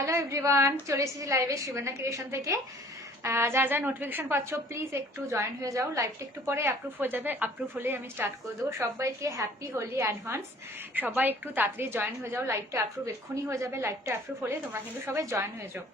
Hello everyone, চলে এসেছি লাইভে শিবানা ক্রিয়েশন থেকে। যা যা নোটিফিকেশন পাচ্ছ প্লিজ একটু জয়েন হয়ে যাও। লাইভটা একটু পরে অ্যাপ্রুভ হয়ে যাবে, অ্যাপ্রুভ হলেই আমি স্টার্ট করে দেবো। সবাইকে হ্যাপি হোলি অ্যাডভান্স। সবাই একটু তাড়াতাড়ি জয়েন হয়ে যাও, লাইভটা অ্যাপ্রুভ এক্ষুনি হয়ে যাবে। লাইভটা অ্যাপ্রুভ হলে তোমরা কিন্তু সবাই জয়েন হয়ে যাও।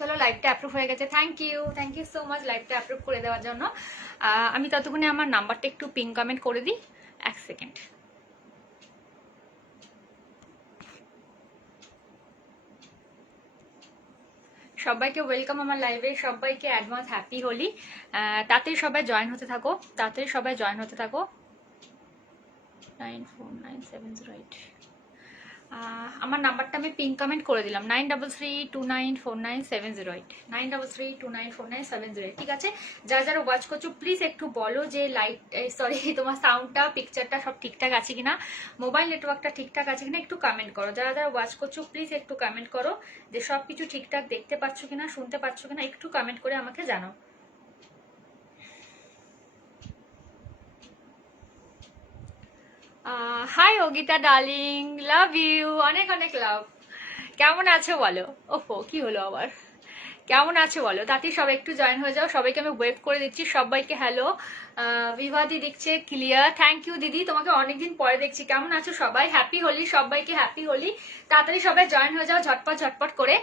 চলো, লাইভটা অ্যাপ্রুভ হয়ে গেছে। থ্যাংক ইউ সো মাচ লাইভটা অ্যাপ্রুভ করে দেওয়ার জন্য। আমি ততক্ষণে আমার নাম্বারটা একটু পিন কমেন্ট করে দিই, 1 সেকেন্ড। সবাইকে ওয়েলকাম আমার লাইভে, সবাইকে অ্যাডভান্স হ্যাপি হোলি। তাড়াতাড়ি সবাই জয়েন হতে থাকো, তাড়াতাড়ি সবাই জয়েন হতে থাকো। 949708 আমার নাম্বারটা আমি পিন কমেন্ট করে দিলাম, 9332949708 9332949708। ঠিক আছে, যারা যারা ওয়াচ করছো প্লিজ একটু বলো যে লাইট সরি তোমার সাউন্ডটা পিকচারটা সব ঠিকঠাক আছে কিনা, মোবাইল নেটওয়ার্কটা ঠিকঠাক আছে কিনা, একটু কমেন্ট করো। যারা যারা ওয়াচ করছো প্লিজ একটু কমেন্ট করো যে সব কিছু ঠিকঠাক দেখতে পাচ্ছ কিনা, শুনতে পাচ্ছ কিনা, একটু কমেন্ট করে আমাকে জানাও। হাই অগিতা ডার্লিং, লাভ ইউ, অনেক অনেক লাভ। কেমন আছো বলো? ওফো, কি হলো আবার? কেমন আছো বলো? তাতে সবাই একটু জয়েন হয়ে যাও। সবাইকে আমি ওয়েভ করে দিচ্ছি। সবাইকে হ্যালো। বিভাদি দেখছে ক্লিয়ার, থ্যাংক ইউ দিদি, তোমাকে অনেকদিন পরে দেখছি। কেমন আছো সবাই? হ্যাপি হোলি, সবাইকে হ্যাপি হোলি। তাড়াতাড়ি সবাই জয়েন হয়ে যাও ঝটপট ঝটপট করে।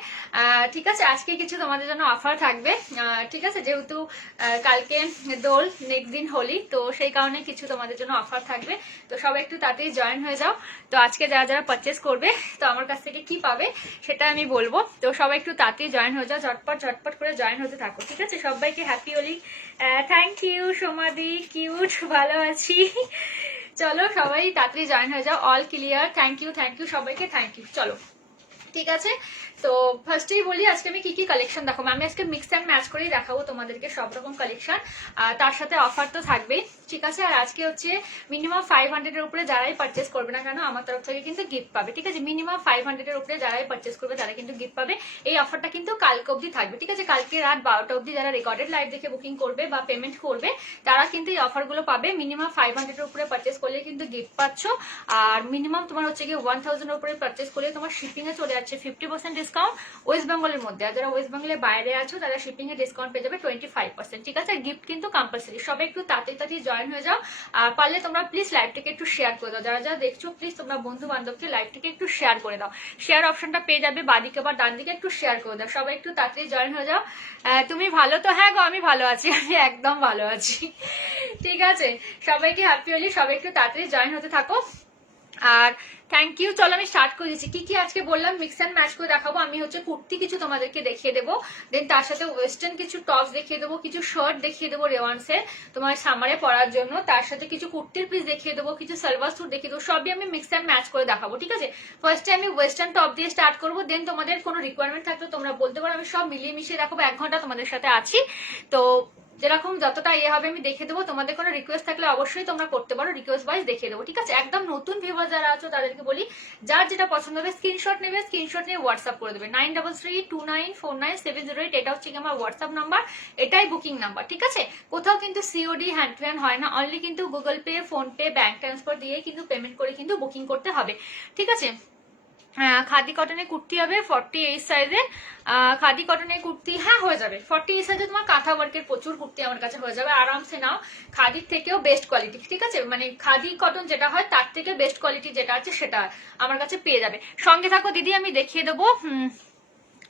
ঠিক আছে, আজকে কিছু তোমাদের জন্য অফার থাকবে। ঠিক আছে, যেহেতু কালকে দোল, নেক্সট দিন হোলি, তো সেই কারণে কিছু তোমাদের জন্য অফার থাকবে। তো সবাই একটু তাড়াতাড়ি জয়েন হয়ে যাও। তো আজকে যারা যারা পারচেস করবে তো আমার কাছ থেকে কি পাবে সেটা আমি বলবো। তো সবাই একটু তাড়াতাড়ি জয়েন হয়ে যাও, ঝটপট ঝটপট করে জয়েন হতে থাকো। ঠিক আছে, সবাইকে হ্যাপি হোলি। থ্যাংক ইউ সোমাদি, কিউট, ভালো আছি। চলো সবাই তাড়াতাড়ি জয়েন হয়ে যাও। অল ক্লিয়ার, থ্যাংক ইউ সবাইকে, থ্যাংক ইউ। চলো ঠিক আছে, তো ফার্স্টেই বলি আজকে আমি কি কি কালেকশন দেখাবো। আমি আজকে মিক্স অ্যান্ড ম্যাচ করেই দেখাবো তোমাদেরকে সব রকম কালেকশন, তার সাথে অফার তো থাকবেই। ঠিক আছে, আর আজকে হচ্ছে মিনিমাম 500 এর উপরে যারাই পারচেস করবে না কেন আমার তরফ থেকে কিন্তু গিফট পাবে। ঠিক আছে, মিনিমাম 500 এর উপরে যারাই পারচেস করবে তারা কিন্তু গিফট পাবে। এই অফারটা কিন্তু কালকে অবধি থাকবে। ঠিক আছে, কালকে রাত 12টা অবধি যারা রেকর্ডেড লাইভ দেখে বুকিং করবে বা পেমেন্ট করবে তারা কিন্তু এই অফারগুলো পাবে। মিনিমাম 500 এর উপরে পারচেস করলে কিন্তু গিফট পাচ্ছ। আর মিনিমাম তোমার হচ্ছে গিয়ে 1000 এর উপরে পারচেস করলে তোমার শিপিং এ চলে যাচ্ছে 50% ডিসকাউন্ট ওয়েস্ট বেঙ্গলের মধ্যে। আর যারা ওয়েস্ট বেঙ্গলের বাইরে আছো তারা শিপিং এ ডিসকাউন্ট পেয়ে যাবে 25%। ঠিক আছে, গিফট কিন্তু কম্পালসারি। সবাই একটু তাড়াতাড়ি জয়েন হয়ে যাও। আর পারলে তোমরা প্লিজ লাইভটিকে একটু শেয়ার করে দাও। যারা যারা দেখছো প্লিজ তোমরা বন্ধু বান্ধবকে লাইভটিকে একটু শেয়ার করে দাও। শেয়ার অপশনটা পেয়ে যাবে বাদিকে বা ডান দিকে, একটু শেয়ার করে দাও। সবাই একটু তাড়াতাড়ি জয়েন হয়ে যাও। তুমি ভালো তো? হ্যাঁ গো, আমি ভালো আছি, আমি একদম ভালো আছি। ঠিক আছে, সবাইকে হ্যাপি হোলি। সবাই একটু তাড়াতাড়ি জয়েন হতে থাকো। আর থ্যাংক ইউ। চলো আমি স্টার্ট করে দিচ্ছি। কি কি আজকে বললাম মিক্স অ্যান্ড ম্যাচ করে দেখাবো। আমি হচ্ছে কুর্তি কিছু তোমাদেরকে দেখিয়ে দেবো, দেন তার সাথে ওয়েস্টার্ন কিছু টপস দেখিয়ে দেবো, কিছু শার্ট দেখিয়ে দেবো রেওয়ান্সের তোমার সামারে পরার জন্য, তার সাথে কিছু কুর্তির পিস দেখিয়ে দেবো, কিছু সালভার স্যুট দেখিয়ে দেবো। সবই আমি মিক্স অ্যান্ড ম্যাচ করে দেখাবো। ঠিক আছে, ফার্স্টে আমি ওয়েস্টার্ন টপ দিয়ে স্টার্ট করবো, দেন তোমাদের কোনো রিকোয়ারমেন্ট থাকলে তোমরা বলতে পারো, আমি সব মিলিয়ে মিশিয়ে দেখাবো। 1 ঘন্টা তোমাদের সাথে আছি, তো যেরকম যতটা ইয়ে হবে আমি দেখে দেবো। তোমাদের কোনো রিকোয়েস্ট থাকলে অবশ্যই তোমরা করতে পারো, রিকোয়েস্ট ওয়াইজ দেখিয়ে দেবো। ঠিক আছে, একদম নতুন ভিউয়ার যারা আছো তাদেরকে বলি, যার যেটা পছন্দ হবে স্ক্রিনশট নেবে, স্ক্রিনশট নিয়ে হোয়াটসঅ্যাপ করে দেবে 9332949708। এটা হচ্ছে কি আমার হোয়াটসঅ্যাপ নাম্বার, এটাই বুকিং নাম্বার। ঠিক আছে, কোথাও কিন্তু সিওডি হ্যান্ড টু হ্যান্ড হয় না, অনলি কিন্তু Google pay, phone pay, bank transfer দিয়ে কিন্তু পেমেন্ট করে কিন্তু বুকিং করতে হবে। ঠিক আছে, খাদি কটনের কুর্তি হবে 48 সাইজের। খাদি কটনের কুর্তি হ্যাঁ হয়ে যাবে 48 সাইজে। তোমার কাঁথা ওয়ার্কের প্রচুর কুর্তি আমার কাছে হয়ে যাবে, আরামসে নাও। খাদির থেকেও বেস্ট কোয়ালিটি। ঠিক আছে, মানে খাদি কটন যেটা হয় তার থেকে বেস্ট কোয়ালিটি যেটা আছে সেটা আমার কাছে পেয়ে যাবে। সঙ্গে থাকো দিদি, আমি দেখিয়ে দেবো।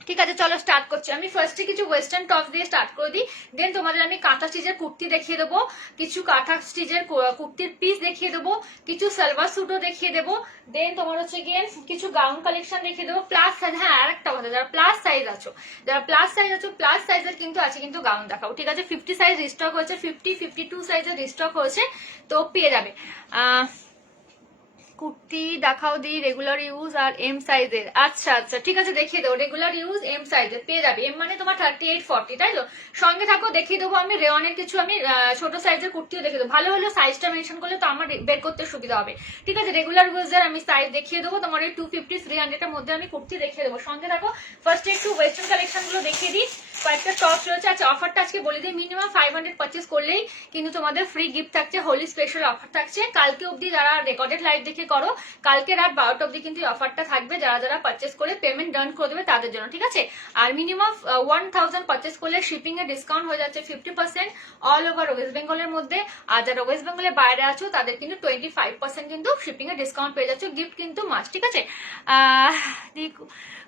ঠিক আছে, চলো স্টার্ট করছি। আমি ফার্স্টে কিছু ওয়েস্টার্ন টপ দিয়ে স্টার্ট করে দিই, দেন তোমাদের আমি কাঁথা স্টিচের কুর্তি দেখিয়ে দেবো, কিছু কাঁথা স্টিচের কুর্তির পিস দেখিয়ে দেবো, কিছু সালভার স্যুটও দেখিয়ে দেবো, দেন তোমার হচ্ছে গিয়ে কিছু গাউন কালেকশন দেখিয়ে দেবো। প্লাস সাইজ, হ্যাঁ আর একটা কথা, যারা প্লাস সাইজ আছো, প্লাস সাইজের কিন্তু আছে কিন্তু গাউন দেখাবো। ঠিক আছে, 50 সাইজ রিস্টক হয়েছে, 52 সাইজের রিস্টক হয়েছে, তো পেয়ে যাবে। কুর্তি দেখাও দি রেগুলার ইউজ আর এম সাইজের। আচ্ছা আচ্ছা ঠিক আছে, দেখিয়ে দেবো। রেগুলার ইউজ এম সাইজের পেয়ে যাবে। এম মানে তোমার 38-40, তাই তো? সঙ্গে থাকো, দেখিয়ে দেবো আমি রেওয়ানের কিছু, আমি ছোট সাইজের কুর্তিও দেখিয়ে দেবো। ভালো হলো সাইজটা মেনশন করলে তো আমার বের করতে সুবিধা হবে। ঠিক আছে, রেগুলার ইউজের আমি সাইজ দেখিয়ে দেবো তোমার। এই 250-300 এর মধ্যে আমি কুর্তি দেখিয়ে দেবো। সঙ্গে থাকো। ফার্স্টে একটু ওয়েস্টার্ন কালেকশন গুলো দেখিয়ে দিই। কয়েকটা টপ রয়েছে। আচ্ছা, অফারটা আজকে বলে দিই, মিনিমাম 500 পারচেস করলেই কিন্তু তোমাদের ফ্রি গিফট থাকছে, হোলি স্পেশাল অফার থাকছে। কালকে অবধি যারা রেকর্ডেড লাইভ দেখে করো, কালকে রাত 12টা অবধি কিন্তু অফারটা থাকবে। যারা যারা পারচেস করে পেমেন্ট ডান করে দেবে তাদের জন্য, ঠিক আছে? আর মিনিমাম 1000 পারচেস করলে শিপিং এর ডিসকাউন্ট হয়ে যাচ্ছে 50% অল ওভার ওয়েস্ট বেঙ্গলের মধ্যে। আর যারা ওয়েস্ট বেঙ্গলের বাইরে আছো তাদের কিন্তু 25% কিন্তু শিপিং এর ডিসকাউন্ট পেয়ে যাচ্ছে। গিফট কিন্তু মাস্ট, ঠিক আছে?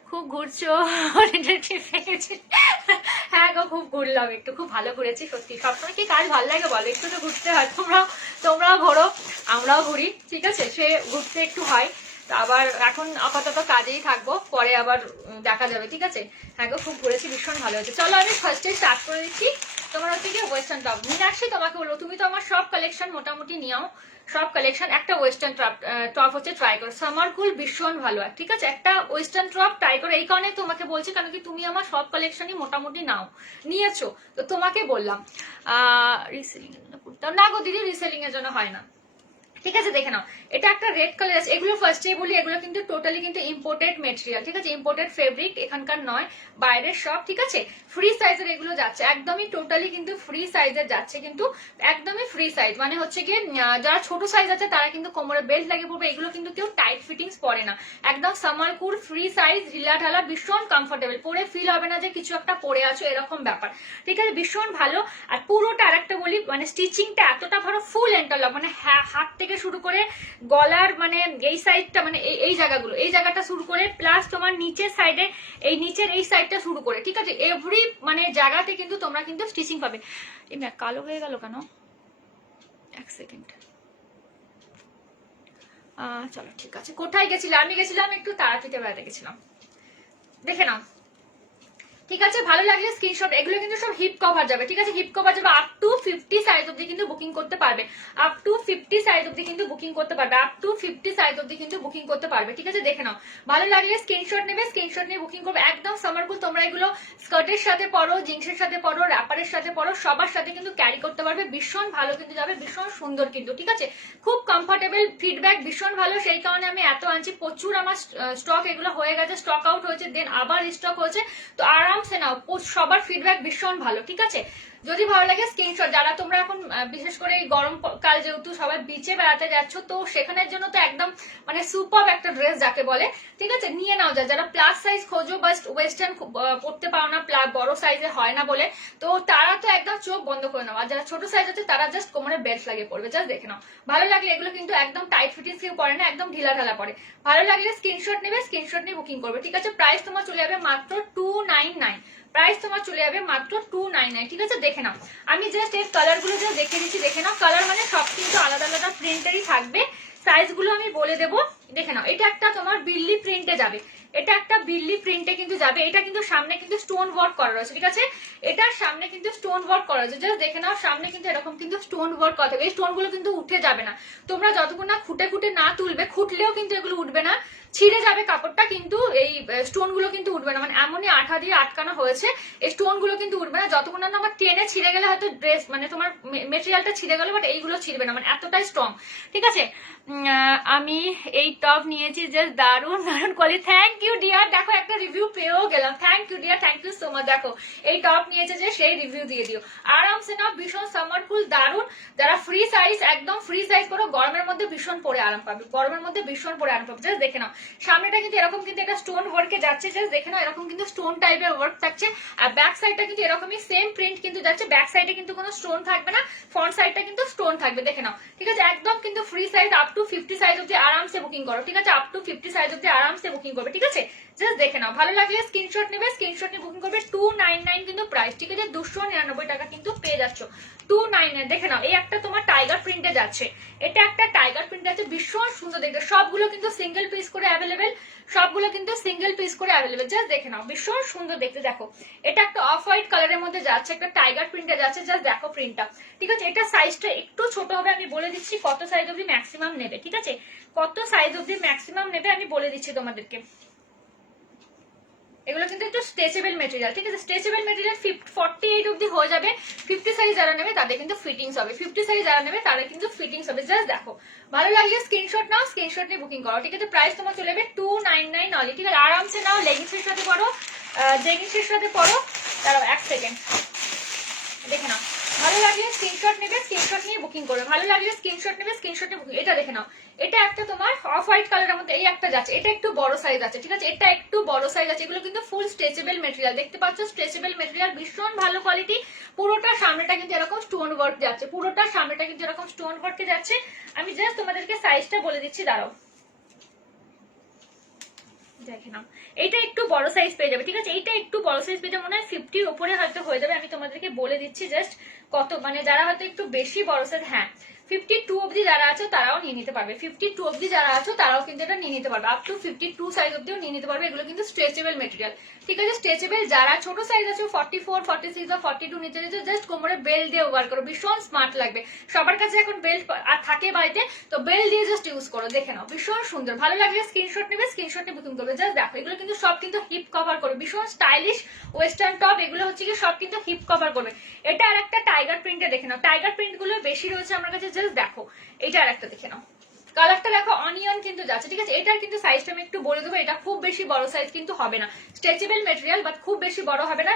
খুব ঘুরছো? হ্যাঁ গো, খুব ঘুরলাম একটু, খুব ভালো ঘুরেছি সত্যি। সবসময় কি কাজ ভালো লাগে বলো? একটু তো ঘুরতে হয়। তোমরাও ঘোরো, আমরাও ঘুরি, ঠিক আছে? সে ঘুরতে একটু হয়। আবার এখন আপাতত কাজেই থাকবো, পরে আবার দেখা যাবে, ঠিক আছে? হ্যাঁ গো, খুব ঘুরেছি, ভীষণ ভালো হয়েছে। চলো আমি ফার্স্টে স্টার্ট করে দিচ্ছি। তোমার হচ্ছে কি ওয়েস্টার্ন টপ মীনাক্ষী, তোমাকে বলবো তুমি তো আমার সব কালেকশন মোটামুটি নিও, সব কালেকশন। একটা ওয়েস্টার্ন টপ হচ্ছে ট্রাই করো, সামার কুল, ভীষণ ভালো, ঠিক আছে? একটা ওয়েস্টার্ন টপ ট্রাই করো। এই কারণে তোমাকে বলছি কারণ কি তুমি আমার সব কালেকশনই মোটামুটি নিয়েছো, তো তোমাকে বললাম। রিসেলিং না গো দিদি, রিসেলিং এর জন্য হয় না, ঠিক আছে? দেখে নাও, এটা একটা রেড কালার আছে। এগুলো ফার্স্টে বলি, এগুলো কিন্তু টোটালি কিন্তু ইম্পোর্টেড মেটেরিয়াল, ঠিক আছে? ইম্পোর্টেড ফেব্রিক, এখানকার নয়, বাইরের সব, ঠিক আছে? ফ্রি সাইজের এগুলো যাচ্ছে, একদমই টোটালি কিন্তু ফ্রি সাইজের যাচ্ছে, কিন্তু একদমই ফ্রি সাইজ। মানে হচ্ছে কি যারা ছোট সাইজ আছে তারা কিন্তু কোমরে বেল্ট লাগিয়ে পড়বে। এগুলো কিন্তু কেউ টাইট ফিটিংস পরে না, একদম সামারকুর ফ্রি সাইজ, ঢিলা ঢালা, ভীষণ কমফোর্টেবল। পরে ফিল হবে না যে কিছু একটা পরে আছো এরকম ব্যাপার, ঠিক আছে? ভীষণ ভালো। আর পুরোটা আরেকটা বলি, মানে স্টিচিংটা এতটা ভালো, ফুল এন্টারলক, মানে হাত থেকে শুরু করে গলার মানে এই সাইডটা, মানে এই জায়গাগুলো, এই জায়গাটা শুরু করে প্লাস তোমার নিচের সাইডে এই নিচের এই সাইডটা শুরু করে, ঠিক আছে? এভরি মানে জায়গাতে কিন্তু তোমরা কিন্তু স্টিচিং পাবে। এই ম্যাক কালো হয়ে গেল কেন? এক সেকেন্ড। চলো ঠিক আছে। কোথায় গেছিলাম? আমি গেছিলাম একটু তারাপীঠে বেড়াতে গেছিলাম, দেখে নাও, ঠিক আছে? ভালো লাগলে স্ক্রিনশট। এগুলো কিন্তু সব হিপ কভার যাবে, ঠিক আছে? হিপ কভার যাবে আপ টু 50 সাইজ অবধি কিন্তু বুকিং করতে পারবে, আপ টু 50 সাইজ অবধি কিন্তু বুকিং করতে পারবে, আপ টু 50 সাইজ অবধি কিন্তু বুকিং করতে পারবে, ঠিক আছে? দেখে নাও, ভালো লাগলে স্ক্রিনশট নেবে, স্ক্রিনশট নিয়ে বুকিং করবে। একদম সামারকুল, তোমরা এগুলো স্কার্টের সাথে পরো, জিন্সের সাথে পরো, র্যাপারের সাথে পরো, সবার সাথে কিন্তু ক্যারি করতে পারবে। ভীষণ ভালো কিন্তু যাবে, ভীষণ সুন্দর কিন্তু, ঠিক আছে? খুব কমফোর্টেবল, ফিডব্যাক ভীষণ ভালো, সেই কারণে আমি এত আনছি। প্রচুর আমার স্টক এগুলো হয়ে গেছে, স্টক আউট হয়েছে, দেন আবার স্টক হয়েছে, তো আরামসে নাও। সবার ফিডব্যাক ভীষণ ভালো, ঠিক আছে? যদি ভালো লাগে স্ক্রিনশট। যারা তোমরা এখন বিশেষ করে এই গরমকাল যেহেতু সবাই বিচে বেড়াতে যাচ্ছ, তো সেখানের জন্য তো একদম মানে সুপার একটা ড্রেস যাকে বলে, ঠিক আছে? নিয়ে নাও। যারা প্লাস সাইজ খোঁজো বা ওয়েস্টার্ন পড়তে পারো না, বড় সাইজে হয় না বলে, তো তারা তো একদম চোখ বন্ধ করে নাও। আর যারা ছোট সাইজ আছে তারা জাস্ট কোমরে বেল্ট লাগিয়ে পড়বে, জাস্ট দেখে নাও। ভালো লাগলে, এগুলো কিন্তু একদম টাইট ফিটিংস কেউ পরে না, একদম ঢিলা ঢালা পরে। ভালো লাগলে স্ক্রিনশট নেবে, স্ক্রিনশট নিয়ে বুকিং করবে, ঠিক আছে? প্রাইস তোমার চলে যাবে মাত্র 299, প্রাইস তোমার চলে যাবে মাত্র 299, ঠিক আছে? দেখে নাও, আমি জাস্ট এর কালার গুলো জাস্ট দেখে দিচ্ছি, দেখে নাও। কালার মানে সব কিন্তু আলাদা আলাদা প্রিন্টেরই থাকবে, সাইজ গুলো আমি বলে দেবো, দেখে নাও। এটা একটা তোমার বিল্লি প্রিন্টে যাবে, এটা একটা বিল্লি প্রিন্টে কিন্তু যাবে। এটা কিন্তু সামনে কিন্তু স্টোন ওয়ার্ক করা রয়েছে, ঠিক আছে? এটার সামনে কিন্তু স্টোন ওয়ার্ক করা রয়েছে, জাস্ট দেখে নাও। সামনে কিন্তু এরকম কিন্তু স্টোন ওয়ার্ক করা থাকবে, এই স্টোন গুলো কিন্তু উঠে যাবে না। তোমরা যতক্ষণ না খুঁটে খুঁটে না তুলবে, খুঁটলেও কিন্তু এগুলো উঠবে না, ছিঁড়ে যাবে কাপড়টা, কিন্তু এই স্টোন গুলো কিন্তু উঠবে না। মানে এমনই আঠা দিয়ে আটকানো হয়েছে, এই স্টোন গুলো কিন্তু উঠবে না। যতক্ষণ না আমার টেনে ছিঁড়ে গেলে হয়তো ড্রেস মানে তোমার মেটেরিয়ালটা ছিঁড়ে গেল, বাট এইগুলো ছিঁড়বে না, মানে এতটাই স্ট্রং, ঠিক আছে? আমি এই টপ নিয়েছি, জাস্ট দারুণ দারুণ কোয়ালিটি। থ্যাংক ইউ ডিয়ার, দেখো একটা রিভিউ পেয়েও গেলাম, thank you dear, thank you so much. দেখো এই টপ নিয়েছে যে সেই রিভিউ দিয়ে দিও, আরামসে নাও, ভীষণ সামারফুল, দারুণ। যারা ফ্রি সাইজ, একদম ফ্রি সাইজ করো, গরমের মধ্যে ভীষণ পরে আরাম পাবে, গরমের মধ্যে ভীষণ পরে আরাম পাবে। জাস্ট দেখে নাও, সামনেটা কিন্তু এরকম কিন্তু একটা স্টোন ওয়ার্কে যাচ্ছে, জাস্ট দেখে নাও, এরকম কিন্তু স্টোন টাইপের ওয়ার্ক থাকছে। আর ব্যাক সাইডটা কিন্তু এরকমই সেম প্রিন্ট কিন্তু যাচ্ছে, ব্যাক সাইডে কিন্তু কোনো স্টোন থাকবে না, ফ্রন্ট সাইডটা কিন্তু স্টোন থাকবে, দেখে নাও, ঠিক আছে? একদম কিন্তু free size, up to 50 size অব্দি আরামসে বুকিং করো, ঠিক আছে? আপ টু 50 সাইজ অব্দি আরামসে বুকিং করবে, ঠিক আছে? জাস্ট দেখে নাও, ভালো লাগলে স্ক্রিনশট নেবে, স্ক্রিনশট নিয়ে বুকিং করবে। 299 কিন্তু প্রাইস, ঠিক আছে, 299 টাকা কিন্তু পেয়ে যাচ্ছ। 299 দেখে নাও। এই একটা তোমার টাইগার প্রিন্টে যাচ্ছে, এটা একটা টাইগার প্রিন্টে আছে, ভীষণ সুন্দর দেখতে। সবগুলো কিন্তু সিঙ্গেল পিস করে অ্যাভেলেবেল, সবগুলো কিন্তু সিঙ্গেল পিস করে অ্যাভেলেবেল। জাস্ট দেখে নাও, ভীষণ সুন্দর দেখতে। দেখো এটা একটা অফ হোয়াইট কালারের মধ্যে যাচ্ছে, একটা টাইগার প্রিন্টে যাচ্ছে। জাস্ট দেখো প্রিন্টটা, ঠিক আছে। এটা সাইজটা একটু ছোট হবে, আমি বলে দিচ্ছি কত সাইজ অবধি ম্যাক্সিমাম নেবে, ঠিক আছে, কত সাইজ অবধি ম্যাক্সিমাম নেবে আমি বলে দিচ্ছি তোমাদেরকে। এগুলো কিন্তু একটু স্ট্রেচেবল মেটেরিয়াল, ঠিক আছে, স্ট্রেচেবল মেটেরিয়াল 48 অবধি হয়ে যাবে। 50 সাইজ যারা নেবে তাদের কিন্তু ফিটিংস হবে, 50 সাইজ যারা নেবে তারা কিন্তু ফিটিংস হবে। জাস্ট দেখো, ভালো লাগলে স্ক্রিনশট নাও, স্ক্রিনশট নিয়ে বুকিং করো, ঠিক আছে। প্রাইস তোমার চলে যাবে 299 অনলি, ঠিক আছে। আরামসে নাও, লেগিংসের সাথে পরো, জেগিংসের সাথে পরো। দাঁড়াও এক সেকেন্ড, দেখে নাও, ভালো লাগলে স্ক্রিনশট নেবে, স্ক্রিনশট নিয়ে বুকিং করবে, ভালো লাগলে স্ক্রিনশট নেবে, স্ক্রিনশট নিয়ে বুকিং। এটা দেখে নাও, এটা একটা তোমার অফ হোয়াইট কালারের মধ্যে এই একটা যাচ্ছে, এটা একটু বড় সাইজ আছে, ঠিক আছে, এটা একটু বড় সাইজ আছে। এগুলো কিন্তু ফুল স্ট্রেচেবল মেটেরিয়াল, দেখতে পাচ্ছ, স্ট্রেচেবল মেটেরিয়াল, ভীষণ ভালো কোয়ালিটি। পুরোটা সামনেটা কিন্তু এরকম স্টোন ওয়ার্ক যাচ্ছে, পুরোটা সামনেটা কিন্তু এরকম স্টোন ওয়ার্কে যাচ্ছে। আমি জাস্ট তোমাদেরকে সাইজটা বলে দিচ্ছি, দাঁড়াও, দেখে নাও, এইটা একটু বড় সাইজ পেয়ে যাবে, ঠিক আছে, এইটা একটু বড় সাইজ পেয়ে যাবে, মনে হয় 50 উপরে হয়তো হয়ে যাবে। আমি তোমাদেরকে বলে দিচ্ছি জাস্ট কত, মানে যারা হয়তো একটু বেশি বড় সাইজ, হ্যাঁ 52 অবধি যারা আছো তারাও নিয়ে নিতে পারবে, 52 অবধি যারা আছো তারাও কিন্তু এটা নিয়ে নিতে পারবে, আপ টু 52 সাইজ অবধিও নিয়ে নিতে পারবে। এগুলো কিন্তু স্ট্রেচেবল মেটেরিয়াল, ঠিক আছে, স্ট্রেচেবল। যারা ছোট সাইজ আছে 44, 46 বা 42 নিতে যেতে, জাস্ট কোমরে বেল্ট দিয়ে ওয়ার করো, ভীষণ স্মার্ট লাগবে। সবার কাছে এখন বেল্ট আর থাকে বাড়িতে, তো বেল্ট দিয়ে জাস্ট ইউজ করো, দেখে নাও, ভীষণ সুন্দর। ভালো লাগলে স্ক্রিনশট নেবে, স্ক্রিনশট নিয়ে বুকিং করবে। জাস্ট দেখো, এগুলো কিন্তু সব কিন্তু হিপ কভার করবে, ভীষণ স্টাইলিশ ওয়েস্টার্ন টপ। এগুলো হচ্ছে কি সব কিন্তু হিপ কভার করবে। এটা আর একটা টাইগার প্রিন্টে দেখে নাও, টাইগার প্রিন্ট গুলো বেশি রয়েছে আমার কাছে। জাস্ট দেখো, এটা আর একটা দেখে নাও, কালারটা দেখো, অনিয়ন কিন্তু যাচ্ছে, ঠিক আছে। এটার কিন্তু সাইজটা আমি একটু বলে দেবো, এটা খুব বেশি বড় সাইজ কিন্তু হবে না, স্ট্রেচেবল মেটেরিয়াল, বাট খুব বেশি বড় হবে না।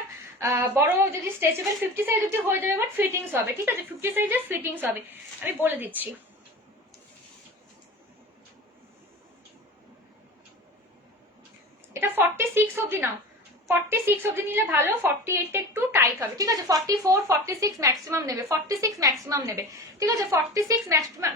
বড় যদি স্ট্রেচেবল 50 সাইজ অবধি হয়ে যাবে, বাট ফিটিংস হবে, ঠিক আছে, 50 সাইজের ফিটিংস হবে, আমি বলে দিচ্ছি। এটা 46 অবধি নাও, 46 অবধি নিলে ভালো, 48 একটু টাইট হবে, ঠিক আছে। 44, 46 ম্যাক্সিমাম নেবে, 46 ম্যাক্সিমাম নেবে, ঠিক আছে, 46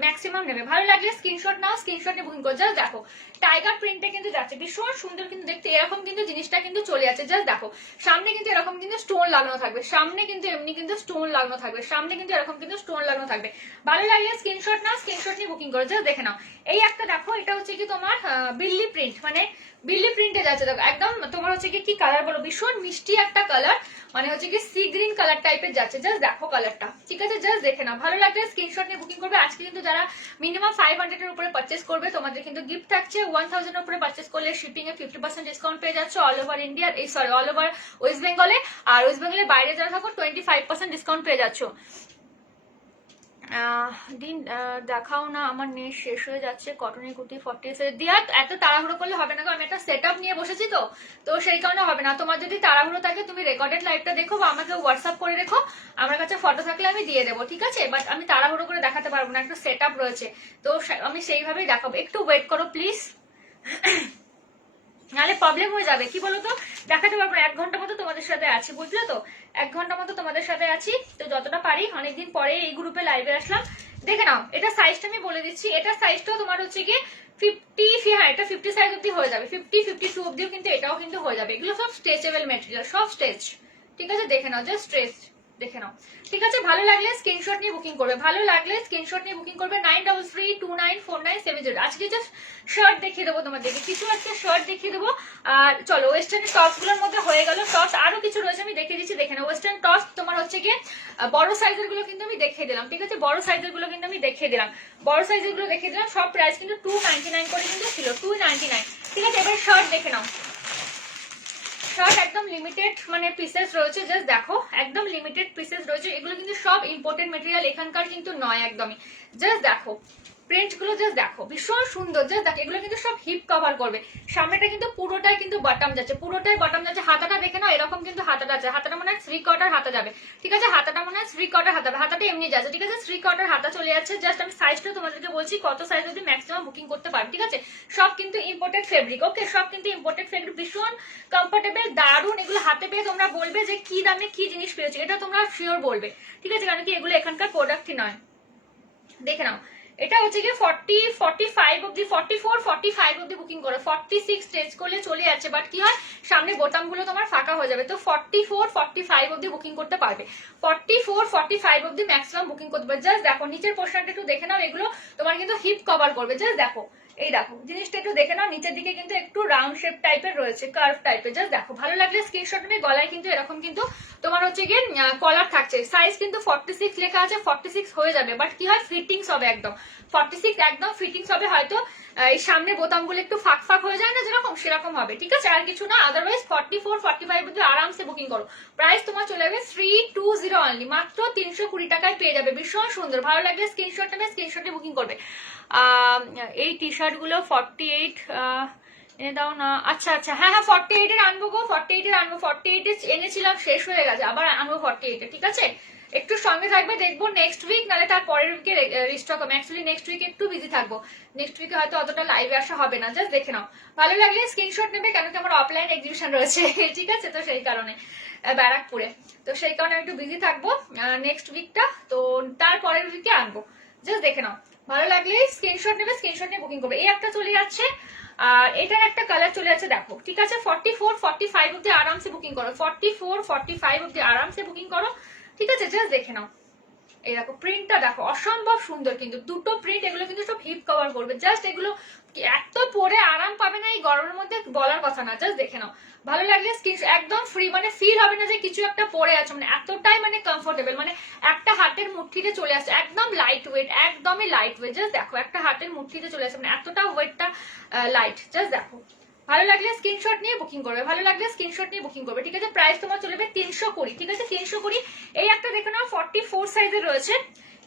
ম্যাক্সিমাম নেবে। ভালো লাগলে স্ক্রিনশট নাও, স্ক্রিনশট নিয়ে বুকিং করো। জাস্ট দেখো, টাইগার প্রিন্টে কিন্তু যাচ্ছে, ভীষণ সুন্দর কিন্তু দেখতে। এরকম কিন্তু জিনিসটা কিন্তু চলে যাচ্ছে। জাস্ট দেখো, সামনে কিন্তু এরকম কিন্তু স্টোন লাগানো থাকবে, সামনে কিন্তু এমনি কিন্তু স্টোন লাগানো থাকবে, সামনে কিন্তু এরকম কিন্তু স্টোন লাগানো থাকবে। ভালো লাগলে স্ক্রিনশট নাও, স্ক্রিনশট নিয়ে বুকিং করো। জাস্ট দেখে নাও, এই একটা দেখো, এটা হচ্ছে কি তোমার বিল্লি প্রিন্ট, মানে বিল্লি প্রিন্টে যাচ্ছে। দেখো একদম তোমার হচ্ছে কি কালার বলো, ভীষণ মিষ্টি একটা কালার, মানে হচ্ছে কি সি গ্রিন কালার টাইপের যাচ্ছে। জাস্ট দেখো কালারটা, ঠিক আছে, জাস্ট দেখে নাও, ভালো লাগলে স্ক্রিনশট নিয়ে বুকিং করবে। আজকে কিন্তু যারা মিনিমাম 500 এর উপরে পারচেস করবে তোমাদের কিন্তু গিফট থাকছে। 1000 এর উপরে পারচেস করলে শিপিং এ 50% ডিসকাউন্ট পেয়ে যাচ্ছে অল ওভার ইন্ডিয়া, এই সরি অল ওভার ওয়েস্ট বেঙ্গলে। আর ওয়েস্ট বেঙ্গলের বাইরে যারা থাকো 25% ডিসকাউন্ট পেয়ে যাচ্ছ। দিন দেখাও না, আমার নেট শেষ হয়ে যাচ্ছে। কটনের কুর্তি 40 দিয়া, এত তাড়াহুড়ো করলে হবে না গো, আমি একটা সেট আপ নিয়ে বসেছি, তো তো সেই কারণে হবে না। তোমার যদি তাড়াহুড়ো থাকে তুমি রেকর্ডেড লাইভটা দেখো বা আমাকে হোয়াটসঅ্যাপ করে রেখো, আমার কাছে ফটো থাকলে আমি দিয়ে দেবো, ঠিক আছে। বাট আমি তাড়াহুড়ো করে দেখাতে পারবো না, একটা সেট আপ রয়েছে, তো আমি সেইভাবেই দেখাবো। একটু ওয়েট করো প্লিজ, নাহলে প্রবলেম হয়ে যাবে। কি বলতো, দেখাতে পারবো না, 1 ঘন্টা মতো তোমাদের সাথে আছি, বুঝলে তো, 1 ঘন্টা মতো তোমাদের সাথে আছি, তো যতটা পারি। অনেকদিন পরে এই গ্রুপে লাইভে আসলাম। দেখে নাও, এটা সাইজটা আমি বলে দিচ্ছি, এটা সাইজটাও তোমার হচ্ছে গিয়ে 50, হ্যাঁ এটা 50 সাইজ অব্দি হয়ে যাবে, 50, 52 অব্দিও কিন্তু এটাও কিন্তু হয়ে যাবে। এগুলো সব স্ট্রেচেবল মেটেরিয়াল, সব স্ট্রেচ, ঠিক আছে, দেখে নাও, জাস্ট স্ট্রেচ দেখে নাও, ঠিক আছে। ভালো লাগলে স্ক্রিনশট নিয়ে বুকিং করবে, ভালো লাগলে স্ক্রিনশট নিয়ে বুকিং করবে। 9332949700। আজকে জাস্ট শার্ট দেখিয়ে দেবো তোমাদেরকে, কিছু আজকে শার্ট দেখিয়ে দেবো। আর চলো, ওয়েস্টার্ন টপস গুলোর মধ্যে হয়ে গেল, টপস আরো কিছু রয়েছে আমি দেখিয়ে দিচ্ছি, দেখে নাও। ওয়েস্টার্ন টপস তোমার হচ্ছে গিয়ে বড় সাইজের গুলো কিন্তু আমি দেখিয়ে দিলাম, ঠিক আছে, বড় সাইজের গুলো কিন্তু আমি দেখিয়ে দিলাম, বড় সাইজের গুলো দেখিয়ে দিলাম। সব প্রাইস কিন্তু 299 করে কিন্তু ছিল, 299, ঠিক আছে। এবার শার্ট দেখে নাও, শার্ট একদম লিমিটেড মানে পিসেস রয়েছে, জাস্ট দেখো একদম লিমিটেড পিসেস রয়েছে। এগুলো কিন্তু সব ইম্পোর্টেড মেটেরিয়াল, এখানকার কিন্তু নয় একদমই। জাস্ট দেখো প্রিন্ট গুলো, জাস্ট দেখো ভীষণ সুন্দর। জাস্ট দেখো, এগুলো কিন্তু সব হিপ কভার করবে। সামনেটা কিন্তু পুরোটাই কিন্তু বটম যাচ্ছে, পুরোটাই বটম যাচ্ছে। হাতাটা দেখে নাও, এরকম কিন্তু হাতাটা আছে, হাতাটা মনে হয় 3/4 হাতা যাবে, ঠিক আছে, হাতাটা মনে হয় 3/4 হাতা যাবে, হাতাটা এমনি যাচ্ছে, ঠিক আছে, 3/4 হাতা চলে যাচ্ছে। জাস্ট আমি সাইজটা তোমাদেরকে বলছি কত সাইজ অবধি ম্যাক্সিমাম বুকিং করতে পারবে, ঠিক আছে। সব কিন্তু ইম্পোর্টেড ফেব্রিক, ওকে, সব কিন্তু ইম্পোর্টেড ফেব্রিক, ভীষণ কমফোর্টেবল, দারুন। এগুলো হাতে পেয়ে তোমরা বলবে যে কি দামে কি জিনিস পেয়েছো, এটা তোমরা শিওর বলবে, ঠিক আছে, কারণ কি এগুলো এখানকার প্রোডাক্টই নয়। দেখে নাও, এটা হচ্ছে কি 45 অব্দি, 45 অব্দি বুকিং করো। 46 স্ট্রেচ করলে চলে যাচ্ছে, বাট কি হয় সামনে বোতামগুলো তোমার ফাঁকা হয়ে যাবে। তো 45 অব্দি বুকিং করতে পারবে। 45 অব্দি ম্যাক্সিমাম বুকিং করতে পারবে। জাস্ট দেখো নিচের পোর্শনটা একটু দেখে নাও, এগুলো তোমার কিন্তু হিপ কভার করবে। জাস্ট দেখো, এই দেখো জিনিসটা একটু দেখে নাও, নিচের দিকে কিন্তু একটু রাউন্ড শেপ টাইপের রয়েছে, কার্ভ টাইপের। জাস্ট দেখো, ভালো লাগলে স্ক্রিনশট নেবে। গলায় কিন্তু এরকম কিন্তু তোমার হচ্ছে গিয়ে কলার থাকছে। সাইজ কিন্তু 46 লেখা আছে, 46 হয়ে যাবে, বাট কি হয় ফিটিংস হবে একদম 46 একদম ফিটিংস হবে। হয়তো এই সামনে বোতামগুলো একটু ফাঁক ফাঁক হয়ে যায় না যেরকম, সেরকম হবে, ঠিক আছে, আর কিছু না। আদারওয়াইজ 44-45 অব্দি আরামসে বুকিং করো। প্রাইস তোমার চলে যাবে 320 অনলি, মাত্র 320 টাকায় পেয়ে যাবে। ভীষণ সুন্দর, ভালো লাগলে স্ক্রিনশট নেবে, স্ক্রিনশটে বুকিং করবে। এই টি শার্ট গুলো 48 এনে দাও না। আচ্ছা আচ্ছা, হ্যাঁ হ্যাঁ 48 এর আনবো গো, 48 এর আনবো। 48 এর এনেছিলাম, শেষ হয়ে গেছে, আবার আনবো 48 এর, ঠিক আছে। একটু সঙ্গে থাকবে, দেখবো নেক্সট উইক, নাহলে তার পরের উইকে রিস্টক হবে। অ্যাকচুয়ালি নেক্সট উইকে একটু বিজি থাকবো, নেক্সট উইকে হয়তো অতটা লাইভে আসা হবে না। জাস্ট দেখে নাও, ভালো লাগলে স্ক্রিনশট নেবে, কেন কি আমার অফলাইন এক্সিবিশন রয়েছে, ঠিক আছে, তো সেই কারণে ব্যারাকপুরে, তো সেই কারণে একটু বিজি থাকবো নেক্সট উইকটা, তো তার পরের উইকে আনবো। জাস্ট দেখে নাও, ভালো লাগলে স্ক্রিনশট নেবে, স্ক্রিনশট নিয়ে বুকিং করবে। এই একটা চলে যাচ্ছে, আর এটার একটা কালার চলে যাচ্ছে, দেখো, ঠিক আছে। 44-45 অব্দি আরামসে বুকিং করো, 44-45 অব্দি আরামসে বুকিং করো, ঠিক আছে। জাস্ট দেখে নাও, এই দেখো প্রিন্টটা দেখো, অসম্ভব সুন্দর কিন্তু দুটো প্রিন্ট, এগুলো কিন্তু সব হিপ কভার করবে। জাস্ট এগুলো এত পরে আরাম পাবে না এই গরমের মধ্যে, বলার কথা না। জাস্ট দেখে নাও, ভালো লাগলে স্ক্রিনশট, একদম ফ্রি, মানে ফিল হবে না যে কিছু একটা পরে আছে, মানে এতটাই মানে কমফোর্টেবল, মানে একটা হাতের মুঠিতে চলে আসছে, একদম লাইট ওয়েট, একদমই লাইট ওয়েট। জাস্ট দেখো, একটা হাতের মুঠিতে চলে আসছে, মানে এতটা ওয়েটটা লাইট। জাস্ট দেখো, ভালো লাগলে স্ক্রিনশট নিয়ে বুকিং করবে, ভালো লাগলে স্ক্রিনশট নিয়ে বুকিং করবে, ঠিক আছে। প্রাইস তোমার চলে যাবে 320, ঠিক আছে, 320। এই একটা দেখে নাও 44 সাইজের রয়েছে,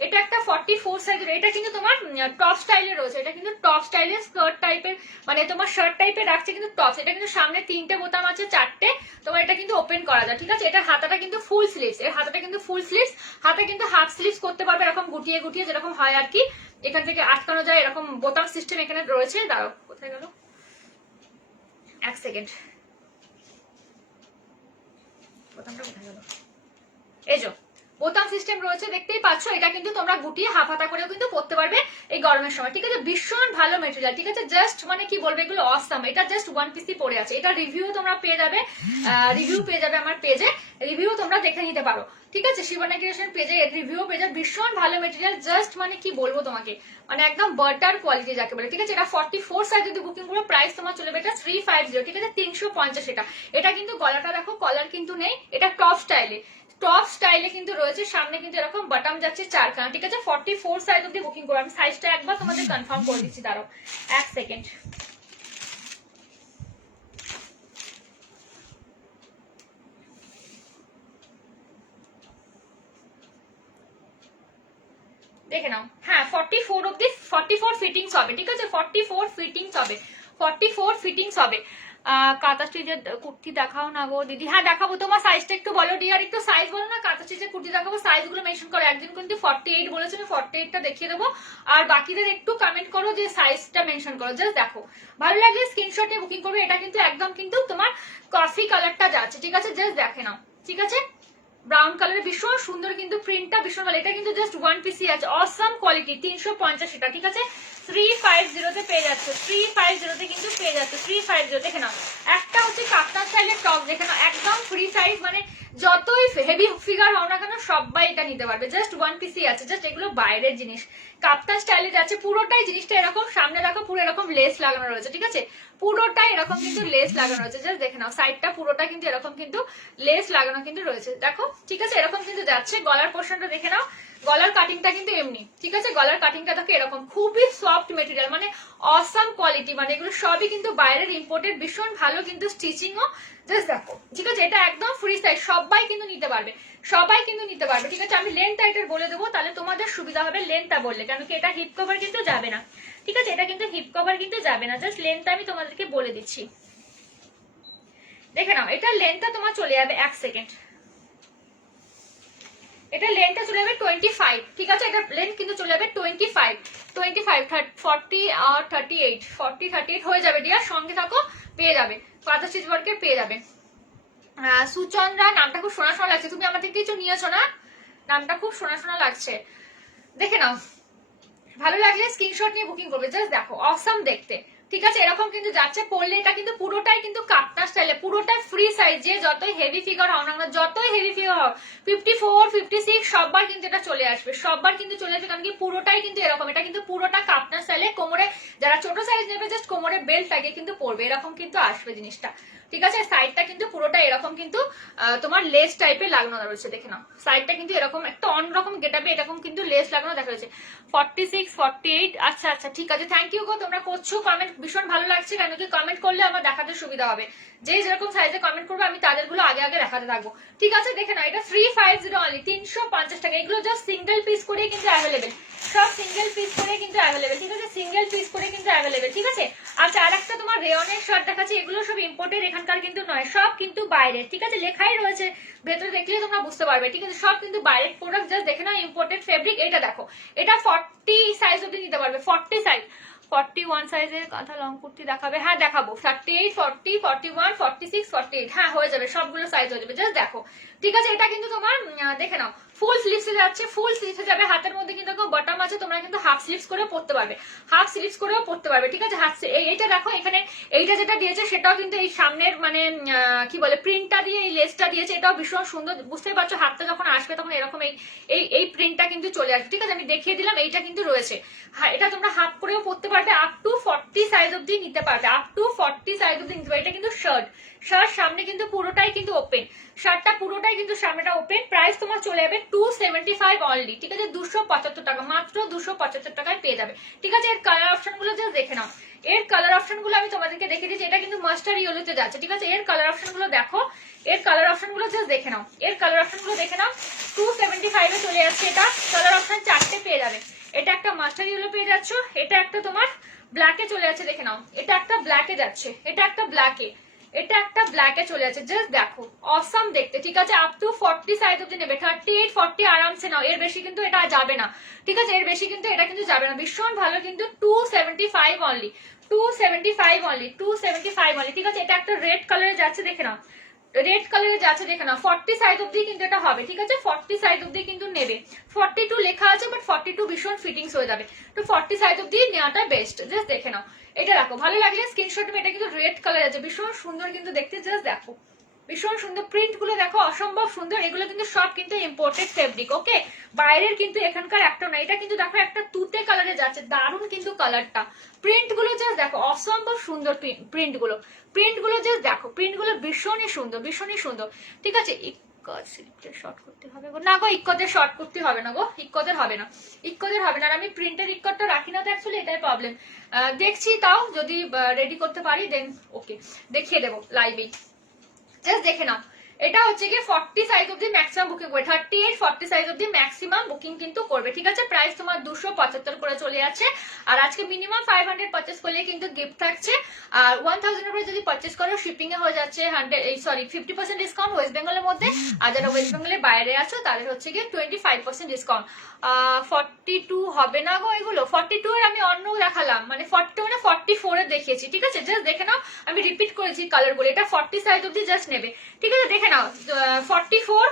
এটা একটা 44 সাইজের, এটা কিন্তু তোমার টপ স্টাইলে রয়েছে, এটা কিন্তু টপ স্টাইলের স্কার্ট টাইপের, মানে তোমার শার্ট টাইপের রাখছে কিন্তু টপস। এটা কিন্তু সামনে 3টে বোতাম আছে, 4টে, তোমার এটা কিন্তু ওপেন করা যায়, ঠিক আছে। এটা হাতাটা কিন্তু ফুল স্লিভস, এর হাতাটা কিন্তু ফুল স্লিভস, হাতে কিন্তু হাফ স্লিভস করতে পারবে, এরকম গুটিয়ে গুটিয়ে যেরকম হয় আর কি, এখান থেকে আটকানো যায়, এরকম বোতাম সিস্টেম এখানে রয়েছে। দাঁড়াও, কোথায় গেল, এক সেকেন্ড, বোতামটা কোথায় গেল, এই যে বোতাম সিস্টেম রয়েছে, দেখতেই পাচ্ছ। এটা কিন্তু তোমরা গুটিয়ে হাফ হাতা করেও কিন্তু পরতে পারবে এই গরমের সময়, ঠিক আছে। ভীষণ ভালো মেটেরিয়াল, ঠিক আছে। জাস্ট মানে কি বলবো, এগুলো অসাম। এটা জাস্ট ওয়ান পিসই পরে আছে, এটা রিভিউ তোমরা পেয়ে যাবে, রিভিউ পেয়ে যাবে আমার পেজে, রিভিউ তোমরা দেখে নিতে পারো, ঠিক আছে। শিবানা ক্রিয়েশন পেজে রিভিউ পেয়ে যাবে। ভীষণ ভালো মেটেরিয়াল, জাস্ট মানে কি বলবো তোমাকে, মানে একদম বাটার কোয়ালিটি যাকে বলে, ঠিক আছে। এটা 44 সাইজ যদি বুকিং করো, প্রাইস তোমার চলে যাবে এটা 350, ঠিক আছে, 350। এটা কিন্তু গলাটা দেখো, কলার কিন্তু নেই, এটা টপ স্টাইলে, টপ স্টাইলে কিন্তু রয়েছে, সামনে কিন্তু এরকম বাটাম যাচ্ছে 4খানা, ঠিক আছে। 44 সাইজ অব্দি বুকিং করো। আমি সাইজটা একবার তোমাদের কনফার্ম করে দিচ্ছি, দাঁড়াও এক সেকেন্ড। দেখে নাও, হ্যাঁ 44 অব্দি, 44 ফিটিংস হবে, ঠিক আছে, 44 ফিটিংস হবে, 44 ফিটিংস হবে। কাঁথা স্টিচের কুর্তি দেখাও না গো দিদি। হ্যাঁ দেখাবো, তোমার সাইজটা একটু বলো ডিয়ার, একটু সাইজ বলো না, কাঁথা স্টিচের কুর্তি দেখাবো, সাইজগুলো মেনশন করো। একদিন কিন্তু 48 বলেছে, আমি 48টা দেখিয়ে দেবো, আর বাকিদের একটু কমেন্ট করো যে সাইজটা মেনশন করো। জাস্ট দেখো, ভালো লাগলে স্ক্রিনশট নিয়ে বুকিং করবে। এটা কিন্তু একদম কিন্তু তোমার কফি কালারটা যাচ্ছে, ঠিক আছে। জাস্ট দেখে নাও, ঠিক আছে, ব্রাউন কালারের, ভীষণ সুন্দর কিন্তু প্রিন্টটা, ভীষণ ভালো। এটা কিন্তু জাস্ট ওয়ান পিসই আছে, অসাম কোয়ালিটি, 350 এটা, ঠিক আছে। 350 তে পেয়ে যাচ্ছে, 350 তে কিন্তু পেয়ে যাচ্ছে, 350। দেখে নাও, একটা হচ্ছে কাপ্তান স্টাইলের টপ, দেখে নাও, একদম ফ্রি সাইজ, মানে যতই হেভি ফিগার হও না কেন সবাই এটা নিতে পারবে। জাস্ট ওয়ান পিসই আছে, জাস্ট এগুলো বাইরের জিনিস, কাপ্তান স্টাইলে যাচ্ছে পুরোটাই। জিনিসটা এরকম, সামনে দেখো পুরো এরকম লেস লাগানো রয়েছে, ঠিক আছে, পুরোটাই এরকম কিন্তু লেস লাগানো রয়েছে। জাস্ট দেখে নাও, সাইডটা পুরোটা কিন্তু এরকম কিন্তু লেস লাগানো কিন্তু রয়েছে, দেখো, ঠিক আছে, এরকম কিন্তু যাচ্ছে। গলার পোর্শনটা দেখে নাও, গলার কাটিংটা কিন্তু এমনি, ঠিক আছে, গলার কাটিংটা দেখো এরকম, খুবই সফট মেটেরিয়াল, মানে অসাম কোয়ালিটি, মানে এগুলো সবই কিন্তু বাইরের ইম্পোর্টেড, ভীষণ ভালো কিন্তু স্টিচিংও। জাস্ট দেখো, ঠিক আছে, এটা একদম ফ্রি সাইজ, সবাই কিন্তু নিতে পারবে, সবাই কিন্তু নিতে পারবে, ঠিক আছে। আমি লেন্থ টাইটের বলে দেবো, তাহলে তোমাদের সুবিধা হবে লেন্থটা বললে, কেন কি এটা হিপ কভার কিন্তু যাবে না, ঠিক আছে, এটা কিন্তু হিপ কভার কিন্তু যাবে না। জাস্ট লেন্থটা আমি তোমাদেরকে বলে দিচ্ছি, দেখে নাও, এটা লেন্থটা তোমার চলে যাবে, এক সেকেন্ড, এটা লেন্থটা চলে যাবে 25, ঠিক আছে, এটা লেন্থ কিন্তু চলে যাবে 25, 40 আর 38, 40-38 হয়ে যাবে ডিয়ার, সঙ্গে থাকো, পেয়ে যাবে, কাঁথা স্টিচ ওয়ার্কের পেয়ে যাবে। সুচন্দ্রা, নামটা খুব শোনা শোনা লাগছে, তুমি আমার থেকে কিছু নিয়েছো না, নামটা খুব শোনা শোনা লাগছে, দেখে নাও, ভালো লাগলে স্ক্রিনশট নিয়ে বুকিং করবে। জাস্ট দেখো অসম দেখতে, ঠিক আছে? এরকম কিন্তু যাচ্ছে, পরলে এটা কিন্তু পুরোটাই কিন্তু কাপ্তা স্টাইলে, পুরোটাই ফ্রি সাইজ। যে যতই হেভি ফিগার হও না, যতই হেভি ফিগার হও 54, 56 সববার কিন্তু এটা চলে আসবে, সববার কিন্তু চলে আসবে। কারণ কি পুরোটাই কিন্তু এরকম, এটা কিন্তু পুরোটা কাপ্তা স্টাইলে। কোমরে যারা ছোট সাইজ নেবে জাস্ট কোমরে বেল্ট লাগিয়ে কিন্তু পরবে, এরকম কিন্তু আসবে জিনিসটা, ঠিক আছে? সাইডটা কিন্তু পুরোটা এরকম কিন্তু তোমার লেস টাইপের লাগানো রয়েছে, দেখে নাও সাইডটা কিন্তু এরকম একটা অন্যরকম গেটাপে এরকম কিন্তু লেস লাগানো দেখা যাচ্ছে। 46, 48, আচ্ছা আচ্ছা ঠিক আছে, থ্যাংক ইউ গো, তোমরা করছো কমেন্ট, ভীষণ ভালো লাগছে। কেন কি কমেন্ট করলে আমার দেখাতে সুবিধা হবে, যে যেরকম সাইজে কমেন্ট করবে আমি তাদেরগুলো আগে আগে দেখাতে থাকবো, ঠিক আছে? দেখে নাও এটা 350 অনলি, 350 টাকা। এগুলো জাস্ট সিঙ্গেল পিস করে কিন্তু অ্যাভেলেবেল, সব সিঙ্গেল পিস করে কিন্তু অ্যাভেলেবেল, ঠিক আছে? সিঙ্গেল পিস করে কিন্তু অ্যাভেলেবেল, ঠিক আছে? আচ্ছা আর একটা তোমার রেয়নের শার্ট দেখাচ্ছি, এগুলো সব ইম্পোর্টেড, এখানকার কিন্তু নয়, সব কিন্তু বাইরের, ঠিক আছে? লেখাই রয়েছে ভেতরে, দেখলে তোমরা বুঝতে পারবে, ঠিক আছে? সব কিন্তু বাইরের প্রোডাক্ট, জাস্ট দেখে নাও ইম্পোর্টেড ফেব্রিক। এটা দেখো, এটা 40 সাইজ অব্দি নিতে পারবে, 40 সাইজ, 41 সাইজের কাঁথা লং কুর্তি দেখাবে, হ্যাঁ দেখাবো। 38, 40, 41, 46, 48, হ্যাঁ হয়ে যাবে, সবগুলো সাইজ হয়ে যাবে, জাস্ট দেখো, ঠিক আছে? এটা কিন্তু তোমার দেখে নাও ফুল স্লিভসে যাচ্ছে, ফুল স্লিভসে যাবে, হাতের মধ্যে কিন্তু বটম আছে, তোমরা কিন্তু হাফ স্লিভস করেও পড়তে পারবে, হাফ স্লিভস করেও পড়তে পারবে, ঠিক আছে? এইটা দেখো, এখানে এইটা যেটা দিয়েছে সেটাও কিন্তু এই সামনের মানে কি বলে প্রিন্টটা দিয়ে এই লেসটা দিয়েছে, এটাও ভীষণ সুন্দর, বুঝতেই পারছো? হাতটা যখন আসবে তখন এরকম এই প্রিন্টটা কিন্তু চলে আসবে, ঠিক আছে? আমি দেখিয়ে দিলাম, এইটা কিন্তু রয়েছে। হ্যাঁ এটা তোমরা হাফ করেও পড়তে পারবে, আপ টু 40 সাইজ অব্দি নিতে পারবে, আপ টু 40 সাইজ অব্দি নিতে পারবে। এটা কিন্তু শার্ট সামনে কিন্তু পুরোটাই কিন্তু ওপেন, শার্টটা পুরোটাই কিন্তু সামনেটা ওপেন। প্রাইস তোমার চলে যাবে 275 অনলি, ঠিক আছে? 275 টাকা, মাত্র 275 টাকায় পেয়ে যাবে, ঠিক আছে? এর কালার অপশন গুলো জাস্ট দেখে নাও, এর কালার অপশন গুলো আমি তোমাদেরকে দেখে দিচ্ছি। এটা কিন্তু মাস্টার ইয়েলোতে যাচ্ছে, ঠিক আছে? এর কালার অপশন গুলো দেখো, এর কালার অপশন গুলো জাস্ট দেখে নাও, এর কালার অপশন গুলো দেখে নাও। 275 এ চলে যাচ্ছে, এটা কালার অপশন 4টে পেয়ে যাবে। এটা একটা মাস্টার ইয়েলো পেয়ে যাচ্ছ, এটা একটা তোমার ব্ল্যাকে চলে যাচ্ছে, দেখে নাও, এটা একটা ব্ল্যাকে যাচ্ছে, এটা একটা ব্ল্যাকে, এটা একটা ব্ল্যাকে চলে যাচ্ছে, জাস্ট দেখো অসম দেখতে, ঠিক আছে? আপ টু 40 সাইজ অব্দি নেবে, 38, 40 আরামসে নাও, এর বেশি কিন্তু এটা যাবে না, ঠিক আছে? এর বেশি কিন্তু এটা কিন্তু যাবে না, ভীষণ ভালো কিন্তু। 275 অনলি, 275 অনলি, 275 অনলি, ঠিক আছে? এটা একটা রেড কালারে যাচ্ছে, দেখে নাও, রেড কালারে যাচ্ছে, দেখে নাও। 40 সাইজ অব্দি কিন্তু এটা হবে, ঠিক আছে? 40 সাইজ অব্দি কিন্তু নেবে, 42 লেখা আছে বাট 42 ভীষণ ফিটিংস হয়ে যাবে, তো 40 সাইজ অব্দি নেওয়াটা বেস্ট, জাস্ট দেখে নাও। এটা দেখো, ভালো লাগলে স্ক্রিনশট নেবে, এটা কিন্তু রেড কালার আছে, ভীষণ সুন্দর কিন্তু দেখতে, জাস্ট দেখো ভীষণ সুন্দর, প্রিন্ট গুলো দেখো অসম্ভব সুন্দর। এগুলো কিন্তু সব কিন্তু ইম্পোর্টেড ফেব্রিক, ওকে? বাইরের কিন্তু এখানকার একটা না। এটা কিন্তু দেখো একটা তুতে কালারে যাচ্ছে, দারুণ কিন্তু কালারটা, প্রিন্ট গুলো জাস্ট দেখো অসম্ভব সুন্দর, প্রিন্ট গুলো জাস্ট দেখো, প্রিন্ট গুলো ভীষণই সুন্দর, ভীষণই সুন্দর, ঠিক আছে? শর্ট করতে হবে গো, না গো ইক্কদের শর্ট করতে হবে না গো, ইক্কদের হবে না, ইক্কদের হবে না। আর আমি প্রিন্টের ইক্করটা রাখি না তো, অ্যাকচুয়ালি এটাই প্রবলেম। দেখছি তাও যদি রেডি করতে পারি দেন ওকে দেখিয়ে দেবো লাইভেই, জাস্ট দেখে নাও। এটা হচ্ছে কি 40 সাইজ অব্দি ম্যাক্সিমাম বুকিং করবে, 38, 40 সাইজ অব্দি ম্যাক্সিমাম বুকিং কিন্তু করবে, ঠিক আছে? প্রাইস তোমার 275 করে চলে যাচ্ছে। আর আজকে মিনিমাম 500 পারচেস করলে কিন্তু গিফট থাকছে, আর 1000 এর উপরে যদি পারচেস করো শিপিং এ হয়ে যাচ্ছে 50% ডিসকাউন্ট ওয়েস্ট বেঙ্গলের মধ্যে। আর যারা ওয়েস্ট বেঙ্গলের বাইরে আছো তাদের হচ্ছে কি 25% ডিসকাউন্ট। 42 হবে না গো, এগুলো 42 এর আমি অন্য দেখালাম, মানে 42 মানে 44 এর দেখিয়েছি, ঠিক আছে? জাস্ট দেখে নাও, আমি রিপিট করেছি কালার গুলো। এটা 40 সাইজ অব্দি জাস্ট নেবে, ঠিক আছে? দেখে নাও 44,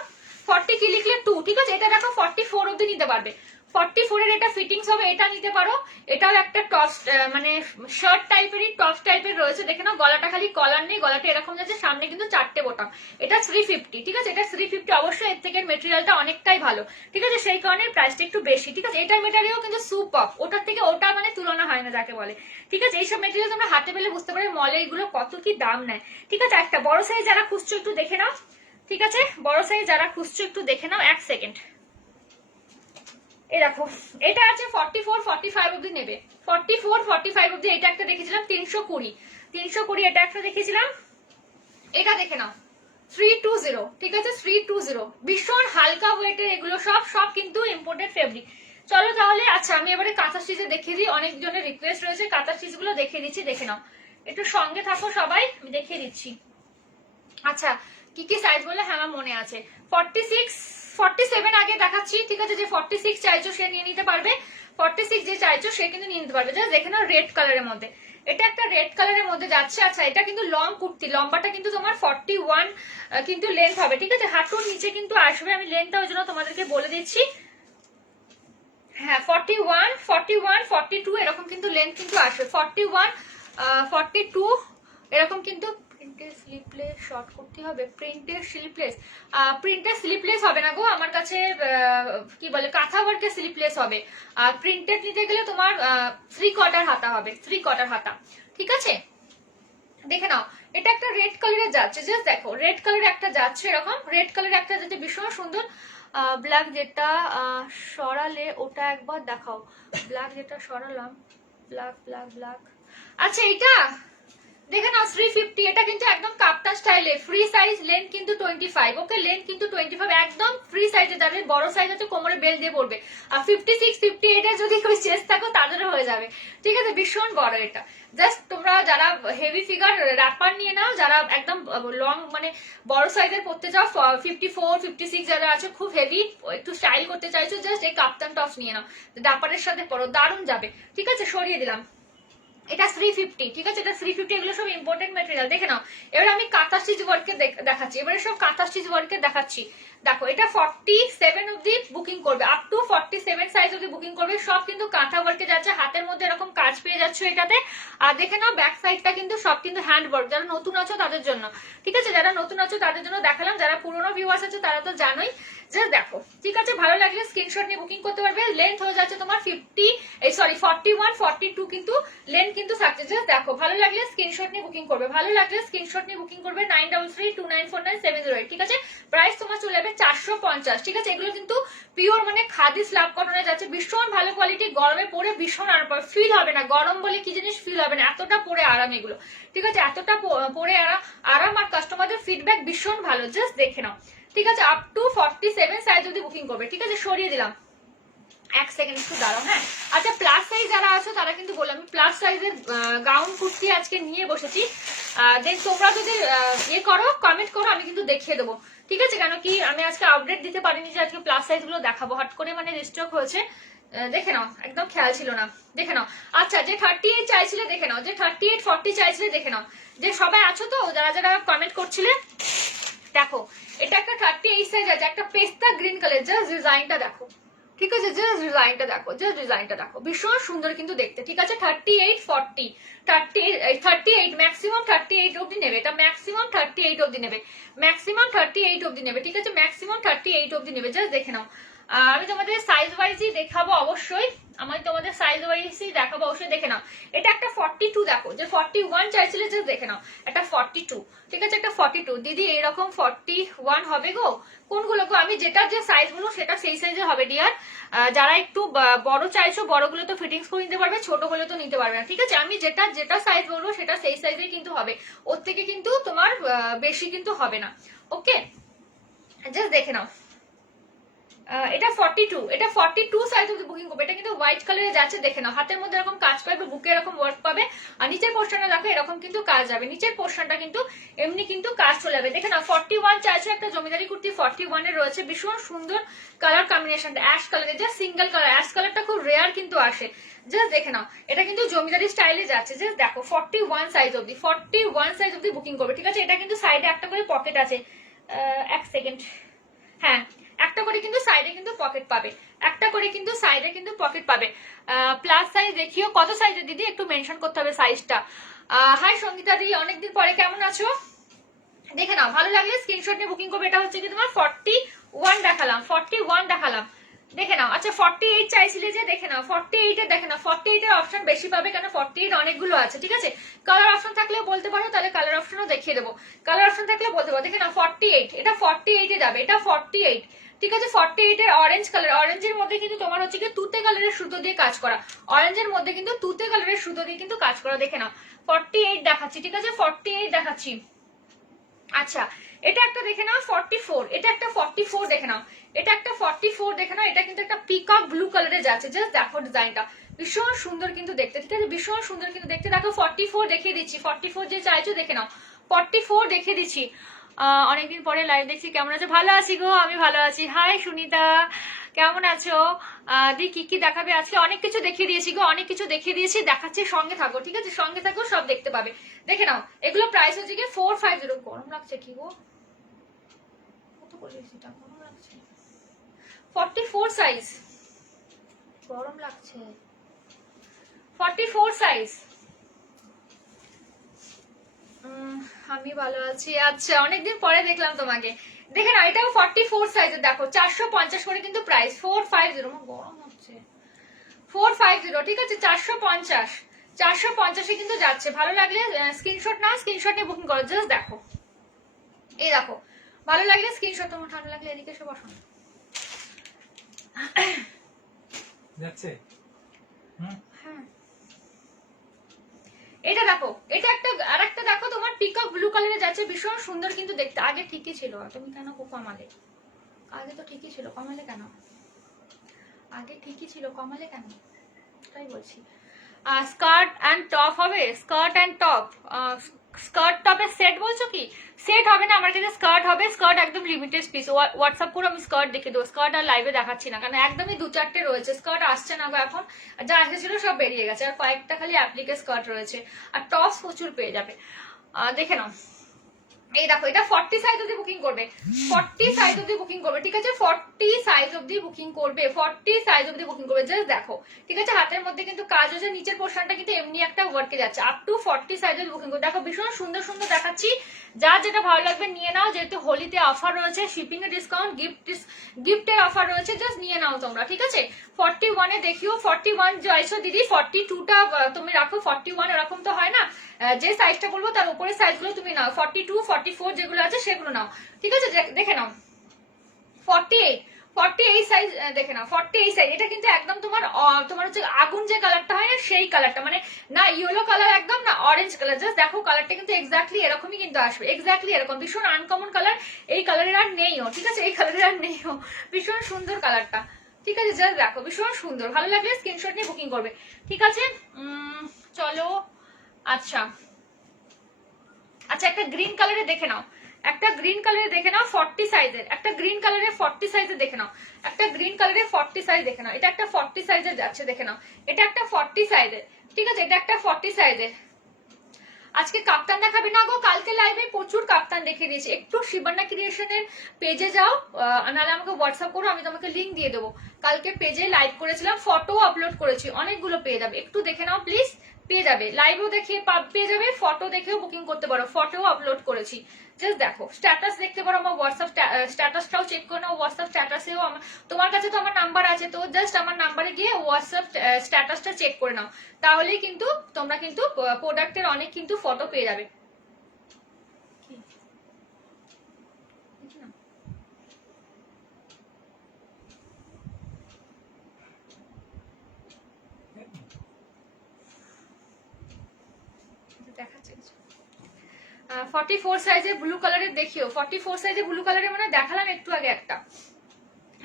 40 কি লিখলে 2, ঠিক আছে? এটা দেখো 44 অব্দি নিতে পারবে, 44 এর এটা ফিটিংস হবে, এটা নিতে পারো। এটাও একটা টপ মানে শার্ট টাইপেরই, টপ টাইপের রয়েছে, দেখে নাও। গলাটা খালি কলার নেই, গলাটা এরকম যাচ্ছে, সামনে কিন্তু 4টে বোতাম। এটা 350, ঠিক আছে? এটা 350, অবশ্যই এর থেকে মেটেরিয়ালটা অনেকটাই ভালো, ঠিক আছে? সেই কারণে প্রাইসটা একটু বেশি, ঠিক আছে? এটার মেটেরিয়াল কিন্তু সুপার, ওটার থেকে ওটা মানে তুলনা হয় না যাকে বলে, ঠিক আছে? এইসব মেটেরিয়াল তোমরা হাতে পেলে বুঝতে পারবে মলে এগুলো কত কি দাম নেয়, ঠিক আছে? একটা বড় সাইজ যারা খুঁজছো একটু দেখে নাও, ঠিক আছে? বড় সাইজ যারা খুঁজছো একটু দেখে নাও, এক সেকেন্ড। এই দেখো এটা আছে 44, 45 অব্দি নেবে, 44, 45 অব্দি। এটা একটা দেখেছিলাম 320, 320, এটা একটা দেখেছিলাম, এটা দেখে নাও 320, ঠিক আছে? 320, ভীষণ হালকা ওয়েটের এগুলো, সব কিন্তু ইম্পোর্টেড ফেব্রিক। চলো তাহলে, আচ্ছা আমি এবারে কাঁথা স্টিচে দেখিয়ে দিই, অনেকজনের রিকোয়েস্ট রয়েছে কাঁথা স্টিচ গুলো দেখিয়ে দিচ্ছি, দেখে নাও। একটু সঙ্গে থাকো সবাই, আমি দেখিয়ে দিচ্ছি। আচ্ছা কি কি সাইজ বলে, হ্যাঁ আমার মনে আছে, 46, 47 আগে দেখাচ্ছি, ঠিক আছে? যে 46 চাইছো সে নিয়ে নিতে পারবে, 46 যে চাইছো সে কিন্তু নিয়ে নিতে পারবে। জাস্ট দেখে নাও রেড কালারের মধ্যে, এটা একটা রেড কালারের মধ্যে যাচ্ছে। আচ্ছা এটা কিন্তু লং কুর্তি, লম্বাটা কিন্তু তোমার 41 কিন্তু লেন্থ হবে, ঠিক আছে? হাঁটুর নিচে কিন্তু আসবে, আমি লেন্থটা ওই জন্য তোমাদেরকে বলে দিচ্ছি। হ্যাঁ 41 41 42 এরকম কিন্তু লেন্থ কিন্তু আসে, 41 42 এরকম কিন্তু। প্রিন্টের স্লিপলেস শর্ট করতে হবে, প্রিন্টের স্লিপলেস হবে না গো আমার কাছে, কি বলে কাঁথা ওয়ার্কের স্লিপলেস হবে। আর প্রিন্টেড নিতে গেলে তোমার 3/4 হাতা হবে, 3/4 হাতা, ঠিক আছে। দেখে নাও এটা একটা রেড কালারের যাচ্ছে, জাস্ট দেখো রেড কালারের একটা যাচ্ছে, এরকম রেড কালারের একটা যাচ্ছে ভীষণ সুন্দর। ব্ল্যাক যেটা সরালে ওটা একবার দেখাও, ব্ল্যাক যেটা সরালাম, ব্ল্যাক ব্ল্যাক ব্ল্যাক। আচ্ছা এটা দেখে নাও 350, এটা কিন্তু একদম কাপ্তা স্টাইলে, ফ্রি সাইজ, লেন্থ কিন্তু 25, ওকে লেন্থ কিন্তু 25, একদম ফ্রি সাইজে, যাদের বড় সাইজ আছে কোমরে বেল্ট দিয়ে পড়বে। আর 56 58 এর যদি কেউ চেস্ট থাকো তাদেরও হয়ে যাবে, ঠিক আছে। ভীষণ বড় এটা, জাস্ট তোমরা যারা হেভি ফিগার র্যাপার নিয়ে নাও, যারা একদম লং মানে বড় সাইজের পড়তে চাও, 54 56 যারা আছে খুব হেভি একটু স্টাইল করতে চাইছো, জাস্ট এই কাপ্তান টপ নিয়ে নাও, র্যাপারের সাথে পরো, দারুণ যাবে, ঠিক আছে। সরিয়ে দিলাম, এটা 350, ঠিক আছে, এটা 350, এগুলো সব ইম্পর্টেন্ট ম্যাটেরিয়াল। দেখে নাও এবার আমি কাঁথা স্টিচ ওয়ার্কের দেখাচ্ছি, এবারে সব কাঁথা স্টিচ ওয়ার্কের দেখাচ্ছি। দেখো এটা 47 অব্দি বুকিং করবে, আপ টু 47 সাইজ অব্দি বুকিং করবে, সব কিন্তু কাঁথা ওয়ার্কে যাচ্ছে, হাতের মধ্যে এরকম কাজ পেয়ে যাচ্ছে এটাতে। আর দেখে নাও ব্যাক সাইডটা কিন্তু সব কিন্তু হ্যান্ড ওয়ার্ক, যারা নতুন আছো তাদের জন্য, ঠিক আছে, যারা নতুন আছো তাদের জন্য দেখালাম, যারা পুরোনো ভিউয়ার্স আছে তারা তো জানোই। জাস্ট দেখো, ঠিক আছে, ভালো লাগলে স্ক্রিনশট নিয়ে বুকিং করতে পারবে। লেন্থ হয়ে যাচ্ছে তোমার 41 42 কিন্তু লেন্থ কিন্তু থাকছে, জাস্ট দেখো, ভালো লাগলে স্ক্রিনশট নিয়ে বুকিং করবে, ভালো লাগলে স্ক্রিনশট নিয়ে বুকিং করবে 9332949708, ঠিক আছে। প্রাইস তোমার চলে যাবে 450, ঠিক আছে। এগুলো কিন্তু পিওর মানে খাদি স্ল্যাব কটনে যাচ্ছে, ভীষণ ভালো কোয়ালিটি, গরমে পরে ভীষণ আরাম পাবে, ফিল হবে না গরম বলে কি জিনিস ফিল হবে না, এতটা পরে আরাম এগুলো, ঠিক আছে, এতটা পরে আরাম। আর কাস্টমারদের ফিডব্যাক ভীষণ ভালো, জাস্ট দেখে নাও, ঠিক আছে। আপ টু 47 সাইজ যদি বুকিং করবে, ঠিক আছে। সরিয়ে দিলাম, এক সেকেন্ড একটু দাঁড়াও, হ্যাঁ। আচ্ছা প্লাস সাইজ যারা আছো তারা কিন্তু বললাম আমি প্লাস সাইজের গাউন কুর্তি আজকে নিয়ে বসেছি, দেন তোমরা যদি ইয়ে করো কমেন্ট করো, আমি কিন্তু দেখিয়ে দেবো, ঠিক আছে। কেন কি আমি আজকে আপডেট দিতে পারিনি যে আজকে প্লাস সাইজ গুলো দেখাবো, হট করে মানে রিস্টক হয়েছে, দেখে নাও, একদম খেয়াল ছিল না, দেখে নাও। আচ্ছা যে 38 চাইছিলে দেখে নাও, যে 38 40 চাইছিলে দেখে নাও, যে সবাই আছো তো যারা যারা কমেন্ট করছিলে, দেখো এটা একটা 38 সাইজ আছে, একটা পেস্তা গ্রিন কালার, জাস্ট ডিজাইনটা দেখো, ঠিক আছে, জাস্ট ডিজাইনটা দেখো, জাস্ট ডিজাইনটা দেখো, ভীষণ সুন্দর কিন্তু দেখতে, ঠিক আছে। 38 40 38 ম্যাক্সিমাম 38 অবধি নেবে, এটা ম্যাক্সিমাম 38 অবধি নেবে, ম্যাক্সিমাম 38 অবধি নেবে, ঠিক আছে, ম্যাক্সিমাম 38 অবধি নেবে, জাস্ট দেখে নাও। আমি তোমাদের সাইজ ওয়াইজই দেখাবো অবশ্যই, আমি তোমাদের সাইজ ওয়াইজই দেখাবো অবশ্যই, দেখে নাও। এটা একটা 42 দেখো, যে 41 চাইছিলে, জাস্ট দেখে নাও, একটা 42, ঠিক আছে, একটা 42। দিদি এরকম 41 হবে গো, কোনগুলো গো? আমি যেটা যে সাইজ বলবো সেটা সেই সাইজে হবে ডিয়ার। যারা একটু বড় চাইছো, বড়গুলো তো ফিটিংস করে নিতে পারবে, ছোট গুলো তো নিতে পারবে না, ঠিক আছে। আমি যেটা যেটা সাইজ বলবো সেটা সেই সাইজেই কিন্তু হবে, ওর থেকে কিন্তু তোমার বেশি কিন্তু হবে না, ওকে। জাস্ট দেখে নাও, এটা 42, এটা 42 সাইজ অবধি বুকিং করবে, এটা কিন্তু হোয়াইট কালারে যাচ্ছে, দেখে নাও, হাতের মধ্যে এরকম কাজ পাবে, বুকে এরকম ওয়ার্ক পাবে, আর নিচের পোর্শনটা দেখো এরকম কিন্তু কাজ যাবে, নিচের পোর্শনটা কিন্তু এমনি কিন্তু কাজ চলে যাবে, দেখে নাও। 41 চাইছো একটা জমিদারি কুর্তি 41 এর রয়েছে, ভীষণ সুন্দর কালার কম্বিনেশনটা, অ্যাশ কালারের, জাস্ট সিঙ্গেল কালার, অ্যাশ কালারটা খুব রেয়ার কিন্তু আসে, জাস্ট দেখে নাও, এটা কিন্তু জমিদারি স্টাইলে যাচ্ছে, জাস্ট দেখো 41 সাইজ অবধি, 41 সাইজ অবধি বুকিং করবে, ঠিক আছে। এটা কিন্তু সাইডে একটা করে পকেট আছে, এক সেকেন্ড, হ্যাঁ একটা করে কিন্তু সাইডে কিন্তু পকেট পাবে, একটা করে কিন্তু সাইডে কিন্তু পকেট পাবে। প্লাস সাইজ দেখিও, কত সাইজের দিদি একটু মেনশন করতে হবে সাইজটা। হাই সঙ্গীতা দি, অনেকদিন পরে কেমন আছো? দেখে নাও, ভালো লাগলে স্ক্রিনশট নিয়ে বুকিং করবে। এটা হচ্ছে কি তোমার 41 দেখালাম, 41 দেখালাম, দেখে নাও। আচ্ছা 48 চাইছিলে যে, দেখে নাও 48 এর, দেখে নাও 48 এর অপশন বেশি পাবে, কেন 48 অনেকগুলো আছে, ঠিক আছে। কালার অপশন থাকলে বলতে পারো, তাহলে কালার অপশনও দেখিয়ে দেবো, কালার অপশন থাকলে বলতে পারো। দেখে নাও 48, এটা 48 এ যাবে, এটা 48, ঠিক আছে। 48 এর অরেঞ্জ কালার, অরেঞ্জের মধ্যে কিন্তু তোমার হচ্ছে কি তুতে কালারের সুতো দিয়ে কাজ করা, অরেঞ্জের মধ্যে কিন্তু তুতে কালারের সুতো দিয়ে কিন্তু কাজ করা, দেখে নাও 48 দেখাচ্ছি, ঠিক আছে, 48 দেখাচ্ছি। আচ্ছা এটা একটা দেখে নাও 44, এটা একটা 44 দেখে নাও, এটা একটা 44 দেখে নাও, এটা কিন্তু একটা পিকক ব্লু কালারে যাচ্ছে, জাস্ট দেখো ডিজাইনটা ভীষণ সুন্দর কিন্তু দেখতে, ঠিক আছে, ভীষণ সুন্দর কিন্তু দেখতে। দেখো 44 দেখিয়ে দিচ্ছি, 44 যে চাইছো দেখে নাও, 44 দেখিয়ে দিচ্ছি। অনেকদিন পরে লাইভ দেখছি, কেমন আছো? ভালো আছি গো, আমি ভালো আছি। হাই সুনিতা, কেমন আছো? দি কি কি দেখাবে আজকে? অনেক কিছু দেখিয়ে দিয়েছি গো, অনেক কিছু দেখিয়ে দিয়েছি, দেখাচ্ছি, সঙ্গে থাকো, ঠিক আছে, সঙ্গে থাকো, সব দেখতে পাবে। দেখে নাও, এগুলো প্রাইস হচ্ছে কি 450। গরম লাগছে কি গো, কত করে এটা গরম লাগছে। 44 সাইজ, গরম লাগছে। 44 সাইজ। আমি ভালো আছি। আচ্ছা, অনেকদিন পরে দেখলাম তোমাকে। দেখে না, এটাও 44 সাইজের। দেখো 450 করে কিন্তু প্রাইস। 450। গরম হচ্ছে। 450, ঠিক আছে। 450, 450 কিন্তু যাচ্ছে। ভালো লাগলে স্ক্রিনশট নাও, স্ক্রিনশট নিয়ে বুকিং করো। জাস্ট দেখো, এই দেখো, ভালো লাগলে স্ক্রিনশট। তোমার ঠান্ডা লাগলে এদিকে এসে বসো যাচ্ছে। হ্যাঁ, এটা দেখো, এটা একটা আরেকটা দেখো, তোমার পিকক ব্লু কালারে যাচ্ছে, ভীষণ সুন্দর কিন্তু দেখতে। আগে ঠিকই ছিল, তুমি কেন কমালে? আগে তো ঠিকই ছিল, কমালে কেন? আগে ঠিকই ছিল, কমালে কেন? তাই বলছি। স্কার্ট অ্যান্ড টপ হবে, স্কার্ট অ্যান্ড টপ। স্কার্ট টপের সেট বলছো কি? সেট হবে না আমার কাছে, স্কার্ট হবে। স্কার্ট একদম লিমিটেড পিস। হোয়াটসঅ্যাপ করে আমি স্কার্ট দেখে দেবো। স্কার্ট আর লাইভে দেখাচ্ছি না, কারণ একদমই 2-4টে রয়েছে। স্কার্ট আসছে না গো এখন, যা এসেছিল সব বেরিয়ে গেছে। আর কয়েকটা খালি অ্যাপ্লিকে স্কার্ট রয়েছে। আর টপস প্রচুর পেয়ে যাবে। দেখে নাও, এই দেখো, এটা 40 সাইজ অবধি বুকিং করবে। 40 সাইজ অবধি বুকিং করবে, ঠিক আছে। 40 সাইজ অবধি বুকিং করবে, 40 সাইজ অবধি বুকিং করবে। জাস্ট দেখো, ঠিক আছে। হাতের মধ্যে কিন্তু কাজ হচ্ছে, নিচের পোর্শনটা কিন্তু এমনি একটা ওয়ার্কে যাচ্ছে। আপ টু 40 সাইজ অবধি বুকিং করবে। দেখো, ভীষণ সুন্দর সুন্দর দেখাচ্ছি। যার যেটা ভালো লাগবে নিয়ে নাও। যেহেতু হোলিতে অফার রয়েছে, শিপিং এর ডিসকাউন্ট, গিফটের অফার রয়েছে, জাস্ট নিয়ে নাও তোমরা, ঠিক আছে। 41 এ দেখিও। 41 চাইছো দিদি, 42টা তুমি রাখো। 41 এরকম তো হয় না, যে সাইজটা বলবো তার উপরের সাইজগুলো তুমি নাও। 42, 44 যেগুলো আছে সেগুলো নাও, ঠিক আছে। দেখে নাও 48, 48 সাইজ দেখে নাও। 48 সাইজ, এটা কিন্তু একদম তোমার তোমার হচ্ছে আগুন যে কালারটা হয় না, সেই কালারটা, মানে না ইয়েলো কালার একদম, না অরেঞ্জ কালার। জাস্ট দেখো, কালারটা কিন্তু এক্স্যাক্টলি এরকমই কিন্তু আসবে, এক্স্যাক্টলি এরকম। ভীষণ আনকমন কালার। এই কালারের আর নেইও, ঠিক আছে। এই কালারের আর নেইও। ভীষণ সুন্দর কালারটা, ঠিক আছে। জাস্ট দেখো, ভীষণ সুন্দর। ভালো লাগলে স্ক্রিনশট নিয়ে বুকিং করবে, ঠিক আছে। চলো, আচ্ছা আচ্ছা, একটা গ্রিন কালারে দেখে নাও। একটা গ্রিন কালারে দেখে নাও 40 সাইজের। একটা গ্রিন কালারে 40 সাইজের দেখে নাও। একটা গ্রিন কালারে 40 সাইজ দেখে নাও। এটা একটা 40 সাইজের যাচ্ছে, দেখে নাও। এটা একটা 40 সাইজের, ঠিক আছে। এটা একটা 40 সাইজের। আজকে কাপ্তান দেখাবে না গো, কালকে লাইভে প্রচুর কাপ্তান দেখিয়ে দিয়েছি। একটু শিবান্না ক্রিয়েশনের পেজে যাও, নাহলে আমাকে হোয়াটসঅ্যাপ করো, আমি তোমাকে লিঙ্ক দিয়ে দেবো। কালকে পেজে লাইভ করেছিলাম, ফটো আপলোড করেছি, অনেকগুলো পেয়ে যাবে। একটু দেখে নাও প্লিজ, পেয়ে যাবে। লাইভও দেখে পেয়ে যাবে, ফটো দেখেও বুকিং করতে পারো। ফটো আপলোড করেছি, জাস্ট দেখো। স্ট্যাটাস দেখতে পারো, আমার হোয়াটসঅ্যাপ স্ট্যাটাসটাও চেক করে নাও। হোয়াটসঅ্যাপ স্ট্যাটাসেও তোমার কাছে তো আমার নাম্বার আছে, তো জাস্ট আমার নাম্বারে গিয়ে হোয়াটসঅ্যাপ স্ট্যাটাসটা চেক করে নাও। তাহলেই কিন্তু তোমরা কিন্তু প্রোডাক্টের অনেক কিন্তু ফটো পেয়ে যাবে। দেখাচ্ছে 44 সাইজের ব্লু কালারের দেখিও। 44 সাইজের ব্লু কালারের মানে দেখালাম একটু আগে একটা,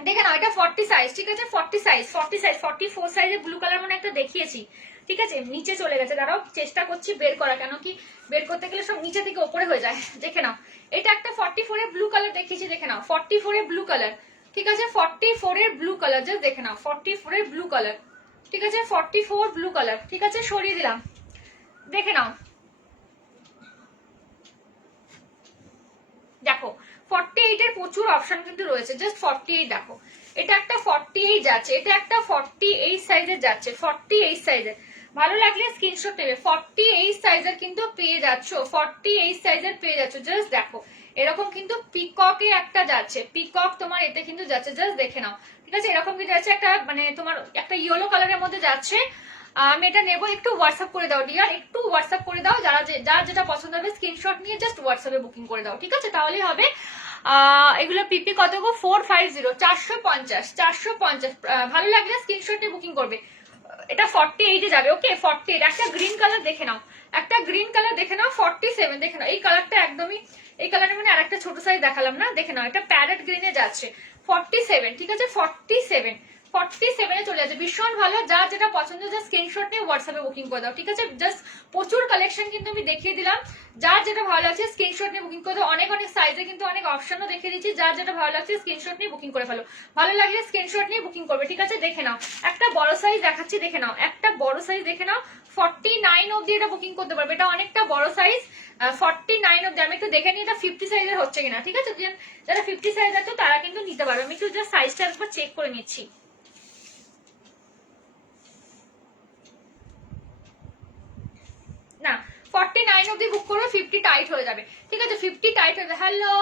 দেখে নাও। এটা 40 সাইজ, ঠিক আছে। 40 সাইজ, 40 সাইজ, 44 সাইজের ব্লু কালার মানে একটা দেখিয়েছি, ঠিক আছে। নিচে চলে গেছে, দাঁড়াও চেষ্টা করছি বের করা, কেন কি বের করতে গেলে সব নিচে থেকে উপরে হয়ে যায়। দেখে নাও, এটা একটা 44 এর ব্লু কালার দেখিয়েছি, দেখে নাও। 44 এর ব্লু কালার, ঠিক আছে। 44 এর ব্লু কালার, জাস্ট দেখে নাও। 44 এর ব্লু কালার, ঠিক আছে। 44 ব্লু কালার, ঠিক আছে। সরিয়ে দিলাম, দেখে নাও। দেখো 48 এর প্রচুর অপশন কিন্তু রয়েছে, জাস্ট 48 দেখো। এটা একটা 48 যাচ্ছে, এটা একটা 48 সাইজের যাচ্ছে, 48 সাইজের। ভালো লাগলে স্ক্রিনশট নেবে। 48 সাইজের কিন্তু পেয়ে যাচ্ছ, 48 সাইজের পেয়ে যাচ্ছ, জাস্ট দেখো। এরকম কিন্তু পিককে একটা যাচ্ছে, পিকক তোমার এতে কিন্তু যাচ্ছে, জাস্ট দেখে নাও, ঠিক আছে। এরকম কিন্তু যাচ্ছে একটা, মানে তোমার একটা ইয়েলো কালারের মধ্যে যাচ্ছে। আমি এটা নেবো, একটু হোয়াটসঅ্যাপ করে দাও ডিয়ার, একটু হোয়াটসঅ্যাপ করে দাও। যার যেটা পছন্দ হবে স্ক্রিনশট নিয়ে জাস্ট হোয়াটসঅ্যাপে বুকিং করে দাও, ঠিক আছে। তাহলেই হবে। এগুলো পিপি কত গো? 450, 450, 450। ভালো লাগলে স্ক্রিনশট নিয়ে বুকিং করবে। এটা 48 এ যাবে, ওকে। 48। একটা গ্রিন কালার দেখে নাও, একটা গ্রিন কালার দেখে নাও। 47 দেখে নাও। এই কালারটা একদমই, এই কালারের মানে আরেকটা ছোট সাইজ দেখালাম না, দেখে নাও। এটা প্যারেট গ্রিনে যাচ্ছে, 47, ঠিক আছে। 47, 47 এ চলে যাচ্ছে, ভীষণ ভালো। যা যেটা পছন্দ জাস্ট স্ক্রিনশট নিয়ে হোয়াটসঅ্যাপে বুকিং করে দাও, ঠিক আছে। জাস্ট প্রচুর কালেকশন কিন্তু আমি দেখিয়ে দিলাম। যার যেটা ভালো লাগছে স্ক্রিনশট নিয়ে বুকিং করে দাও। অনেক অনেক সাইজে কিন্তু অনেক অপশনও দেখিয়ে দিচ্ছি। যার যেটা ভালো লাগছে স্ক্রিনশট নিয়ে বুকিং করে ফেলো। ভালো লাগলে স্ক্রিনশট নিয়ে বুকিং করবে, ঠিক আছে। দেখে নাও, একটা বড় সাইজ দেখাচ্ছি, দেখে নাও। একটা বড় সাইজ দেখে নাও। 49 অবধি এটা বুকিং করতে পারবে, এটা অনেকটা বড় সাইজ। 49 অবধি। আমি একটু দেখে নিই এটা 50 সাইজের হচ্ছে কিনা, ঠিক আছে। যারা 50 সাইজ আছে তারা কিন্তু নিতে পারবে। আমি একটু জাস্ট সাইজটা একবার চেক করে নিচ্ছি। না 49 অবধি বুক করবে, 50 টাইট হয়ে যাবে, ঠিক আছে 50 টাইট হয়ে যাবে। হ্যালো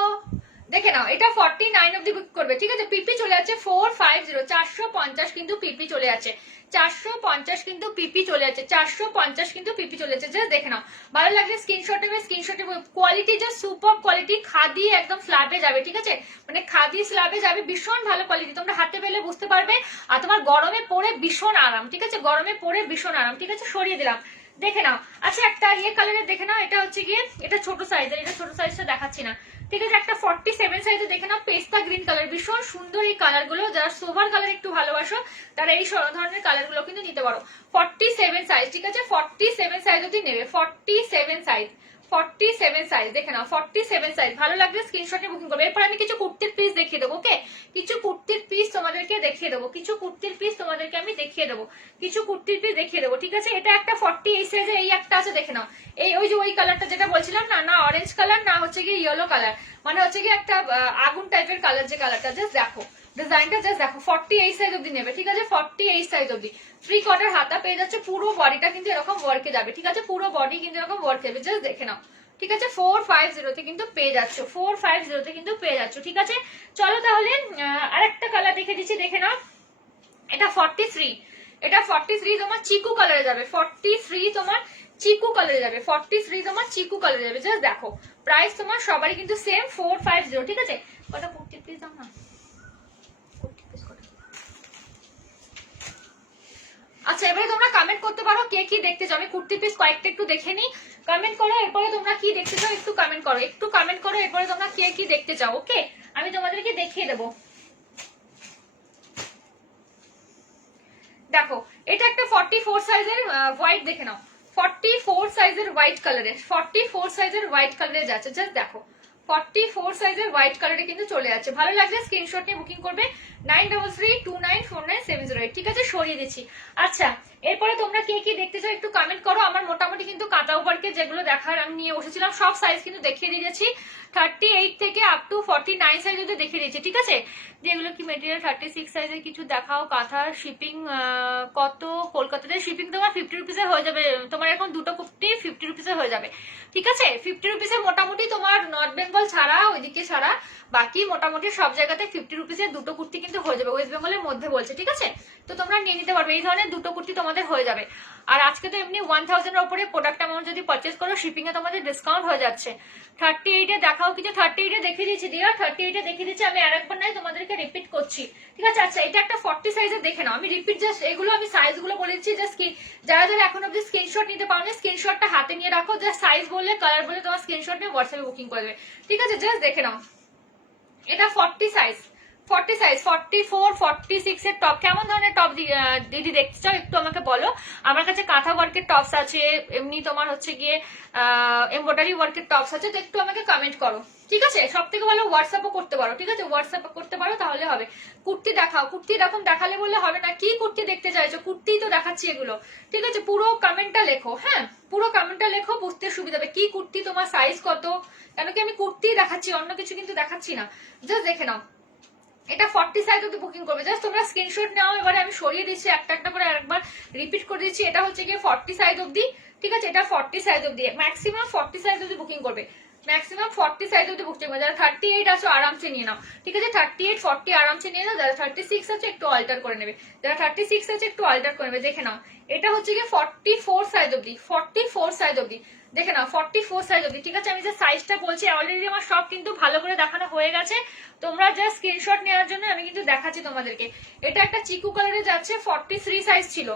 দেখে নাও, এটা 49 অবধি বুক করবে, ঠিক আছে। পিপি চলে যাচ্ছে 450, 450 কিন্তু পিপি চলে যাচ্ছে, 450 কিন্তু পিপি চলে যাচ্ছে, 450 কিন্তু পিপি চলে যাচ্ছে। জাস্ট দেখে নাও, ভালো লাগলে স্ক্রিনশট নেবে, স্ক্রিনশট নেবে। Quality just super quality, khadi একদম স্ল্যাবে যাবে, ঠিক আছে, মানে খাদি স্ল্যাবে যাবে, ভীষণ ভালো কোয়ালিটি, তোমরা হাতে পেলে বুঝতে পারবে। আর তোমার গরমে পরে ভীষণ আরাম, ঠিক আছে, গরমে পরে ভীষণ আরাম, ঠিক আছে। সরিয়ে দিলাম, দেখে নাও। আচ্ছা একটা ইয়ে কালারের দেখে নাও, এটা হচ্ছে গিয়ে এটা ছোট সাইজের, এটা ছোট সাইজটা দেখাচ্ছি না, ঠিক আছে। একটা 47 সাইজে দেখে নাও, পেস্তা গ্রিন কালার, ভীষণ সুন্দর এই কালার গুলো। যারা সোভার কালার একটু ভালোবাসো তারা এই ধরনের কালার গুলো কিন্তু নিতে পারো। 47 সাইজ, ঠিক আছে, 47 সাইজ অবধি নেবে, 47 সাইজ, 47 সাইজ দেখে নাও, 47 সাইজ। ভালো লাগলে স্ক্রিনশটে বুকিং করবে। এরপর আমি কিছু কুর্তির পিস দেখিয়ে দেবো, ওকে, কিছু কুর্তির পিস তোমাদেরকে দেখিয়ে দেবো, কিছু কুর্তির পিস তোমাদেরকে আমি দেখিয়ে দেবো, কিছু কুর্তির পিস দেখিয়ে দেবো, ঠিক আছে। এটা একটা 48 সাইজে এই একটা আছে, দেখে নাও। এই ওই যে ওই কালারটা যেটা বলছিলাম না, না অরেঞ্জ কালার না হচ্ছে গিয়ে ইয়েলো কালার, মানে হচ্ছে গিয়ে একটা আগুন টাইপের কালার, যে কালারটা জাস্ট দেখো, ডিজাইনটা জাস্ট দেখো। 48 সাইজ অবধি নেবে, ঠিক আছে, 48 সাইজ অবধি। 3/4 হাতা পেয়ে যাচ্ছে, পুরো বডিটা কিন্তু এরকম ওয়ার্কে যাবে, ঠিক আছে, পুরো বডি কিন্তু এরকম ওয়ার্ক যাবে, জাস্ট দেখে নাও, ঠিক আছে। 450 কিন্তু পেয়ে যাচ্ছ, 450 কিন্তু পেয়ে যাচ্ছ, ঠিক আছে। চলো তাহলে আরেকটা কালার দেখে দিচ্ছি, দেখে নাও। এটা 43, এটা 43 তোমার চিকু কালারে যাবে, 43 তোমার চিকু কালারে যাবে, 43 তোমার চিকু কালারে যাবে, জাস্ট দেখো। প্রাইস তোমার সবারই কিন্তু সেম 450, ঠিক আছে। কটা কুর্তি প্লিজ দাও না, আচ্ছা এবারে তোমরা কমেন্ট করতে পারো কে কি দেখতে চাও। আমি কুর্তি পিস কয়েকটা একটু দেখে নিই, কমেন্ট করো, এরপরে তোমরা কি দেখতে চাও একটু কমেন্ট করো, একটু কমেন্ট করো, এরপরে তোমরা কে কি দেখতে চাও, ওকে, আমি তোমাদেরকে দেখিয়ে দেবো। দেখো এটা একটা 44 সাইজের হোয়াইট, দেখে নাও, 44 সাইজের হোয়াইট কালারের, 44 সাইজের হোয়াইট কালারে যাচ্ছে, জাস্ট দেখো, 44 সাইজের হোয়াইট কালারে কিন্তু চলে যাচ্ছে। ভালো লাগলে স্ক্রিনশট নিয়ে বুকিং করবে 9332949708, ঠিক আছে, সরিয়ে দিচ্ছি। আচ্ছা এরপরে তোমরা কে কি দেখতে চাও একটু কমেন্ট করো। আমার মোটামুটি কিন্তু কাঁথা ওয়ার্কে যেগুলো দেখার আমি নিয়ে বসেছিলাম সব সাইজ কিন্তু দেখিয়ে দিয়েছি, 38 থেকে আপ টু 49 সাইজ অবধি দেখিয়ে দিয়েছি, ঠিক আছে। যেগুলো কি মেটেরিয়াল 36 সাইজের কিছু দেখাও, কাঁথার শিপিং কত, কলকাতাতে শিপিং তোমার 50 রুপিসে হয়ে যাবে, তোমার এখন দুটো কুর্তি 50 রুপিসে হয়ে যাবে, ঠিক আছে। 50 রুপিসে মোটামুটি তোমার নর্থ বেঙ্গল ছাড়া, ওইদিকে ছাড়া বাকি মোটামুটি সব জায়গাতে 50 রুপিসে দুটো কুর্তি কিন্তু হয়ে যাবে, ওয়েস্ট বেঙ্গলের মধ্যে বলছে, ঠিক আছে। তো তোমরা নিয়ে নিতে পারবে, এই ধরনের দুটো কুর্তি তোমাদের হয়ে যাবে। আর আজকে তো এমনি 1000 এর উপরে প্রোডাক্ট অ্যামাউন্ট যদি পারচেজ করো শিপিং এ তোমাদের ডিসকাউন্ট হয়ে যাচ্ছে। 38 এ দেখাও কিছু, 38 এ দেখিয়ে দিয়েছি ডিয়ার, 38 এ দেখিয়ে দিচ্ছি, আমি আরেকবার নাই তোমাদেরকে রিপিট করছি, ঠিক আছে। আচ্ছা এটা একটা 40 সাইজে দেখে নাও, আমি রিপিট জাস্ট এগুলো আমি সাইজ গুলো বলেছি, জাস্ট কি যারা যারা এখন অব্দি স্ক্রিনশট নিতে পারো না স্ক্রিনশটটা হাতে নিয়ে রাখো, জাস্ট সাইজ বললে কালার বলে তোমার স্ক্রিনশট নিয়ে হোয়াটসঅ্যাপে বুকিং করে দেবে, ঠিক আছে, জাস্ট দেখে নাও। এটা 40 সাইজ, 40 সাইজ, 44 46 এর টপ, কেমন ধরনের টপ দিদি দেখতে চাও একটু আমাকে বলো। আমার কাছে কাঁথা ওয়ার্কের টপস আছে, এমনি তোমার হচ্ছে গিয়ে এমব্রয়ডারি ওয়ার্কের টপস আছে, তো একটু আমাকে কমেন্ট করো, ঠিক আছে। সব থেকে ভালো হোয়াটসঅ্যাপও করতে পারো, ঠিক আছে, হোয়াটসঅ্যাপ করতে পারো তাহলে হবে। কুর্তি দেখাও, কুর্তি এরকম দেখালে বললে হবে না, কি কুর্তি দেখতে চাইছো, কুর্তি তো দেখাচ্ছি এগুলো, ঠিক আছে। পুরো কমেন্টটা লেখো, হ্যাঁ পুরো কমেন্টটা লেখো, বুঝতে সুবিধা হবে কি কুর্তি, তোমার সাইজ কত, কেন কি আমি কুর্তি দেখাচ্ছি অন্য কিছু কিন্তু দেখাচ্ছি না, জাস্ট দেখে নাও। এটা 40 সাইজ অব্দি বুকিং করবে, জাস্ট তোমরা স্ক্রিনশট নাও। এবারে আমি সরিয়ে দিচ্ছি একটা একটা করে, আরেকবার রিপিট করে দিচ্ছি। এটা হচ্ছে গিয়ে 40 সাইজ অব্দি, ঠিক আছে, এটা 40 সাইজ অব্দি, ম্যাক্সিমাম 40 সাইজ অব্দি বুকিং করবে, ম্যাক্সিমাম 40 সাইজ অব্দি বুকিং করবে। যারা 38 আছো আরামসে নিয়ে নাও, ঠিক আছে, 38 40 আরামসে নিয়ে নাও। যারা 36 আছে একটু অল্টার করে নেবে, যারা 36 আছে একটু অল্টার করে নেবে, দেখে নাও। এটা হচ্ছে গিয়ে 44 সাইজ অব্দি, 44 সাইজ অব্দি, দেখে নাও 44 সাইজ অব্দি, ঠিক আছে। আমি যে সাইজটা বলছি অলরেডি আমার সব কিন্তু ভালো করে দেখানো হয়ে গেছে, তোমরা জাস্ট স্ক্রিনশট নেওয়ার জন্য আমি কিন্তু দেখাচ্ছি তোমাদেরকে। এটা একটা চিকু কালারে যাচ্ছে, 43 সাইজ ছিল।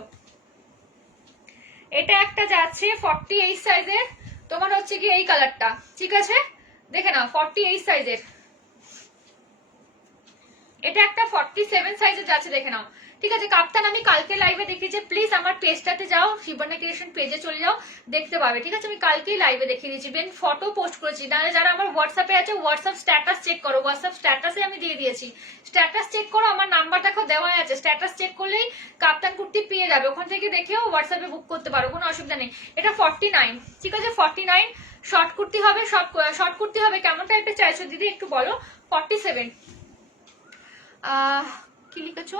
এটা একটা যাচ্ছে 48 সাইজের, তোমার হচ্ছে কি এই কালারটা, ঠিক আছে, দেখে নাও 48 সাইজের। এটা একটা 47 সাইজের যাচ্ছে, দেখে নাও, ঠিক আছে। কাপ্তান আমি কালকে লাইভে দেখিয়েছি, প্লিজ আমার পেজটাতে যাও, শিবর্ণা ক্রিয়েশন পেজে চলে যাও, দেখতে পাবে, ঠিক আছে। আমি কালকেই লাইভে দেখিয়ে দিয়েছি, বেন ফটো পোস্ট করেছি, না যারা আমার হোয়াটসঅ্যাপে আছে হোয়াটসঅ্যাপ স্ট্যাটাস চেক করো, হোয়াটসঅ্যাপ স্ট্যাটাসে আমি দিয়ে দিয়েছি, স্ট্যাটাস চেক করো, আমার নাম্বার দেখো দেওয়াই আছে, স্ট্যাটাস চেক করলেই কাপ্তান কুর্তি পেয়ে যাবে, ওখান থেকে দেখেও হোয়াটসঅ্যাপে বুক করতে পারো, কোনো অসুবিধা নেই। এটা 49, ঠিক আছে, 49 শর্ট কুর্তি হবে, সব শর্ট কুর্তি হবে। কেমন টাইপের চাইছো দিদি একটু বলো। 47 কি লিখেছো,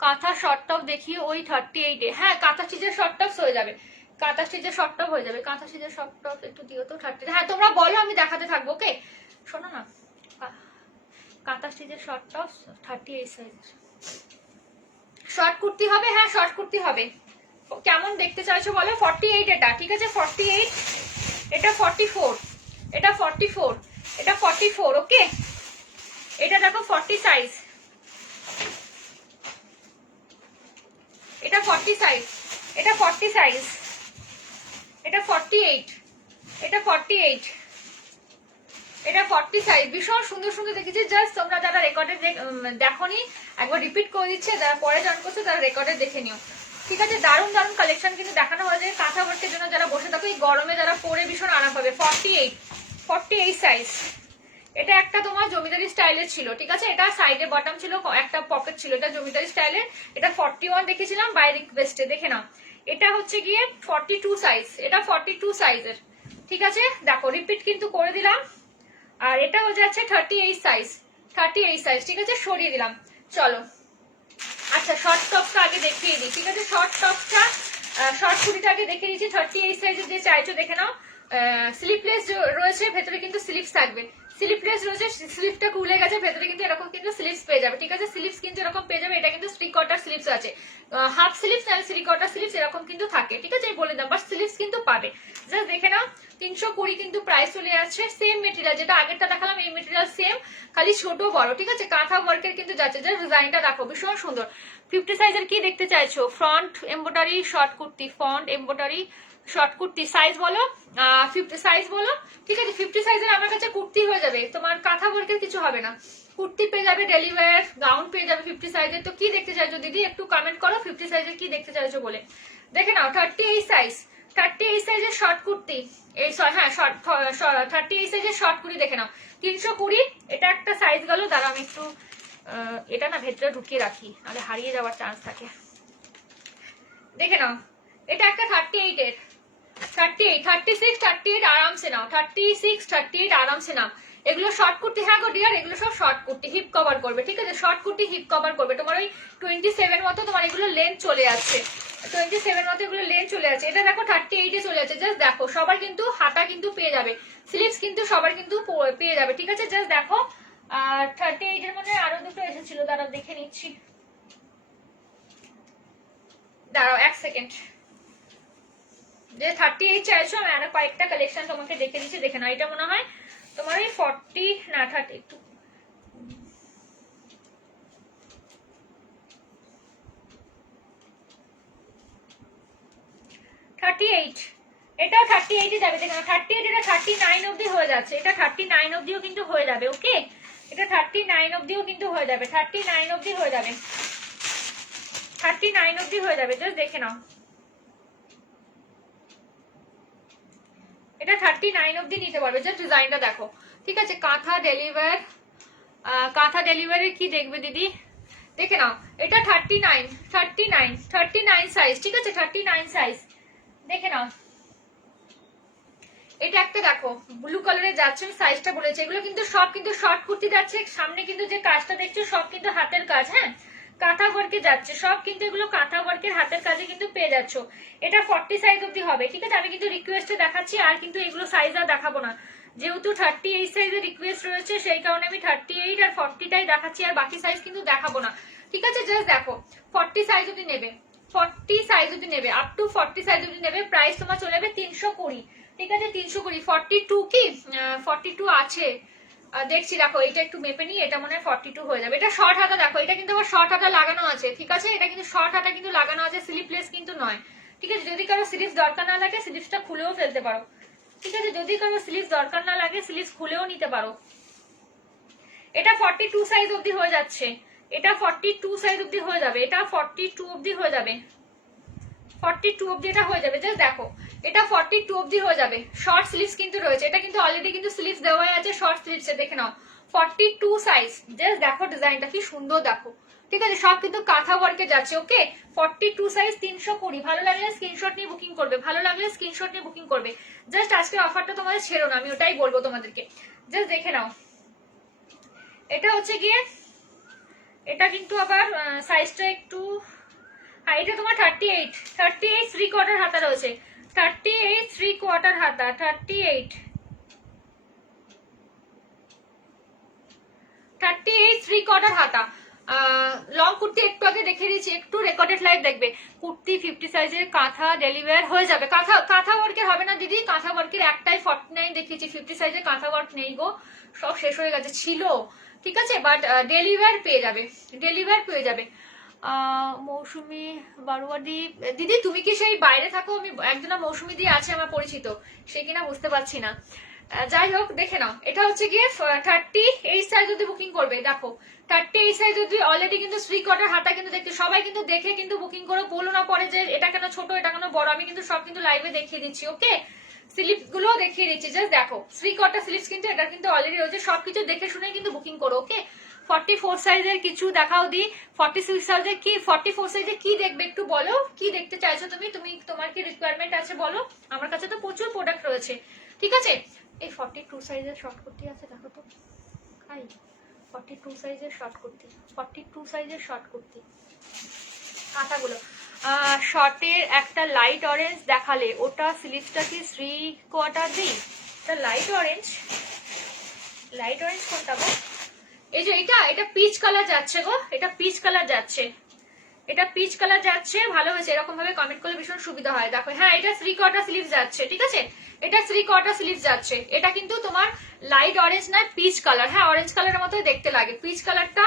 কাঁথা শর্ট টপ দেখিয়ে ওই 38 এ, হ্যাঁ কাঁথা চিজের শর্ট টপস হয়ে যাবে, কাঁথা স্টিচের শর্ট টপ হয়ে যাবে, কাঁথা স্টিচের শর্ট টপ একটু দিও তো 30। হ্যাঁ তোমরা বলো, আমি দেখাতে থাকবো। ওকে শোনো না, কাঁথা স্টিচের শর্ট টপ 38 সাইজের শর্ট কুর্তি হবে। হ্যাঁ শর্ট কুর্তি হবে। কেমন দেখতে চাইছো বলো? 48 এটা, ঠিক আছে 48, এটা 44, এটা 44, এটা 44। ওকে এটা দেখো 40 সাইজ, এটা 40 সাইজ, এটা 40 সাইজ, এটা 48, এটা 48, এটা 40 সাইজ। ভীষণ সুন্দর সুন্দর দেখেছি। জাস্ট তোমরা যারা রেকর্ডে দেখোনি একবার রিপিট করে দিচ্ছে, যারা পরে জয়েন করছো তারা রেকর্ডে দেখে নিও, ঠিক আছে। দারুণ দারুণ কালেকশন কিন্তু দেখানো হয়েছে কাঁথা ওয়ার্কের জন্য। যারা বসে থাকো এই গরমে যারা পরে ভীষণ আরাম পাবে। 48 সাইজ। এটা একটা তোমার জমিদারি স্টাইলের ছিল, ঠিক আছে। এটা সাইডে বটম ছিল, একটা পকেট ছিল, এটা জমিদারি স্টাইলের। এটা 41 দেখেছিলাম বাই রিকোয়েস্টে, দেখে নাও। এটা হচ্ছে গিয়ে 42 সাইজ, এটা 42 সাইজের, ঠিক আছে। দেখো রিপিট কিন্তু করে দিলাম। আর এটা হয়ে যাচ্ছে 38 সাইজ, 38 সাইজ, ঠিক আছে। সরিয়ে দিলাম। চলো আচ্ছা শর্ট টপটা আগে দেখিয়ে দিই, ঠিক আছে। শর্ট টপটা শর্ট কুর্তিটা আগে দেখিয়ে দিচ্ছি। 38 সাইজের যে চাইছো দেখে নাও। স্লিপলেস রয়েছে, ভেতরে কিন্তু স্লিপস থাকবে। স্লিপলেস রয়েছে, স্লিপটা খুলে গেছে, ভেতরে কিন্তু এরকম কিন্তু স্লিপস পেয়ে যাবে, ঠিক আছে। স্লিপস কিন্তু এরকম পেয়ে যাবে। এটা কিন্তু 3/4 স্লিপস আছে, হাফ স্লিপস আর 3/4 স্লিপস এরকম কিন্তু থাকে, ঠিক আছে। বলে দাম, বাট স্লিপস কিন্তু পাবে। জাস্ট দেখে নাও 320 কিন্তু প্রাইস চলে যাচ্ছে। সেম মেটেরিয়াল, যেটা আগেরটা দেখালাম এই মেটেরিয়াল সেম, খালি ছোট বড়, ঠিক আছে। কাঁথা ওয়ার্কের কিন্তু যাচ্ছে। জাস্ট ডিজাইনটা দেখো ভীষণ সুন্দর। 50 সাইজের কি দেখতে চাইছো? Front embroidery short kurti, front embroidery short kurti, size বলো 50 সাইজ বলো, ঠিক আছে। 50 সাইজের আমার কাছে কুর্তি হয়ে যাবে, তোমার কাঁথা ওয়ার্কের কিছু হবে না। কুর্তি পেয়ে যাবে, ডেলি ওয়্যার গাউন পেয়ে যাবে 50 সাইজের। তো কি দেখতে চাইছো দিদি একটু কমেন্ট করো 50 সাইজের কি দেখতে চাইছো বলে। দেখে নাও 38 সাইজ, 38 সাইজের শর্ট কুর্তি, এই হ্যাঁ শর্ট 38 সাইজের শর্ট কুর্তি দেখে নাও 320। এটা একটা সাইজ গেল, দাঁড়া আমি একটু এটা না ভেতরে ঢুকিয়ে রাখি, আরে হারিয়ে যাওয়ার চান্স থাকে। দেখে নাও এটা একটা 38 এর, 38, 36, 38 আরামসে নাও, 36, 38 আরামসে নাও। এগুলো শর্ট কুর্তি। হ্যাঁ গো ডিয়ার এগুলো সব শর্ট কুর্তি, হিপ কভার করবে, ঠিক আছে। শর্ট কুর্তি হিপ কভার করবে। তোমার ওই 27 মতো তোমার এগুলো লেন্থ চলে যাচ্ছে, 27 মতো এগুলো লেন্থ চলে যাচ্ছে। এটা দেখো 38 এ চলে যাচ্ছে। জাস্ট দেখো সবার কিন্তু হাতা কিন্তু পেয়ে যাবে, স্লিভস কিন্তু সবার কিন্তু পেয়ে যাবে, ঠিক আছে। জাস্ট দেখো। আর 38 এর মধ্যে আরো দুটো এসেছিল, দাঁড়াও দেখে নিচ্ছি, দাঁড়াও 1 সেকেন্ড। যে 38 চাইছো আমি আরো কয়েকটা কালেকশন তোমাকে দেখে দিচ্ছি, দেখে নাও। এটা মনে হয় তোমার ওই 40 না 30 একটু 38, এটাও 38 এ যাবে, দেখো 38, এটা 39 অবধি হয়ে যাচ্ছে। এটা 39 অবধিও কিন্তু হয়ে যাবে, ওকে। এটা 39 অবধিও কিন্তু হয়ে যাবে, 39 অবধি হয়ে যাবে, 39 অবধি হয়ে যাবে। জাস্ট দেখে নাও এটা 39 অবধি নিতে পারবে। জাস্ট ডিজাইনটা দেখো, ঠিক আছে। কাঁথা ডেলিভার, কাঁথা ডেলিভারি কি দেখবে দিদি দেখে নাও। এটা 39, 39, 39 সাইজ, ঠিক আছে। 39 সাইজ দেখে নাও। এটা একটা দেখো ব্লু কালারে যাচ্ছে, আমি সাইজটা বলেছি। এগুলো কিন্তু সব কিন্তু শর্ট কুর্তি যাচ্ছে। সামনে কিন্তু যে কাজটা দেখছো সব কিন্তু হাতের কাজ, হ্যাঁ কাঁথা ওয়ার্কে যাচ্ছে সব, কিন্তু এগুলো কাঁথা ওয়ার্কের হাতের কাজে কিন্তু পেয়ে যাচ্ছ। এটা 40 সাইজ অবধি হবে, ঠিক আছে। আমি কিন্তু রিকোয়েস্টে দেখাচ্ছি, আর কিন্তু এগুলো সাইজ আর দেখাবো না, যেহেতু 38 সাইজের রিকোয়েস্ট রয়েছে সেই কারণে আমি 38 আর 40টাই দেখাচ্ছি, আর বাকি সাইজ কিন্তু দেখাবো না, ঠিক আছে। জাস্ট দেখো 40 সাইজ অবধি নেবে, 40 সাইজ অবধি নেবে, আপ টু 40 সাইজ অবধি নেবে। প্রাইস তোমার চলে যাবে 320, ঠিক আছে। 320। 42 কি 42 আছে দেখছি, দেখো এটা একটু মেপে নিই, এটা মনে হয় 42 হয়ে যাবে। এটা শর্ট হাতা, দেখো এটা কিন্তু আবার শর্ট হাতা লাগানো আছে, ঠিক আছে। এটা কিন্তু শর্ট হাতা কিন্তু লাগানো আছে, স্লিপলেস কিন্তু নয়, ঠিক আছে। যদি কারো স্লিভস দরকার না লাগে স্লিভসটা খুলেও ফেলতে পারো, ঠিক আছে। যদি কারো স্লিভস দরকার না লাগে স্লিভস খুলেও নিতে পারো। এটা 42 সাইজ অবধি হয়ে যাচ্ছে, এটা 42 সাইজ অবধি হয়ে যাবে, এটা 42 অবধি হয়ে যাবে, 42 অবধি এটা হয়ে যাবে। জাস্ট দেখো এটা 42 অবধি হয়ে যাবে। শর্ট স্লিভস কিন্তু রয়েছে, এটা কিন্তু অলরেডি কিন্তু স্লিভস দেওয়াই আছে শর্ট স্লিভসে, দেখে নাও 42 সাইজ। জাস্ট দেখো ডিজাইনটা কি সুন্দর দেখো, ঠিক আছে। সব কিন্তু কাঁথা ওয়ার্কে যাচ্ছে, ওকে। 42 সাইজ 320। ভালো লাগলে স্ক্রিনশট নিয়ে বুকিং করবে, ভালো লাগলে স্ক্রিনশট নিয়ে বুকিং করবে। জাস্ট আজকের অফারটা তোমাদের ছেড়ো না, আমি ওটাই বলবো তোমাদেরকে। জাস্ট দেখে নাও এটা হচ্ছে গিয়ে, এটা কিন্তু আবার সাইজটা একটু, হ্যাঁ এটা তোমার 38, 38 3/4 হাতা রয়েছে, 38 3/4 হাতা, 38 3/4 হাতা। লং কুর্তি একটু আগে দেখে দিয়েছি, একটু রেকর্ডেড লাইভ দেখবে। কুর্তি 50 সাইজের, কাঁথা ডেলিভার হয়ে যাবে। কাঁথা ওয়ার্কের হবে না দিদি, কাঁথা ওয়ার্কের একটাই 49 দেখিয়েছি, 50 সাইজের কাঁথা ওয়ার্ক নেই গো, সব শেষ হয়ে গেছে, ছিল ঠিক আছে, বাট ডেলিভার পেয়ে যাবে, ডেলিভার পেয়ে যাবে। মৌসুমি বারুয়াদি দিদি, তুমি কি সেই বাইরে থাকো? আমি একজনা মৌসুমি দিয়ে আছে আমার পরিচিত, সে কিনা বুঝতে পারছি না। যাই হোক দেখে নাও, এটা হচ্ছে গিয়ে 38 সাইজ যদি বুকিং করবে, দেখো 38 সাইজ যদি অলরেডি কিন্তু 3/4 হাতা কিন্তু দেখতে, সবাই কিন্তু দেখে কিন্তু বুকিং করো, বলো না পরে যে এটা কেন ছোট এটা কেন বড়, আমি কিন্তু সব কিন্তু লাইভে দেখিয়ে দিচ্ছি। ওকে, স্লিপস গুলো দেখিয়ে দিচ্ছি, জাস্ট দেখো 3/4 স্লিপস কিন্তু এটা কিন্তু অলরেডি রয়েছে, সবকিছু দেখে শুনে কিন্তু বুকিং করো। ওকে, 44 সাইজের কিছু দেখাও দি, 46 সাইজের কি, 44 সাইজে কি দেখবে একটু বলো, কি দেখতে চাইছো তুমি, তোমার কি রিকোয়ারমেন্ট আছে বলো, আমার কাছে তো প্রচুর প্রোডাক্ট রয়েছে, ঠিক আছে। এই 42 সাইজের শর্ট কুর্তি আছে, দেখো তো, 42 সাইজের শর্ট কুর্তি, 42 সাইজের শর্ট কুর্তি কাঁথাগুলো। শর্টের একটা লাইট অরেঞ্জ দেখালে, ওটা স্লিভসটা কি 3/4 দিই? এটা লাইট অরেঞ্জ, লাইট অরেঞ্জ কোনটা গো? এই যে এটা পিচ কালার যাচ্ছে গো, এটা পিচ কালার যাচ্ছে, এটা পিচ কালার যাচ্ছে, ভালো হয়েছে, এরকম ভাবে কমেন্ট করলে ভীষণ সুবিধা হয়। দেখো হ্যাঁ, এটা 3/4 স্লিভস যাচ্ছে, ঠিক আছে, এটা 3/4 স্লিভস যাচ্ছে, এটা কিন্তু তোমার লাইট অরেঞ্জ না, পিচ কালার। হ্যাঁ, অরেঞ্জ কালারের মতো দেখতে লাগে, পিচ কালারটা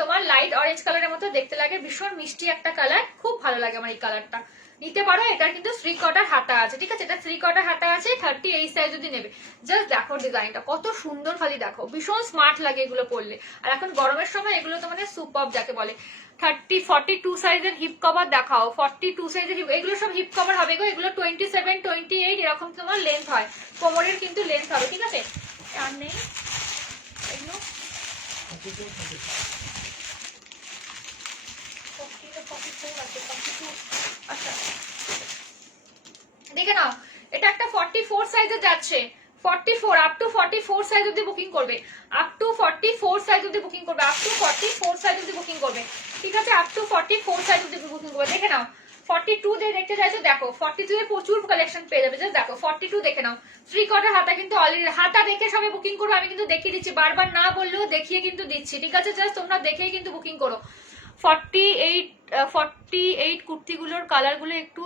তোমার লাইট অরেঞ্জ কালারের মতো দেখতে লাগে, ভীষণ মিষ্টি একটা কালার, খুব ভালো লাগে আমার এই কালারটা, নিতে পারো। এটা কিন্তু 3/4 হাতা আছে, ঠিক আছে, এটা 3/4 হাতা আছে, 38 সাইজ যদি নেবে। জাস্ট দেখো ডিজাইনটা কত সুন্দর, খালি দেখো, ভীষণ স্মার্ট লাগে এগুলো পরলে, আর এখন গরমের সময় এগুলো তো মানে সুপার যাকে বলে। 42 সাইজের হিপ কভার দেখাও, 42 সাইজের হিপ, এগুলো সব হিপ কভার হবে গো, এগুলো 27 28 এরকম তোমার লেন্থ হয়, কোমরের কিন্তু লেন্থ হবে, ঠিক আছে। আর নেই এগুলো আচ্ছা দেখে নাও, এটা একটা 44 সাইজে যাচ্ছে, 44 আপ টু 44 সাইজ অবধি বুকিং করবে, আপ টু 44 সাইজ অবধি বুকিং করবে, আপ টু 44 সাইজ অবধি বুকিং করবে, ঠিক আছে, আপ টু 44 সাইজ অবধি বুকিং করবে। দেখে নাও 42 দিয়ে দেখতে চাইছো, দেখো 42 এর প্রচুর কালেকশন পেয়ে যাবে, জাস্ট দেখো 42 দেখে নাও, 3/4 হাতা কিন্তু অলরেডি, হাতা দেখে সবাই বুকিং করো, আমি কিন্তু দেখিয়ে দিচ্ছি, বারবার না বললেও দেখিয়ে কিন্তু দিচ্ছি, ঠিক আছে, জাস্ট তোমরা দেখেই কিন্তু বুকিং করো। 48 কুর্তিগুলোর কালারগুলো একটু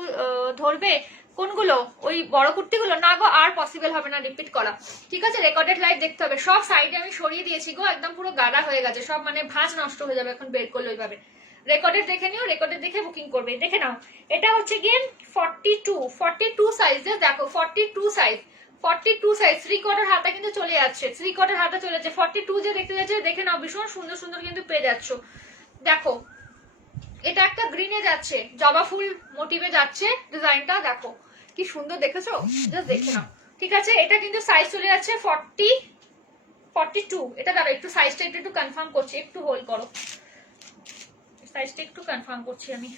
ধরবে, কোনগুলো? ওই বড় কুর্তিগুলো না গো, আর পসিবল হবে না রিপিট করা, ঠিক আছে, রেকর্ডেড লাইভ দেখতে হবে। সব সাইডে আমি সরিয়ে দিয়েছি গো, একদম পুরো গাদা হয়ে গেছে সব, মানে ভাঁজ নষ্ট হয়ে যাবে এখন বের করলে ওইভাবে। রেকর্ডেড দেখে নিও, রেকর্ডেড দেখে বুকিং করবে। দেখে নাও, এটা হচ্ছে গিয়ে 42 সাইজ, দেখো 42 সাইজ, 42 সাইজ 3/4 হাতা কিন্তু চলে যাচ্ছে, 3/4 হাতা চলে যাচ্ছে, 42 যে দেখতে যাচ্ছে, দেখে নাও ভীষণ সুন্দর সুন্দর কিন্তু পেয়ে যাচ্ছ। দেখো এটা একটা গ্রিনে যাচ্ছে, জবা ফুল মোটিভে যাচ্ছে, ডিজাইনটা দেখো কি সুন্দর, দেখেছো, জাস্ট দেখে নাও, ঠিক আছে। এটা কিন্তু সাইজ চলে যাচ্ছে 42, এটা দাঁড়া একটু সাইজটা একটু কনফার্ম করছি, একটু হোল্ড করো, সাইজটা একটু কনফার্ম করছি আমি,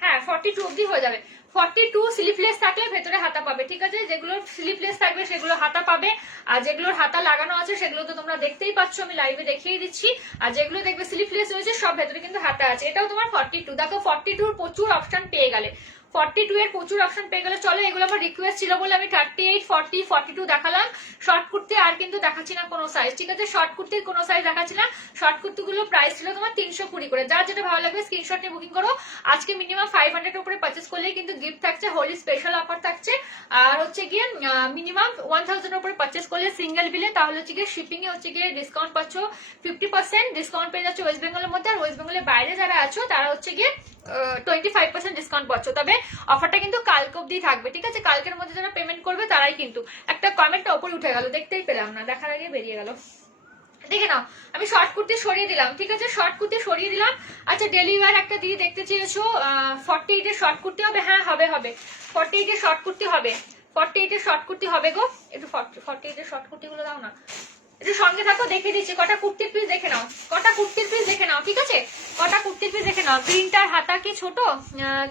হ্যাঁ 42 অবধি হয়ে যাবে। 42 স্লিপলেস থাকলে ভেতরে হাতা পাবে, ঠিক আছে, যেগুলো স্লিপলেস থাকবে সেগুলো হাতা পাবে, আর যেগুলোর হাতা লাগানো আছে সেগুলো তো তোমরা দেখতেই পাচ্ছ, আমি লাইভে দেখিয়ে দিচ্ছি, আর যেগুলো দেখবে স্লিপলেস রয়েছে সব ভেতরে কিন্তু হাতা আছে। এটাও তোমার 42, দেখো 42 প্রচুর অপশন পেয়ে গেলে, 42 এর প্রচুর অপশন পেয়ে গেলে। চলো এগুলো আমার রিকোয়েস্ট ছিল বলে আমি 38 40 42 দেখালাম। শর্ট কুর্তি আর কিন্তু দেখাচ্ছি না কোনো সাইজ, ঠিক আছে, শর্ট কুর্তির কোনো সাইজ দেখাচ্ছি না। শর্ট কুর্তিগুলো প্রাইস ছিল তোমার 320 করে, যার যেটা ভালো লাগবে স্ক্রিনশট নিয়ে বুকিং করো। আজকে মিনিমাম 500 এর উপরে পারচেজ করলেই কিন্তু গিফট থাকছে, হোলি স্পেশাল অফার থাকছে, আর হচ্ছে গিয়ে মিনিমাম 1000 এর উপরে পারচেজ করলে সিঙ্গেল বিলে, তাহলে হচ্ছে গিয়ে শিপিং এ হচ্ছে গিয়ে ডিসকাউন্ট পাচ্ছ, 50% ডিসকাউন্ট পেয়ে যাচ্ছে ওয়েস্ট বেঙ্গলের মধ্যে, আর ওয়েস্ট বেঙ্গলের বাইরে যারা আছো তারা হচ্ছে গিয়ে 25% ডিসকাউন্ট পাচ্ছ। তবে অফারটা কিন্তু কালকে অবধি থাকবে, ঠিক আছে, কালকের মধ্যে যারা পেমেন্ট করবে তারাই কিন্তু। একটা কমেন্টটা উপরে উঠে গেল, দেখতেই পেলাম না, দেখার আগে বেরিয়ে গেল, দেখে নাও আমি শর্ট কুর্তি সরিয়ে দিলাম, ঠিক আছে, শর্ট কুর্তি সরিয়ে দিলাম। আচ্ছা ডেলিভার একটা দিদি দেখতে চেয়েছো, 48 এর শর্ট কুর্তি হবে, হ্যাঁ হবে 48 এর শর্ট কুর্তি হবে, 48 এর শর্ট কুর্তি হবে গো, একটু 48 এর শর্ট কুর্তি গুলো দাও না, একটু সঙ্গে থাকো, দেখে দিচ্ছি কটা কুর্তির পিস দেখে নাও, কটা কুর্তির পিস দেখে নাও, ঠিক আছে, কটা কুর্তির পিস দেখে নাও। গ্রিনটার হাতা কি ছোট?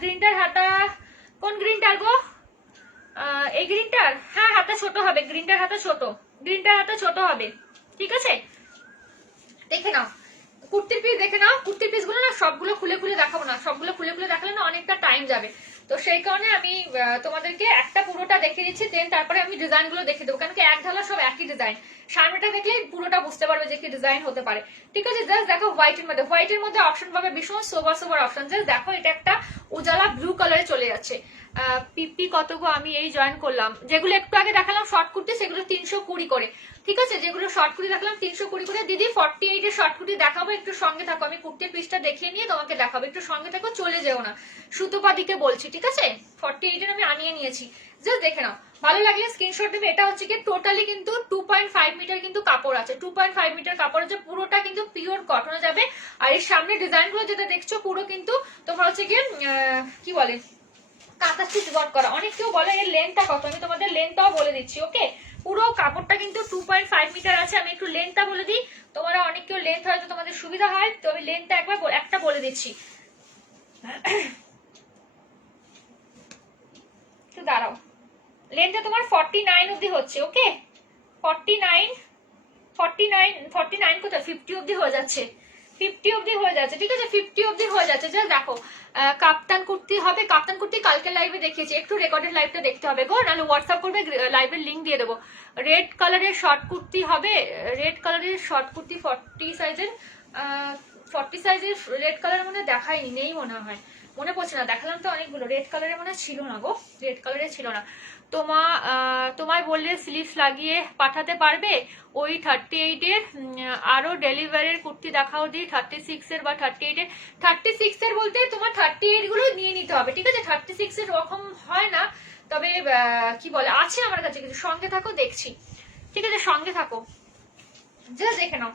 গ্রিনটার হাতা কোন গ্রিনটার গো? এই গ্রিনটার, হ্যাঁ হাতা ছোট হবে, গ্রিনটার হাতা ছোট, গ্রিনটার হাতা ছোট হবে, ঠিক আছে, দেখে নাও কুর্তির পিস দেখে নাও। কুর্তির পিস গুলো না সবগুলো খুলে খুলে দেখাবো না, সবগুলো খুলে খুলে দেখালে না অনেকটা টাইম যাবে, তো সেই কারণে আমি তোমাদেরকে একটা পুরোটা দেখিয়ে দিচ্ছি, দেন তারপরে আমি ডিজাইনগুলো দেখিয়ে দেবো, কারণ কি এক ঢালা সব একই ডিজাইন, সামনেটা দেখলে পুরোটা বুঝতে পারবে যে কি ডিজাইন হতে পারে। ঠিক আছে, জাস্ট দেখো হোয়াইটের মধ্যে অপশন পাবে ভীষণ সোবার সোবার অপশন। জাস্ট দেখো এটা একটা উজালা ব্লু কালারে চলে যাচ্ছে। পিপি কত গো, আমি এই জয়েন করলাম। যেগুলো একটু আগে দেখালাম শর্ট কুর্তি সেগুলো 320 করে। ঠিক আছে, যেগুলো শর্ট কুর্তি দেখালাম 320 করে। দিদি 48 এর শর্ট কুর্তি দেখাবো, একটু সঙ্গে থাকো, আমি কুর্তির পিসটা দেখিয়ে নিয়ে তোমাকে দেখাবো, একটু সঙ্গে থাকো, চলে যেও না। সুতোপাদিকে বলছি, ঠিক আছে? 48 এর আমি আনিয়ে নিয়েছি, জাস্ট দেখে নাও। ভালো লাগলে স্ক্রিনশট দেবে। এটা হচ্ছে কি টোটালি কিন্তু 2.5 মিটার কিন্তু কাপড় আছে, 2.5 মিটার কাপড় আছে, পুরোটা কিন্তু পিওর কটনে যাবে। আর এর সামনে ডিজাইনগুলো যেটা দেখছো পুরো কিন্তু তোমার হচ্ছে কি কি বলে কাঁথা স্টিচ ওয়ার্ক করা। অনেক কেউ বলে এর লেন্থটা কত, আমি তোমাদের লেন্থটাও বলে দিচ্ছি। ওকে, পুরো কাপড়টা কিন্তু 2.5 মিটার আছে। আমি একটু লেন্থটা বলে দিই, তোমরা অনেক কেউ লেন্থ হয়তো তোমাদের সুবিধা হয়, তো আমি লেন্থটা একটা বলে দিচ্ছি। একটু দাঁড়াও, লেন্থটা তোমার 49 অবধি হচ্ছে। ওকে, 49 কোথায়, 50 অবধি হয়ে যাচ্ছে, 50 অবধি হয়ে যাচ্ছে। ঠিক আছে, 50 অবধি হয়ে যাচ্ছে। জাস্ট দেখো কাপ্তান কুর্তি হবে, কাপ্তান কুর্তি কালকে লাইভে দেখিয়েছি, একটু রেকর্ডেড লাইভটা দেখতে হবে গো, নাহলে হোয়াটসঅ্যাপ করবে, লাইভের লিঙ্ক দিয়ে দেবো। রেড কালারের শর্ট কুর্তি হবে, রেড কালারের শর্ট কুর্তি 40 সাইজের, 40 সাইজের রেড কালারের মনে দেখায়নি, নেই মনে হয়, মনে পড়ছে না। দেখালাম তো অনেকগুলো, রেড কালারের মনে ছিল না গো, রেড কালারের ছিল না। তোমায় বললে স্লিভস লাগিয়ে পাঠাতে পারবে ওই 38 এর, আরো ডেলিভারির কুর্তি দেখাও দি 36 এর বা 38 এর। 36 এর বলতে তোমার 38 গুলো নিয়ে নিতে হবে। ঠিক আছে, 36 এর রকম হয় না, তবে কি বলে আছে আমার কাছে কিছু। সঙ্গে থাকো, দেখছি। ঠিক আছে, সঙ্গে থাকো, জাস্ট দেখে নাও।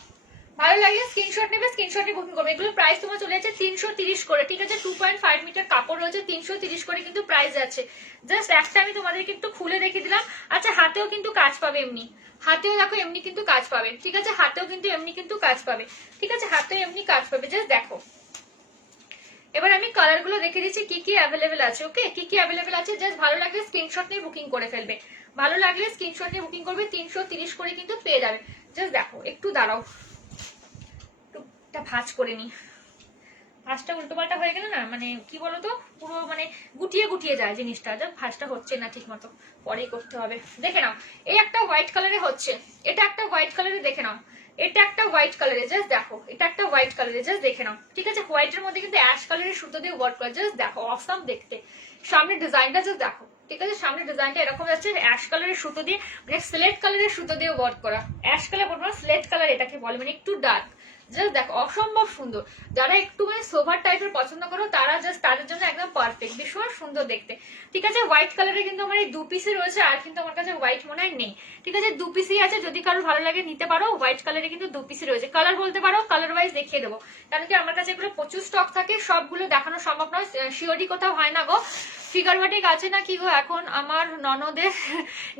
ভালো লাগলে স্ক্রিনশট নেবে, স্ক্রিনশটে বুকিং করবে। এগুলো প্রাইস তোমার চলে যাচ্ছে 330 করে। ঠিক আছে, 2.5 মিটার কাপড় রয়েছে, 330 করে কিন্তু প্রাইস যাচ্ছে। জাস্ট একটা আমি তোমাদেরকে একটু খুলে দেখিয়ে দিলাম। আচ্ছা, হাতেও কিন্তু কাজ পাবে এমনি, হাতেও দেখো এমনি কিন্তু কাজ পাবে। ঠিক আছে, হাতেও কিন্তু এমনি কিন্তু কাজ পাবে। ঠিক আছে, হাতেও এমনি কাজ পাবে, জাস্ট দেখো। এবার আমি কালার গুলো দেখে দিচ্ছি কি কি অ্যাভেলেবেল আছে। ওকে, কি কি অ্যাভেলেবেল আছে, জাস্ট ভালো লাগলে স্ক্রিনশট নিয়ে বুকিং করে ফেলবে। ভালো লাগলে স্ক্রিনশট নিয়ে বুকিং করবে, 330 করে কিন্তু পেয়ে যাবে। জাস্ট দেখো, একটু দাঁড়াও, ভাঁজ করে নি, ভাঁজটা উল্টো পাল্টা হয়ে গেলে না, মানে কি বলতো, পুরো মানে গুটিয়ে গুটিয়ে যায় জিনিসটা। ভাঁজটা হচ্ছে না ঠিক মতো, পরেই করতে হবে। দেখে নাও, এই একটা হোয়াইট কালারে হচ্ছে, এটা একটা হোয়াইট কালারে, দেখে নাও, এটা একটা হোয়াইট কালারে, জাস্ট দেখো, এটা একটা হোয়াইট কালারে, জাস্ট দেখে নাও। ঠিক আছে, হোয়াইটের মধ্যে কিন্তু অ্যাশ কালারের সুতো দিয়ে ওয়ার্ক করা, জাস্ট দেখো, অসাম দেখতে। সামনে ডিজাইনটা জাস্ট দেখো। ঠিক আছে, সামনে ডিজাইনটা এরকম যাচ্ছে, অ্যাশ কালারের সুতো দিয়ে, মানে স্লেট কালারের সুতো দিয়ে ওয়ার্ক করা। অ্যাশ কালার বলবো না, স্লেট কালার এটাকে বলে, মানে একটু ডার্ক। জাস্ট দেখো, অসম্ভব সুন্দর। যারা একটু মানে সোভার টাইপের পছন্দ করো তারা জাস্ট তাদের জন্য একদম পারফেক্ট, ভীষণ সুন্দর দেখতে। ঠিক আছে, হোয়াইট কালারে কিন্তু আমার এই 2 পিসে রয়েছে, আর কিন্তু আমার কাছে হোয়াইট মনে হয় নেই। ঠিক আছে, 2 পিসই আছে, যদি কারো ভালো লাগে নিতে পারো। হোয়াইট কালারে কিন্তু 2 পিসই রয়েছে। কালার বলতে পারো, কালার ওয়াইজ দেখিয়ে দেবো, কারণ কি আমার কাছে এগুলো প্রচুর স্টক থাকে, সবগুলো দেখানো সম্ভব নয়, শিওরি কোথাও হয় না গো। ফিগার বাটিক আছে না কি গো এখন? আমার ননদের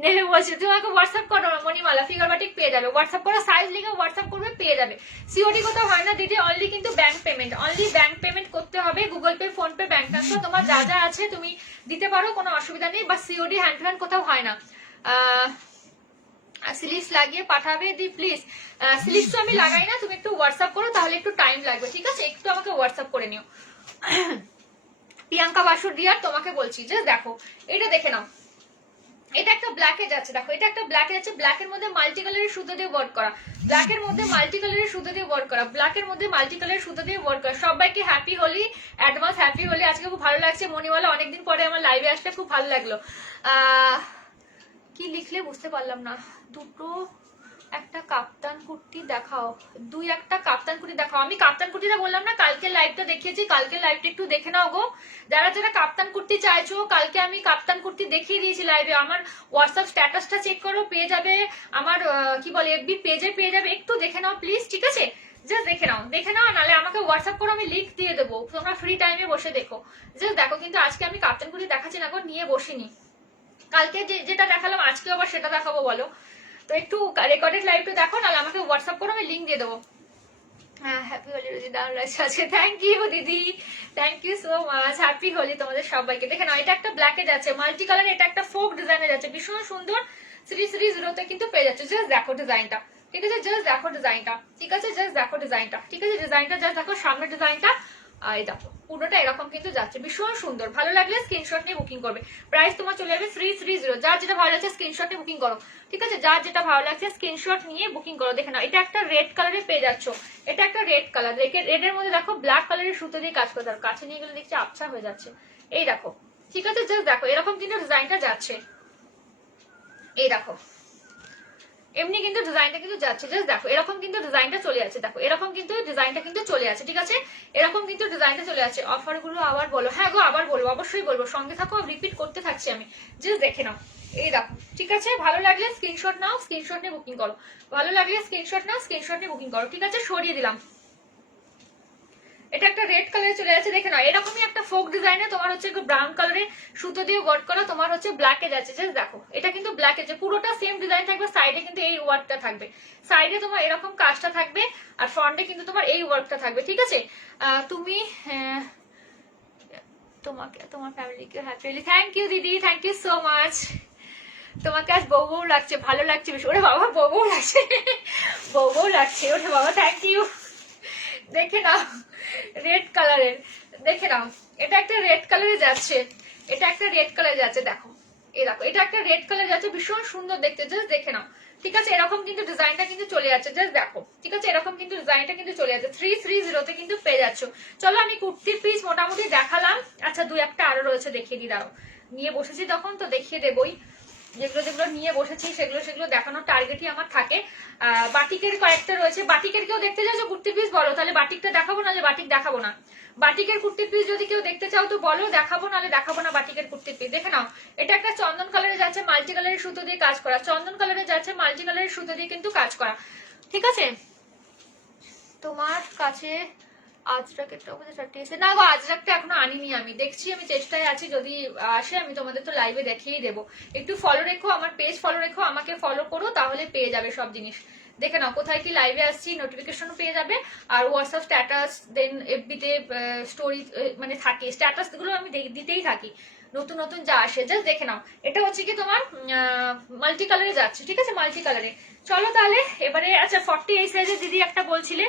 নেবে বলছে, তুমি আমাকে হোয়াটসঅ্যাপ করো মণিমালা, ফিগার বাটিক পেয়ে যাবে। হোয়াটসঅ্যাপ করো, সাইজ লিখে হোয়াটসঅ্যাপ করবে, পেয়ে যাবে। সিওডি কোথাও হয় না দিদি, অনলি কিন্তু bank payment, only bank payment করতে হবে, Google pay, phone pay, bank transfer, তোমার যা যা আছে তুমি দিতে পারো, কোনো অসুবিধা নেই। বা সিওডি হ্যান্ড টু হ্যান্ড কোথাও হয় না। স্লিভস লাগিয়ে পাঠাবে দি প্লিজ। স্লিভস তো আমি লাগাই না, তুমি একটু হোয়াটসঅ্যাপ করো, তাহলে একটু টাইম লাগবে। ঠিক আছে, একটু আমাকে হোয়াটসঅ্যাপ করে নিও। প্রিয়াঙ্কা বাসুর দিয়ার তোমাকে বলছি, জাস্ট দেখো, এটা দেখে নাও। এটা একটা ব্ল্যাকে যাচ্ছে, দেখো, এটা একটা ব্ল্যাকে যাচ্ছে, ব্ল্যাকের মধ্যে মাল্টি কালারের সুতো দিয়ে ওয়ার্ক করা, ব্ল্যাকের মধ্যে মাল্টি কালারের সুতো দিয়ে ওয়ার্ক করা, ব্ল্যাকের মধ্যে মাল্টি কালারের সুতো দিয়ে ওয়ার্ক করা। সবাইকে happy Holi, advance happy Holi. আজকে খুব ভালো লাগছে মণিওয়ালা, অনেকদিন পরে আমার লাইভে আসলে খুব ভালো লাগলো। কি লিখলে বুঝতে পারলাম না। দুটো একটা কাপ্তান কুর্তি দেখাও, দুই একটা কাপ্তান কুর্তি দেখাও। আমি কাপ্তান কুর্তিটা বললাম না, কালকে লাইভটা দেখিয়েছি, কালকে লাইভটা একটু দেখে নাও গো। যারা যারা কাপ্তান কুর্তি চাইছো, কালকে আমি কাপ্তান কুর্তি দেখিয়ে দিয়েছি লাইভে। আমার হোয়াটসঅ্যাপ স্ট্যাটাসটা চেক করো, পেয়ে যাবে। আমার কি বলে এফবি পেজে পেয়ে যাবে, একটু দেখে নাও প্লিজ। ঠিক আছে, জাস্ট দেখে নাও, দেখে নাও, নাহলে আমাকে হোয়াটসঅ্যাপ করো, আমি লিঙ্ক দিয়ে দেবো, তোমরা ফ্রি টাইমে বসে দেখো। জাস্ট দেখো, কিন্তু আজকে আমি কাপ্তান কুর্তি দেখাচ্ছি না গো, নিয়ে বসিনি। কালকে যেটা দেখালাম আজকে আবার সেটা দেখাবো বলো? তো একটু রেকর্ডেড লাইভটা দেখো, নাহলে আমাকে হোয়াটসঅ্যাপ করো, আমি লিঙ্ক দিয়ে দেবো। হ্যাঁ, হ্যাপি হোলি রোজি, দারুণ লাগছে আজকে, থ্যাংক ইউ দিদি, thank you so much. Happy Holi তোমাদের সবাইকে। দেখে নাও, এটা একটা ব্ল্যাকে যাচ্ছে, মাল্টি কালার, এটা একটা ফোক ডিজাইনে যাচ্ছে, ভীষণ সুন্দর। 330 তে কিন্তু পেয়ে যাচ্ছে, জাস্ট দেখো ডিজাইনটা। ঠিক আছে, জাস্ট দেখো ডিজাইনটা। ঠিক আছে, জাস্ট দেখো ডিজাইনটা। ঠিক আছে, ডিজাইনটা জাস্ট দেখো, সামনের ডিজাইনটা, এই দেখো পুরোটা এরকম কিন্তু যাচ্ছে, ভীষণ সুন্দর। ভালো লাগলে স্ক্রিনশট নিয়ে বুকিং করবে। প্রাইস তোমার চলে যাবে 330। যার যেটা ভালো লাগছে স্ক্রিনশট নিয়ে বুকিং করো, ঠিক আছে? যার যেটা ভালো লাগছে স্ক্রিনশট নিয়ে বুকিং করো। দেখে নাও, এটা একটা রেড কালারে পেয়ে যাচ্ছ, এটা একটা রেড কালার। রেডের মধ্যে দেখো ব্ল্যাক কালারের সুতো দিয়ে কাজ করে, কাছে নিয়ে গেলে দেখছি আবছা হয়ে যাচ্ছে। এই দেখো, ঠিক আছে? জাস্ট দেখো এরকম কিন্তু ডিজাইনটা যাচ্ছে। এই দেখো এমনি কিন্তু ডিজাইনটা কিন্তু যাচ্ছে, জাস্ট দেখো এরকম কিন্তু ডিজাইনটা চলে আছে। দেখো এরকম কিন্তু ডিজাইনটা কিন্তু চলে আছে, ঠিক আছে? এরকম কিন্তু ডিজাইনটা চলে আছে। অফারগুলো আবার বলো। হ্যাঁ গো আবার বলবো, অবশ্যই বলবো, সঙ্গে থাকো, রিপিট করতে থাকছি আমি, জাস্ট দেখে নাও। এই দেখো, ঠিক আছে? ভালো লাগলে স্ক্রিনশট নাও, স্ক্রিনশট নিয়ে বুকিং করো। ভালো লাগলে স্ক্রিনশট নাও, স্ক্রিনশট নিয়ে বুকিং করো, ঠিক আছে? সরিয়ে দিলাম। এটা একটা রেড কালারে চলে যাচ্ছে, দেখে নাও। এরকমই একটা ফোক ডিজাইনে তোমার হচ্ছে ব্রাউন কালারে সুতো দিয়ে ওয়ার্ক করা, তোমার হচ্ছে ব্ল্যাকে যাচ্ছে। জাস্ট দেখো এটা কিন্তু ব্ল্যাকে যে পুরোটা সেম ডিজাইন থাকবে, সাইডে কিন্তু এই ওয়ার্কটা থাকবে, সাইডে তোমার এরকম কাজটা থাকবে, আর ফ্রন্টে কিন্তু তোমার এই ওয়ার্কটা থাকবে, ঠিক আছে? তুমি তোমাকে তোমার ফ্যামিলিকে হ্যাপি, থ্যাংক ইউ দিদি, থ্যাংক ইউ সো মাচ। তোমাকে আজ বউ বউ লাগছে, ভালো লাগছে বেশ। ওরে বাবা বউ বউ লাগছে, বউ বউ লাগছে, ওরে বাবা থ্যাংক ইউ। দেখে নাও রেড কালারের, দেখে নাও এটা একটা রেড কালারে যাচ্ছে, এটা একটা রেড কালারে যাচ্ছে। দেখো এই দেখো এটা একটা রেড কালার যাচ্ছে, ভীষণ সুন্দর দেখতে, জাস্ট দেখে নাও, ঠিক আছে? এরকম কিন্তু ডিজাইনটা কিন্তু চলে যাচ্ছে, জাস্ট দেখো, ঠিক আছে? এরকম কিন্তু ডিজাইনটা কিন্তু চলে যাচ্ছে। 330 কিন্তু পেয়ে যাচ্ছ। চলো আমি কুর্তির পিস মোটামুটি দেখালাম। আচ্ছা দুই একটা আরো রয়েছে, দেখিয়ে দিই, দাঁড়াও। নিয়ে বসেছি তখন তো দেখিয়ে দেবই, যেগুলো যেগুলো নিয়ে বসেছি সেগুলো দেখানোর টার্গেটই আমার থাকে। বাটিকের কয়েকটা রয়েছে, বাটিকের কেউ দেখতে চাও কুর্তির পিস বলো, তাহলে বাটিকটা দেখাবো, নাহলে বাটিক দেখাবো না। বাটিকের কুর্তির পিস যদি কেউ দেখতে চাও তো বলো, দেখাবো নাহলে দেখাবো না বাটিকের কুর্তির পিস। দেখে নাও এটা একটা চন্দন কালারে যাচ্ছে, মাল্টি কালারের সুতো দিয়ে কাজ করা, চন্দন কালারে যাচ্ছে, মাল্টি কালারের সুতো দিয়ে কিন্তু কাজ করা, ঠিক আছে? তোমার কাছে আজরাকেরটা এসে না গো, আজরাকটা এখনো আনিনি আমি, দেখছি, আমি চেষ্টায় আছি, যদি আসে আমি তোমাদের তো লাইভে দেখিয়ে দেবো। একটু ফলো রেখো, আমার পেজ ফলো রেখো, আমাকে ফলো করো, তাহলে পেয়ে যাবে সব জিনিস। দেখে নাও কোথায় কি লাইভে আসছি, নোটিফিকেশনও পেয়ে যাবে। আর হোয়াটসঅ্যাপ স্ট্যাটাস, দেন এফবিতে স্টোরি মানে থাকে, স্ট্যাটাস গুলো আমি দিতেই থাকি, নতুন নতুন যা আসে, জাস্ট দেখে নাও। এটা হচ্ছে কি তোমার মাল্টি কালারে যাচ্ছে, ঠিক আছে? মাল্টি কালারে। চলো তাহলে এবারে, আচ্ছা 48 সাইজের দিদি একটা বলছিলে,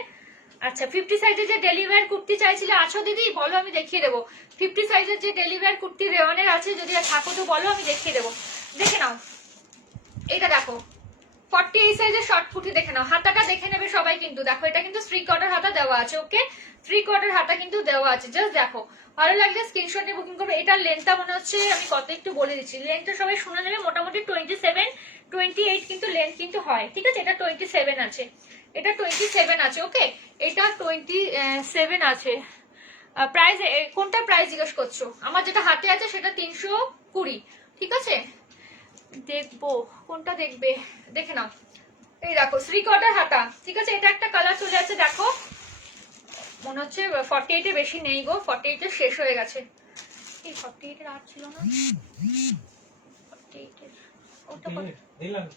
আচ্ছা 50 সাইজের যে ডেলিভার কুর্তি চাইছিলে, আছো দিদি বলো, আমি দেখিয়ে দেবো। 50 সাইজের যে ডেলিভার কুর্তি রেওয়ানের আছে, যদি আর থাকো তো বলো, আমি দেখিয়ে দেবো। দেখে নাও এটা দেখো 48 সাইজের শর্ট কুর্তি, দেখে নাও। হাতাটা দেখে নেবে সবাই কিন্তু, দেখো এটা কিন্তু 3 কোয়ার্টার হাতা দেওয়া আছে, ওকে? 3 কোয়ার্টার হাতা কিন্তু দেওয়া আছে, জাস্ট দেখো। ভালো লাগলে স্ক্রিনশট নিয়ে বুকিং করবে। এটার লেন্থটা মনে হচ্ছে আমি কত একটু বলে দিচ্ছি, লেন্থটা সবাই শুনে নেবে, মোটামুটি 27 28 কিন্তু লেন্থ কিন্তু হয়, ঠিক আছে? এটা 27 আছে, এটা 27 আছে, ওকে? এটা 27 আছে। প্রাইস কোনটা প্রাইস জিজ্ঞেস করছো? আমার যেটা হাতে আছে সেটা 320, ঠিক আছে? দেখবো কোনটা দেখবে, দেখে নাও। এই দেখো 3 কোয়ার্টার হাতা, ঠিক আছে? এটা একটা কালার চলে আছে, দেখো মনে হচ্ছে 48 এ বেশি নেই গো, 48 এ শেষ হয়ে গেছে। এই 48 এর আর ছিল না, 48 এর ওটা দিলাম,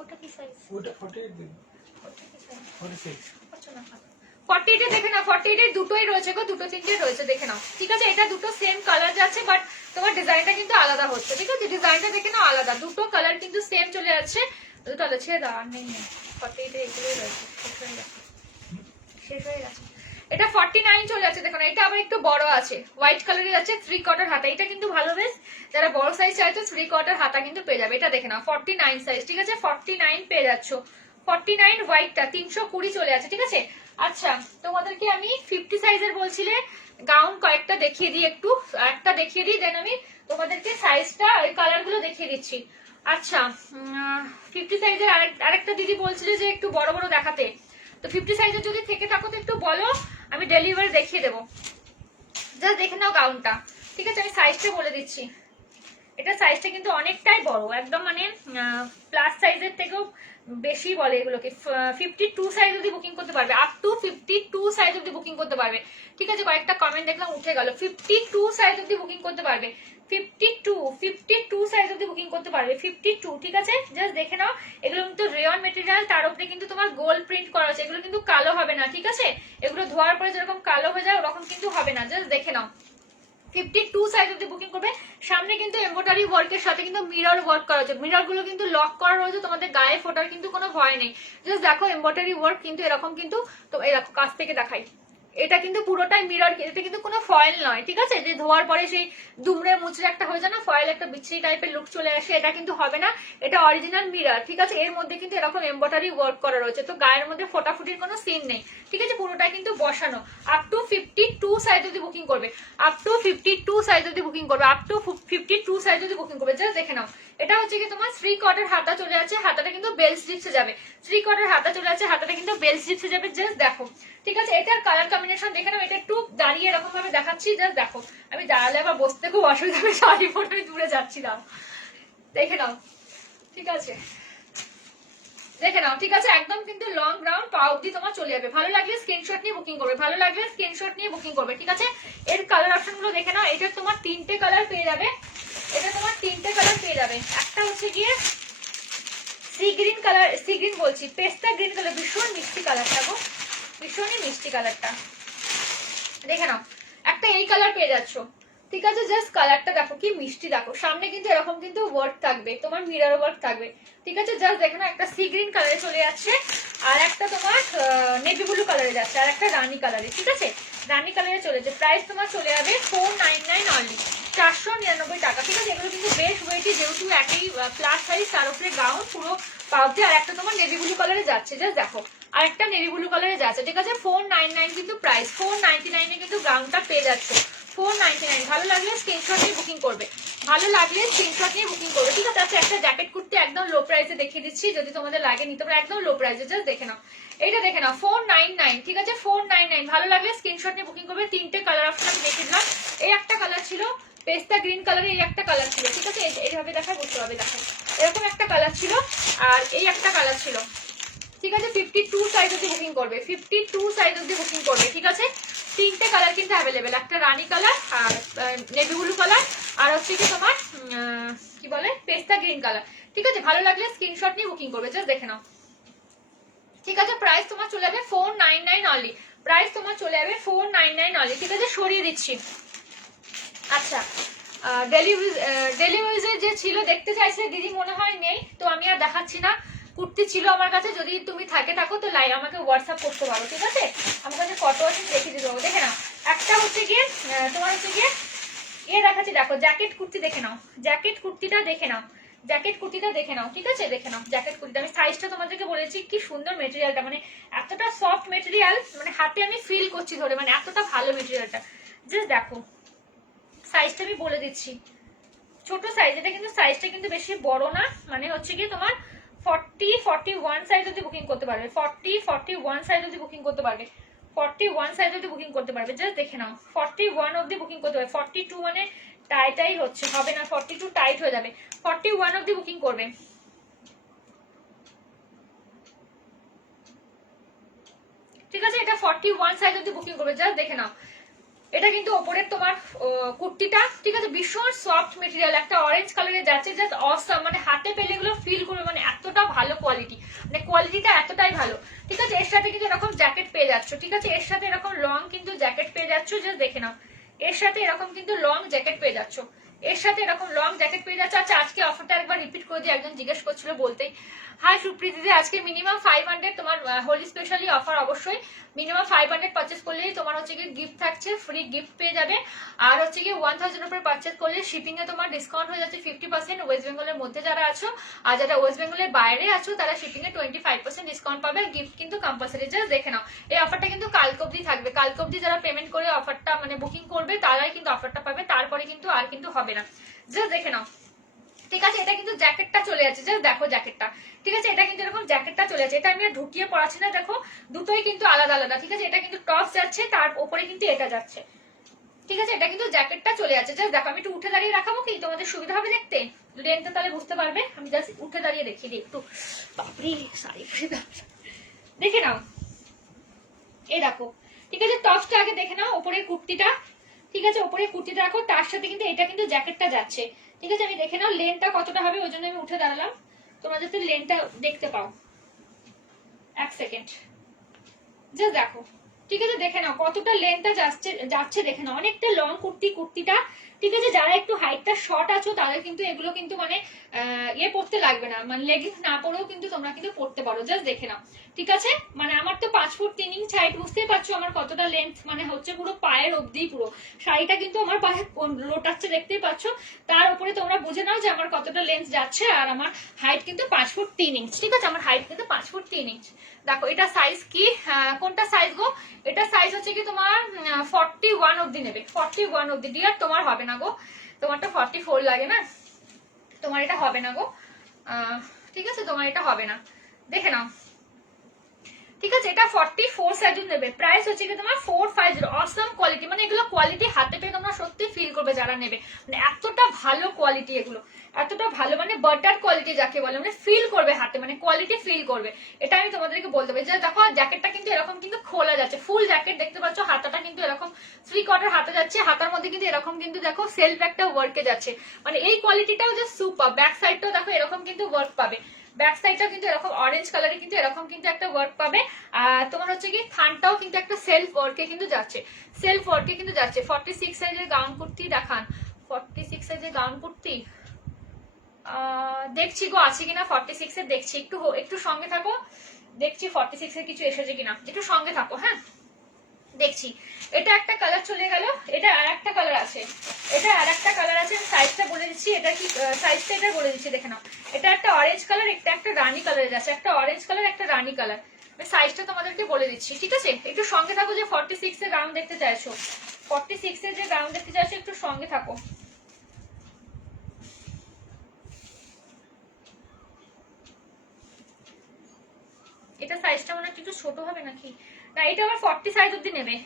ওটা কি সাইজ? ওটা 48 দিন, ওটা কি সাইজ? 46 আচ্ছা না 48 এ দেখে নাও, 48 এর দুটোই রয়েছে গো, দুটো তিনটে রয়েছে, দেখে নাও, ঠিক আছে? এটা দুটো সেম কালার যাচ্ছে, বাট তোমার ডিজাইনটা কিন্তু আলাদা হচ্ছে, ঠিক আছে? ডিজাইনটা দেখে নাও আলাদা, দুটো কালার কিন্তু সেম চলে যাচ্ছে। দুটো ছেড়ে দাও, আর নেই, 48 এ এগুলোই রয়েছে, শেষ হয়ে গেছে। এটা 49 চলে যাচ্ছে, দেখো না, এটা আবার একটু বড় আছে, হোয়াইট কালারের আছে, 3 কোয়ার্টার হাতা। এটা কিন্তু ভালো, বেশ যারা বড় সাইজ চাইছো 3 কোয়ার্টার হাতা কিন্তু পেয়ে যাবে। এটা দেখে নাও 49 সাইজ, ঠিক আছে? 49 পেয়ে যাচ্ছ। 49 হোয়াইটটা 320 চলে আছে, ঠিক আছে? আচ্ছা তোমাদেরকে আমি 50 সাইজের বলছিলে গাউন কয়েকটা দেখিয়ে দিই, একটু একটা দেখিয়ে দিই, দেন আমি তোমাদেরকে সাইজটা ওই কালার গুলো দেখিয়ে দিচ্ছি। আচ্ছা 50 সাইজের আরেকটা দিদি বলছিলে যে একটু বড় বড় দেখাতে, তো 50 সাইজের যদি থেকে থাকো তো একটু বলো, আমি ডেলিভারি দেখিয়ে দেবো। জাস্ট দেখে নাও গাউনটা, ঠিক আছে? আমি সাইজটা বলে দিচ্ছি, এটা সাইজটা কিন্তু অনেকটাই বড়, একদম মানে প্লাস সাইজের থেকেও বেশি বলে এগুলোকে। 52 সাইজ অব্দি বুকিং করতে পারবে, আপ টু 52 সাইজ অব্দি বুকিং করতে পারবে, ঠিক আছে? কয়েকটা কমেন্ট দেখলাম উঠে গেল, 52 সাইজ অব্দি বুকিং করতে পারবে, 52 সাইজ অব্দি বুকিং করতে পারবে, 52, ঠিক আছে? জাস্ট দেখে নাও, এগুলো কিন্তু রেয়ন মেটেরিয়াল, তার উপরে কিন্তু তোমার গোল্ড প্রিন্ট করা আছে, এগুলো কিন্তু কালো হবে না, ঠিক আছে? এগুলো ধোয়ার পরে যেরকম কালো হয়ে যায় ওরকম কিন্তু হবে না, জাস্ট দেখে নাও। 52 সাইজ অব্দি বুকিং করবে। সামনে কিন্তু এমব্রয়ডারি ওয়ার্কের সাথে কিন্তু মিরর ওয়ার্ক করা হচ্ছে, মিরর গুলো কিন্তু লক করা রয়েছে, তোমাদের গায়ে ফোটার কিন্তু কোনো ভয় নেই। জাস্ট দেখো এমব্রয়ডারি ওয়ার্ক কিন্তু এরকম কিন্তু, তো এই দেখো কাছ থেকে দেখাই, এটা কিন্তু পুরোটাই মিরর, এটা কিন্তু কোনো ফয়েল নয়, ঠিক আছে, যে ধোয়ার পরে সেই দুমড়ে মুচড়ে একটা হয়ে যায় না ফয়েল, একটা বিচ্ছিরি টাইপের লুক চলে আসে, এটা কিন্তু হবে না। এটা অরিজিনাল মিরর, ঠিক আছে। এর মধ্যে কিন্তু এরকম এমব্রয়ডারি ওয়ার্ক করা রয়েছে, তো গায়ের মধ্যে ফোটাফুটির কোনো সিন নেই, ঠিক আছে, পুরোটাই কিন্তু বসানো। আপ টু 52 সাইজ অবধি বুকিং করবে, আপ টু 52 সাইজ অবধি বুকিং করবে, আপ টু 52 সাইজ অবধি বুকিং করবে। জাস্ট দেখে নাও, এটা হচ্ছে কি তোমার 3 কোয়ার্টার হাতা চলে আছে, হাতাটা কিন্তু বেল স্লিপসে যাবে। 3 কোয়ার্টার হাতা চলে আছে, হাতাটা কিন্তু বেল স্লিপসে যাবে। জাস্ট দেখো, ঠিক আছে। এটার কালার কম্বিনেশন দেখে নাও, এটা একটু দাঁড়িয়ে এরকম ভাবে দেখাচ্ছি, জাস্ট দেখো। আমি দাঁড়ালে আবার বসতে খুব অসুবিধা হবে, শাড়ি পরে আমি দূরে যাচ্ছিলাম, দেখে নাও, ঠিক আছে, দেখে নাও, ঠিক আছে। একদম কিন্তু লং গ্রাউন্ড পা অব্দি তোমার চলে যাবে। ভালো লাগলে স্ক্রিনশট নিয়ে বুকিং করবে, ভালো লাগলে স্ক্রিনশট নিয়ে বুকিং করবে, ঠিক আছে। এর কালার অপশন গুলো দেখে নাও, এটা তোমার 3টে কালার পেয়ে যাবে, এটা তোমার 3টে কালার পেয়ে যাবে। একটা হচ্ছে গিয়ে sea green colour, sea green বলছি, পেস্তা গ্রিন কালার, ভীষণ মিষ্টি কালারটা গো, ভীষণই মিষ্টি কালারটা, দেখে নাও। একটা এই কালার পেয়ে যাচ্ছ, ঠিক আছে। জাস্ট কালারটা দেখো কি মিষ্টি, দেখো সামনে কিন্তু এরকম কিন্তু ওয়ার্ক থাকবে, তোমার মিরর ওয়ার্ক থাকবে, ঠিক আছে। জাস্ট দেখো না, একটা সি গ্রিন কালারে চলে যাচ্ছে, আর একটা তোমার নেভি ব্লু কালারে যাচ্ছে, আর একটা রানী কালারে, ঠিক আছে, রানী কালারে চলেছে। প্রাইস তোমার চলে যাবে 499 অনলি, 499 টাকা, ঠিক আছে। এগুলো কিন্তু বেশ ওয়েটি, যেহেতু একই প্লাস সাইজ, তার উপরে গাউন পুরো পাউডার, আর একটা তোমার নেভি ব্লু কালারে যাচ্ছে, জাস্ট দেখো, আর একটা নেভি ব্লু কালারে যাচ্ছে, ঠিক আছে। 499 কিন্তু প্রাইস, 499 এ কিন্তু গাউনটা পেয়ে যাচ্ছ, 499। ভালো লাগলে স্ক্রিনশট নিয়ে বুকিং করবে, ভালো লাগলে স্ক্রিনশট নিয়ে বুকিং করবে, ঠিক আছে। আচ্ছা, একটা জ্যাকেট কুর্তি একদম লো প্রাইসে দেখিয়ে দিচ্ছি, যদি তোমাদের লাগে নিতে পারো, একদম লো প্রাইসে, জাস্ট দেখে নাও, এইটা দেখে নাও, 499, ঠিক আছে, 499। ভালো লাগলে স্ক্রিনশট নিয়ে বুকিং করবে। 3টে কালার অপশন আমি দেখে দিলাম, এই একটা কালার ছিল পেস্তা গ্রিন কালারে, এই একটা কালার ছিল, ঠিক আছে, এইভাবে দেখা বুঝতে হবে, দেখো এরকম একটা কালার ছিল, আর এই একটা কালার ছিল, ঠিক আছে। 52 সাইজ অবধি বুকিং করবে, 52 সাইজ অবধি বুকিং করবে, ঠিক আছে। 3টে কালার কিন্তু অ্যাভেলেবেল, একটা রানী কালার, আর নেভি ব্লু কালার, আর হচ্ছে কি তোমার কি বলে পেস্তা গ্রিন কালার, ঠিক আছে। ভালো লাগলে স্ক্রিনশট নিয়ে বুকিং করবে, জাস্ট দেখে নাও, ঠিক আছে। প্রাইস তোমার চলে যাবে 499 অনলি, প্রাইস তোমার চলে যাবে 499 অনলি, ঠিক আছে। সরিয়ে দিচ্ছি। আচ্ছা, ডেলি ইউজের যে ছিল, দেখতে চাইছে দিদি, মনে হয় নেই, তো আমি আর দেখাচ্ছি না। কুর্তি ছিল আমার কাছে, যদি তুমি থাকো তো আমাকে হোয়াটসঅ্যাপ করতে পারো, ঠিক আছে। আমার কাছে কত আছে দেখিয়ে দিতে পারবো, দেখে নাও। একটা হচ্ছে গিয়ে তোমার হচ্ছে গিয়ে দেখাচ্ছি, দেখো জ্যাকেট কুর্তি দেখে নাও, জ্যাকেট কুর্তিটা দেখে নাও, জ্যাকেট কুর্তিটা দেখে নাও, ঠিক আছে, দেখে নাও জ্যাকেট কুর্তিটা। আমি সাইজটা তোমাদেরকে বলেছি, কি সুন্দর মেটেরিয়ালটা, মানে এতটা সফট মেটেরিয়াল, মানে হাতে আমি ফিল করছি ধরে, মানে এতটা ভালো মেটেরিয়ালটা, জাস্ট দেখো। সাইজটা আমি বলে দিচ্ছি, ছোট সাইজ, এটা কিন্তু সাইজটা কিন্তু বেশি বড় না, মানে হচ্ছে কি তোমার 41 সাইজ অবধি বুকিং করতে পারবে, 41 সাইজ অবধি বুকিং করতে পারবে, 41 সাইজ অবধি বুকিং করতে পারবে, জাস্ট দেখে নাও। 41 অবধি বুকিং করতে পারবে, 42 মানে টাইটাই হচ্ছে, হবে না, 42 টাইট হয়ে যাবে, 41 অবধি বুকিং করবে, ঠিক আছে। এটা 41 সাইজ অবধি বুকিং করবে, জাস্ট দেখে নাও। এটা কিন্তু ওপরের তোমার কুর্তিটা, ঠিক আছে, ভীষণ সফট মেটেরিয়াল, একটা অরেঞ্জ কালারে যাচ্ছে, জাস্ট অসাম, মানে হাতে পেলে এগুলো ফিল করবে, মানে এতটা ভালো কোয়ালিটি, মানে কোয়ালিটিটা এতটাই ভালো, ঠিক আছে। এর সাথে কিন্তু এরকম জ্যাকেট পেয়ে যাচ্ছ, ঠিক আছে, এর সাথে এরকম লং কিন্তু জ্যাকেট পেয়ে যাচ্ছ, জাস্ট দেখে নাও। এর সাথে এরকম কিন্তু লং জ্যাকেট পেয়ে যাচ্ছ, এর সাথে এরকম লং জ্যাকেট পেয়ে যাচ্ছে। আচ্ছা, আজকে অফারটা একবার রিপিট করে দিই, একজন জিজ্ঞেস করছিল বলতেই। হাই সুপ্রীতি দিদি, আজকে মিনিমাম 500 তোমার হোলি স্পেশালি অফার, অবশ্যই মিনিমাম 500 পারচেস করলেই তোমার হচ্ছে কি গিফট থাকছে, ফ্রি গিফট পেয়ে যাবে। আর হচ্ছে কি 1000 উপরে পারচেস করলে শিপিং এ তোমার ডিসকাউন্ট হয়ে যাচ্ছে 50%, ওয়েস্ট বেঙ্গলের মধ্যে যারা আছো, আর যারা ওয়েস্ট বেঙ্গলের বাইরে আছো তারা শিপিং এ 25% ডিসকাউন্ট পাবে, গিফট কিন্তু কম্পালসারি, জাস্ট দেখে নাও। এই অফারটা কিন্তু কালকে অবধি থাকবে, কালকে অবধি যারা পেমেন্ট করে অফারটা মানে বুকিং করবে তারাই কিন্তু অফারটা পাবে, তারপরে কিন্তু আর কিন্তু হবে না, জাস্ট দেখে নাও, ঠিক আছে। এটা কিন্তু জ্যাকেটটা চলে যাচ্ছে, জাস্ট দেখো জ্যাকেটটা, ঠিক আছে। এটা কিন্তু এরকম জ্যাকেটটা চলে যাচ্ছে, এটা আমি আর ঢুকিয়ে পড়াচ্ছি না, দেখো দুটোই কিন্তু আলাদা আলাদা, ঠিক আছে। এটা কিন্তু টপ যাচ্ছে, তার উপরে কিন্তু এটা যাচ্ছে, ঠিক আছে। এটা কিন্তু জ্যাকেটটা চলে যাচ্ছে, জাস্ট দেখো। আমি একটু উঠে দাঁড়িয়ে রাখাবো কি, তোমাদের সুবিধা হবে দেখতে, লেনটা তাহলে বুঝতে পারবে। আমি জাস্ট উঠে দাঁড়িয়ে দেখিয়ে দিই একটু, বাপরে শাড়ি দেখে নাও, এই দেখো, ঠিক আছে। টপসটা আগে দেখে নাও, ওপরের কুর্তিটা, ঠিক আছে, ওপরের কুর্তিটা রাখো, তার সাথে কিন্তু এটা কিন্তু জ্যাকেটটা যাচ্ছে, ঠিক আছে। আমি দেখে নাও লেনটা কতটা হবে, ওই জন্য আমি উঠে দাঁড়ালাম, তোমরা যাতে লেনটা দেখতে পাও। এক সেকেন্ড, জাস্ট দেখো, ঠিক আছে, দেখে নাও কতটা লেন্থটা যাচ্ছে দেখে নাও, অনেকটা লং কুর্তিটা। ঠিক আছে, যারা একটু হাইটটা শর্ট আছো তাদের কিন্তু এগুলো কিন্তু মানে পড়তে লাগবে না, মানে লেগিংস না পরেও কিন্তু তোমরা কিন্তু পড়তে পারো, জাস্ট দেখে নাও। ঠিক আছে, মানে আমার তো 5 ফুট 3 ইঞ্চ হাইট, বুঝতেই পারছো আমার কতটা লেন্থ মানে হচ্ছে পুরো পায়ের অবধি, পুরো শাড়িটা কিন্তু আমার পায়ে লোটাচ্ছে দেখতেই পাচ্ছ। তার উপরে তোমরা বুঝে নাও যে আমার কতটা লেন্থ যাচ্ছে, আর আমার হাইট কিন্তু 5 ফুট 3 ইঞ্চ। ঠিক আছে, আমার হাইট কিন্তু 5 ফুট 3 ইঞ্চ। দেখো এটা সাইজ কি, কোনটা সাইজ গো? এটা সাইজ হচ্ছে কি তোমার 41 অবধি নেবে, 41 অবধি। ডিয়ার তোমার হবে না গো, তোমারটা 44 লাগে না, তোমার এটা হবে না গো। ঠিক আছে, তোমার এটা হবে না, দেখে নাও। ঠিক আছে, এটা 44 সাইজ নেবে, প্রাইস হচ্ছে কি তোমার 450। অসম কোয়ালিটি, মানে এগুলো কোয়ালিটি হাতে পেয়ে তোমরা সত্যি ফিল করবে যারা নেবে, মানে এতটা ভালো কোয়ালিটি, এগুলো এতটা ভালো, মানে বাটার কোয়ালিটি যাকে বলে, মানে ফিল করবে হাতে, মানে কোয়ালিটি ফিল করবে। এটা আমি তোমাদেরকে বলতে পারি। যে দেখো জ্যাকেটটা কিন্তু এরকম কিন্তু খোলা যাচ্ছে, ফুল জ্যাকেট দেখতে পাচ্ছ, হাতাটা কিন্তু এরকম 3 কোয়ার্টার হাতে যাচ্ছে, হাতার মধ্যে কিন্তু এরকম কিন্তু দেখো সেলফ একটা ওয়ার্কে যাচ্ছে, মানে এই কোয়ালিটিটাও যে সুপার। ব্যাক সাইডটাও দেখো এরকম কিন্তু ওয়ার্ক পাবে, ব্যাক সাইডটা কিন্তু এরকম অরেঞ্জ কালারে কিন্তু এরকম কিন্তু একটা ওয়ার্ক পাবে। আর তোমার হচ্ছে কি থানটাও কিন্তু একটা সেলফ ওয়ার্কে কিন্তু যাচ্ছে, সেলফ ওয়ার্কে কিন্তু যাচ্ছে। 46 সাইজের গাউন কুর্তি দেখান, 46 সাইজের গাউন কুর্তি দেখছি গো আছে কিনা, 46 এর দেখছি, একটু সঙ্গে থাকো, দেখছি 46 এর কিছু এসেছে কিনা, একটু সঙ্গে থাকো। হ্যাঁ, দেখছি। এটা একটা কালার চলে গেল, এটা আর একটা কালার আছে, এটা আর একটা কালার আছে, সাইজটা বলে দিচ্ছি, এটা কি সাইজটা এটা বলে দিচ্ছি, দেখে নাও। এটা একটা অরেঞ্জ কালার, একটা রানী কালারের আছে, একটা অরেঞ্জ কালার, একটা রানী কালার। সাইজটা তোমাদেরকে বলে দিচ্ছি, ঠিক আছে? একটু সঙ্গে থাকো, যে 46 এর গাউন দেখতে চাইছো, 46 এর যে গাউন দেখতে চাইছো, একটু সঙ্গে থাকো। এটা সাইজটা মনে একটু ছোট হবে নাকি, না এটা আবার 40 সাইজ অবধি নেবে,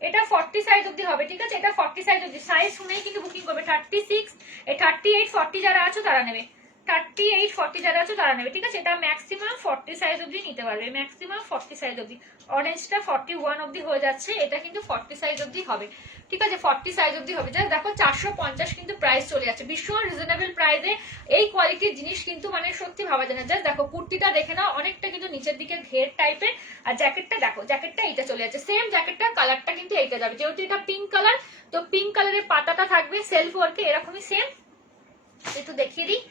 এটা 40 সাইজ অবধি হবে। ঠিক আছে, এটা 40 সাইজ অবধি, সাইজ শুনেই কিন্তু বুকিং করবে। 36 38 40 যারা আছো তারা নেবে, 38 40 যারা আছো তারা নেবে। ঠিক আছে, এটা ম্যাক্সিমাম 40 সাইজ অবধি নিতে পারবে, ম্যাক্সিমাম 40 সাইজ অবধি। অরেঞ্জটা 41 অবধি হয়ে যাচ্ছে, এটা কিন্তু 40 সাইজ অবধি হবে। ঠিক আছে, 40 সাইজ অবধি হবে। জাস্ট দেখো 450 কিন্তু প্রাইস চলে যাচ্ছে, ভীষণ রিজনেবল প্রাইসে এই কোয়ালিটির জিনিস কিন্তু মানে সত্যি ভাবা যায় না। জাস্ট দেখো কুর্তিটা দেখে নাও, অনেকটা কিন্তু নিচের দিকে ঘের টাইপের, আর জ্যাকেটটা দেখো, জ্যাকেটটা এইটা চলে যাচ্ছে, সেম জ্যাকেটটার কালারটা কিন্তু এইটা যাবে, যেহেতু এটা পিঙ্ক কালার, তো পিঙ্ক কালারের পাতাটা থাকবে সেলফ ওয়ার্কে এরকমই সেম। একটু দেখিয়ে দিই,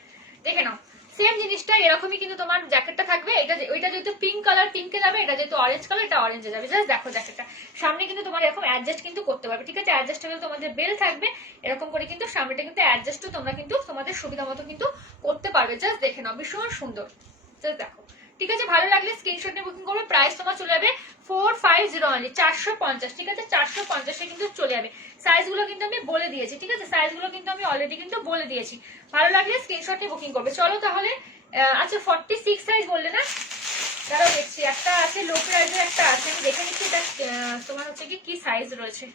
দেখে নাও, সেম জিনিসটা এরকমই কিন্তু তোমার জ্যাকেটটা থাকবে। এটা ওইটা যেহেতু পিঙ্ক কালার পিঙ্কে যাবে, এটা যেহেতু অরেঞ্জ কালার এটা অরেঞ্জে যাবে। জাস্ট দেখো জ্যাকেটটা সামনে কিন্তু তোমার এরকম অ্যাডজাস্ট কিন্তু করতে পারবে। ঠিক আছে, অ্যাডজাস্টেবল তোমাদের বেল থাকবে এরকম করে, কিন্তু সামনেটা কিন্তু অ্যাডজাস্টও তোমরা কিন্তু তোমাদের সুবিধা মতো কিন্তু করতে পারবে। জাস্ট দেখে নাও, ভীষণ সুন্দর। জাস্ট দেখো, ঠিক আছে, ভালো লাগলে স্ক্রিনশট নিয়ে বুকিং করবে। প্রাইস তোমার চলে যাবে 450 অনলি, 450। ঠিক আছে, 450 কিন্তু চলে যাবে। সাইজগুলো কিন্তু আমি বলে দিয়েছি, ঠিক আছে, সাইজগুলো কিন্তু আমি অলরেডি কিন্তু বলে দিয়েছি। ভালো লাগলে স্ক্রিনশট নিয়ে বুকিং করবে। চলো তাহলে, আচ্ছা 46 সাইজ বললে না, দাঁড়াও দেখছি, একটা আছে লো প্রাইসের, একটা আছে, আমি দেখে নিচ্ছি এটা তোমার হচ্ছে কি সাইজ রয়েছে,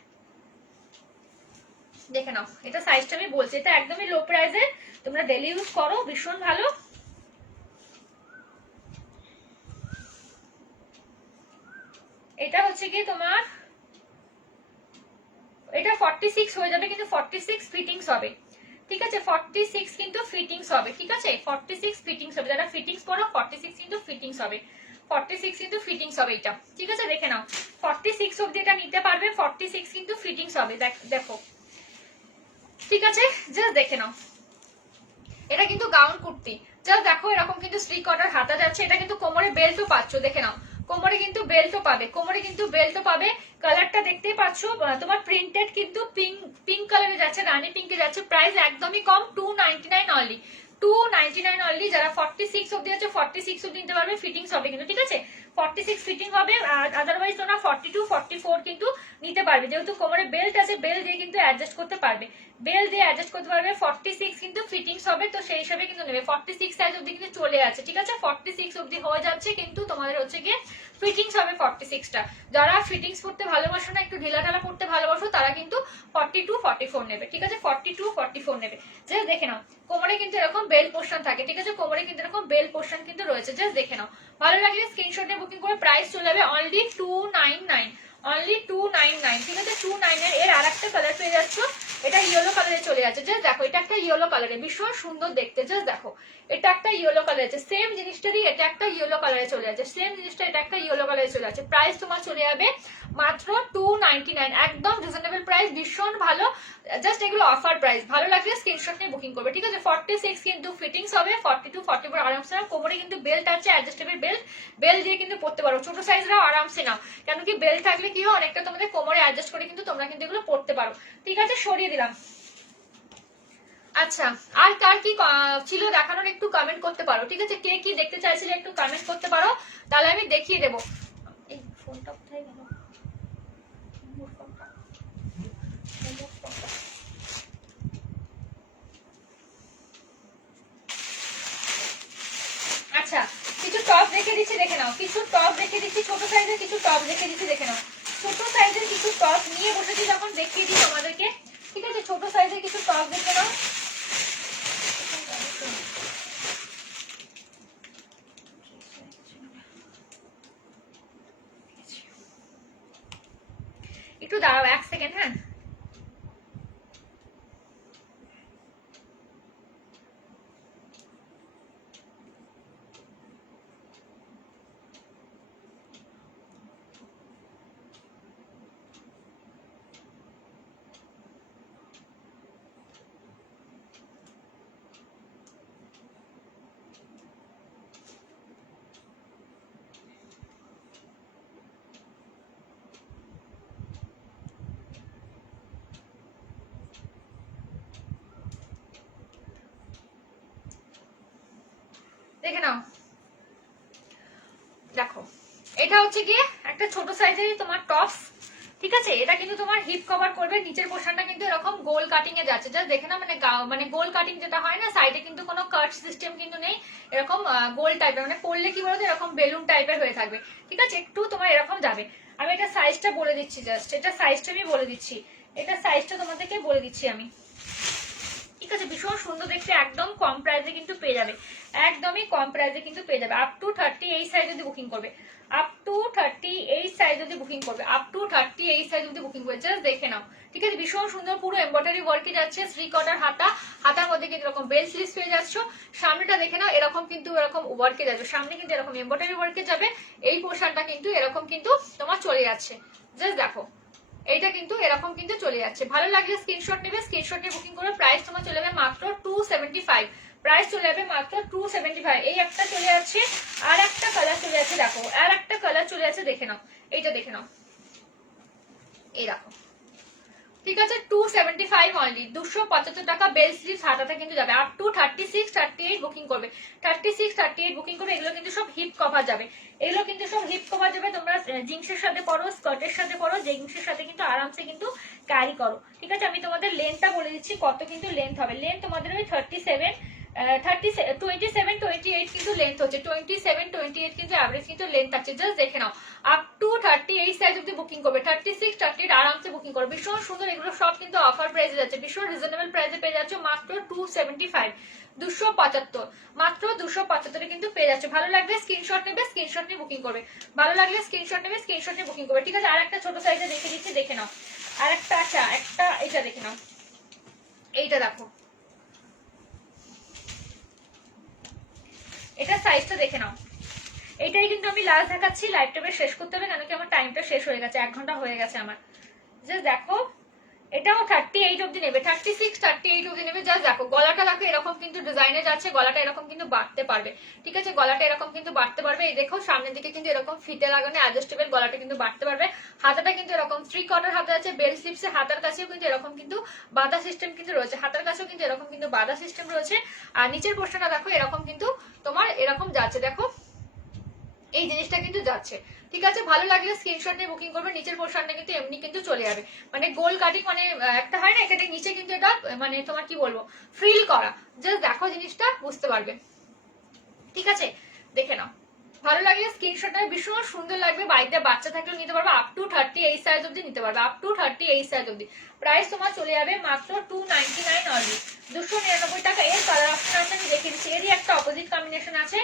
দেখে নাও। এটা সাইজটা আমি বলছি, এটা একদমই লো প্রাইসের, তোমরা ডেলি ইউজ করো, ভীষণ ভালো। এটা হচ্ছে কি তোমার, এটা 46 হয়ে যাবে, কিন্তু 46 ফিটিংস হবে। ঠিক আছে, 46 কিন্তু ফিটিংস হবে। ঠিক আছে, 46 ফিটিংস হবে, যারা ফিটিংস পড়ো 46 কিন্তু ফিটিংস হবে, 46 কিন্তু ফিটিংস হবে এটা। ঠিক আছে, দেখে নাও, 46 অবধি এটা নিতে পারবে, 46 কিন্তু ফিটিংস হবে। দেখো, ঠিক আছে, জাস্ট দেখে নাও। এটা কিন্তু গাউন কুর্তি, জাস্ট দেখো এরকম কিন্তু 3 কোয়ার্টার হাতা যাচ্ছে, এটা কিন্তু কোমরে বেল্টও পাচ্ছ, দেখে নাও, কোমরে কিন্তু বেল্টও পাবে, কোমরে কিন্তু বেল্টও পাবে। কালারটা দেখতেই পাচ্ছ, তোমার প্রিন্টেড কিন্তু পিঙ্ক কালারে যাচ্ছে, রানী পিঙ্কে যাচ্ছে। প্রাইস একদমই কম, 299 অনলি, 299 অনলি। যারা 46 অবধি আছে 46 অবধি নিতে পারবে, ফিটিংস হবে কিন্তু। ঠিক আছে, 46 ফিটিং হবে, আদারওয়াইজ তোমরা 42 44 কিন্তু নিতে পারবে, যেহেতু কোমরে বেল্ট আছে, বেল্ট দিয়ে কিন্তু অ্যাডজাস্ট করতে পারবে, বেল দিয়ে অ্যাডজাস্ট করতে পারবে। 46 কিন্তু ফিটিংস হবে, তো সেই হিসাবে কিন্তু নেবে। 46 সাইজ অবধি কিন্তু চলে আছে। ঠিক আছে, 46 অবধি হয়ে যাচ্ছে, কিন্তু তোমাদের হচ্ছে গিয়ে ফিটিংস হবে 46টা। যারা ফিটিংস পড়তে ভালোবাসো না, একটু ঢিলা ঢালা পড়তে ভালোবাসো, তারা কিন্তু 42 44 নেবে। ঠিক আছে, 42 44 নেবে। জাস্ট দেখে নাও, কোমরে কিন্তু এরকম বেল পোর্শন থাকে। ঠিক আছে, কোমরে কিন্তু এরকম বেল পোর্শন কিন্তু রয়েছে। জাস্ট দেখে নাও, ভালো লাগলে স্ক্রিনশটে বুকিং করে। প্রাইস চলে যাবে অনলি 299, অনলি 299। ঠিক আছে, 29 এর আর একটা কালার পেয়ে যাচ্ছ, এটা ইয়েলো কালারে চলে যাচ্ছে, জাস্ট দেখো এটা একটা ইয়েলো কালারে, ভীষণ সুন্দর দেখতে, জাস্ট দেখো এটা একটা ইয়েলো কালার আছে, সেম জিনিসটারই এটা একটা ইয়েলো কালারে চলে যাচ্ছে, সেম জিনিসটা এটা একটা ইয়েলো কালারে চলে যাচ্ছে। প্রাইস তোমার চলে যাবে মাত্র 299, একদম রিজনেবল প্রাইস, ভীষণ ভালো, জাস্ট এগুলো অফার প্রাইস। ভালো লাগলে স্ক্রিনশট নিয়ে বুকিং করবে, ঠিক আছে। 46 কিন্তু ফিটিংস হবে, 42 44 আরামসে নাও। কোমরে কিন্তু বেল্ট আছে, অ্যাডজাস্টেবল বেল্ট দিয়ে কিন্তু পড়তে পারো, ছোট সাইজরাও আরামসে নাও, কেন কি বেল্ট থাকলে কি হয় অনেকটা তোমাদের কোমরে অ্যাডজাস্ট করে কিন্তু তোমরা কিন্তু এগুলো পড়তে পারো, ঠিক আছে। সরিয়ে দিলাম। আচ্ছা, আর কার কি ছিল দেখানোর একটু কমেন্ট করতে পারো, ঠিক আছে। কে কি দেখতে চাইছিলে একটু কমেন্ট করতে পারো, তাহলে আমি দেখিয়ে দেবো। এই ফোনটা কোথায় গেল? আচ্ছা, কিছু টপ রেখে দিচ্ছি দেখে নাও, কিছু টপ রেখে দিচ্ছি, ছোট সাইজের কিছু টপ রেখে দিচ্ছি দেখে নাও। ছোট সাইজের কিছু টপ নিয়ে বসেছি যখন দেখিয়ে দিই তোমাদেরকে, ঠিক আছে। ছোট সাইজের কিছু টপ দেখে নাও। একটু দাঁড়াও 1 সেকেন্ড, হ্যাঁ। দেখে নাও, দেখো এটা হচ্ছে গিয়ে একটা ছোট সাইজেরই তোমার টপস, ঠিক আছে। এটা কিন্তু তোমার হিপ কভার করবে, নিচের পোর্শনটা কিন্তু এরকম গোল কাটিং এ যাচ্ছে, জাস্ট দেখে না, মানে গোল কাটিং যেটা হয় না, সাইডে কিন্তু কোনো কাট সিস্টেম কিন্তু নেই, এরকম গোল টাইপের, মানে পরলে কি বলতো এরকম বেলুন টাইপের হয়ে থাকবে, ঠিক আছে। একটু তোমার এরকম যাবে। আমি এটা সাইজটা বলে দিচ্ছি, জাস্ট এটা সাইজটা আমি বলে দিচ্ছি, এটা সাইজটা তোমাদেরকে বলে দিচ্ছি আমি, ঠিক আছে। ভীষণ সুন্দর দেখতে, একদম কম প্রাইসে কিন্তু পেয়ে যাবে, একদমই কম প্রাইসে কিন্তু পেয়ে যাবে। আপ টু 38 সাইজ যদি বুকিং করবে, আপ টু 38 সাইজ যদি বুকিং করবে, আপ টু 38 সাইজ যদি বুকিং করবে, জাস্ট দেখে নাও, ঠিক আছে। ভীষণ সুন্দর পুরো এমব্রয়ডারি ওয়ার্কে যাচ্ছে, 3 কোয়ার্টার হাতা, হাতার মধ্যে কিন্তু এরকম বেল স্লিভস পেয়ে যাচ্ছ। সামনেটা দেখে নাও, এরকম কিন্তু এরকম ওয়ার্কে যাবে, সামনে কিন্তু এরকম এমব্রয়ডারি ওয়ার্কে যাবে, এই পোর্শনটা কিন্তু এরকম কিন্তু তোমার চলে যাচ্ছে, জাস্ট দেখো এইটা কিন্তু এরকম কিন্তু চলে যাচ্ছে। ভালো লাগলে স্ক্রিনশট নেবে, স্ক্রিনশট নিয়ে বুকিং করবে। প্রাইস তোমার চলে যাবে মাত্র 275, প্রাইস চলে যাবে মাত্র 275। এই একটা চলে যাচ্ছে, আর একটা কালার চলে যাচ্ছে, দেখো আর একটা কালার চলে যাচ্ছে, দেখে নাও, এইটা দেখে নাও, এই দেখো, ঠিক আছে। 275 অনলি, 275 টাকা। বেল স্লিভস হাতাতে কিন্তু যাবে, আপ টু 36 38 বুকিং করবে, 36 38 বুকিং করবে। এগুলো কিন্তু সব হিপ কভার যাবে, এগুলো কিন্তু সব হিপ কভার যাবে। তোমরা জিন্সের সাথে পরো, স্কার্টের সাথে পরো, জিন্সের সাথে কিন্তু আরামসে কিন্তু ক্যারি করো, ঠিক আছে। আমি তোমাদের লেন্থটা বলে দিচ্ছি কত কিন্তু লেন্থ হবে। লেন্থ তোমাদের ওই 27 27 28 কিন্তু লেন্থ হচ্ছে, 27 28 কিন্তু অ্যাভারেজ কিন্তু লেন্থ আছে, জাস্ট দেখে নাও। আপ টু 38 সাইজ অব্দি বুকিং করবে, 36 38 আরামসে বুকিং করবে। ভীষণ সুন্দর, এগুলো সব কিন্তু অফার প্রাইসে যাচ্ছে, ভীষণ রিজনেবল প্রাইসে পেয়ে যাচ্ছে, মাত্র 275, 275, মাত্র 275 কিন্তু পেয়ে যাচ্ছে। ভালো লাগলে স্ক্রিনশট নেবে, স্ক্রিনশট নিয়ে বুকিং করবে, ভালো লাগলে স্ক্রিনশট নেবে, স্ক্রিনশট নিয়ে বুকিং করবে, ঠিক আছে। আর একটা ছোট সাইজে দেখে দিচ্ছি, দেখে নাও। আর একটা, আচ্ছা একটা এইটা দেখে নাও, এইটা দেখো, এটা সাইজটা দেখে নাও। এইটাই কিন্তু আমি লাস্ট দেখাচ্ছি, লাইভটা বেশ শেষ করতে হবে, কেন কি আমার টাইমটা শেষ হয়ে গেছে, 1 ঘন্টা হয়ে গেছে আমার। জাস্ট দেখো, এটাও 38 অব্দি নেবে, 36 38 অব্দি নেবে, জাস্ট দেখো গলাটা দেখো এরকম কিন্তু ডিজাইনে যাচ্ছে, গলাটা এরকম কিন্তু বাড়তে পারবে, ঠিক আছে। গলাটা এরকম কিন্তু বাড়তে পারবে, এই দেখো সামনের দিকে কিন্তু এরকম ফিতে লাগানো অ্যাডজাস্টেবল, গলাটা কিন্তু বাড়তে পারবে। হাতাটা কিন্তু এরকম 3 কোয়ার্টার হাতা আছে, বেল স্লিভসে হাতার কাছেও কিন্তু এরকম কিন্তু বাঁধা সিস্টেম কিন্তু রয়েছে, হাতার কাছেও কিন্তু এরকম কিন্তু বাঁধা সিস্টেম রয়েছে। আর নিচের পোর্শনটা দেখো এরকম কিন্তু তোমার এরকম যাচ্ছে, দেখো এই জিনিসটা কিন্তু যাচ্ছে, ঠিক আছে। ভালো লাগলে স্ক্রিনশট নিয়ে বুকিং করবে। নিচের পোর্শনটা কিন্তু এমনি কিন্তু চলে যাবে, মানে গোল কাটিং, মানে একটা হয় না এখানে নিচে কিন্তু এটা মানে তোমার কি বলবো ফ্রিল করা, জাস্ট দেখো জিনিসটা বুঝতে পারবে, ঠিক আছে। দেখে নাও, ভালো লাগলে স্ক্রিনশট নেবে, ভীষণ সুন্দর লাগবে, বাড়িতে বাচ্চা থাকলেও নিতে পারবে, আপ টু 38 সাইজ অব্দি নিতে পারবে, আপ টু 38 সাইজ অব্দি। প্রাইস তোমার চলে যাবে মাত্র 299 অনলি, 299 টাকা। এর কালার অপশন আছে, আমি দেখে দিচ্ছি, এরই একটা অপোজিট কম্বিনেশন আছে,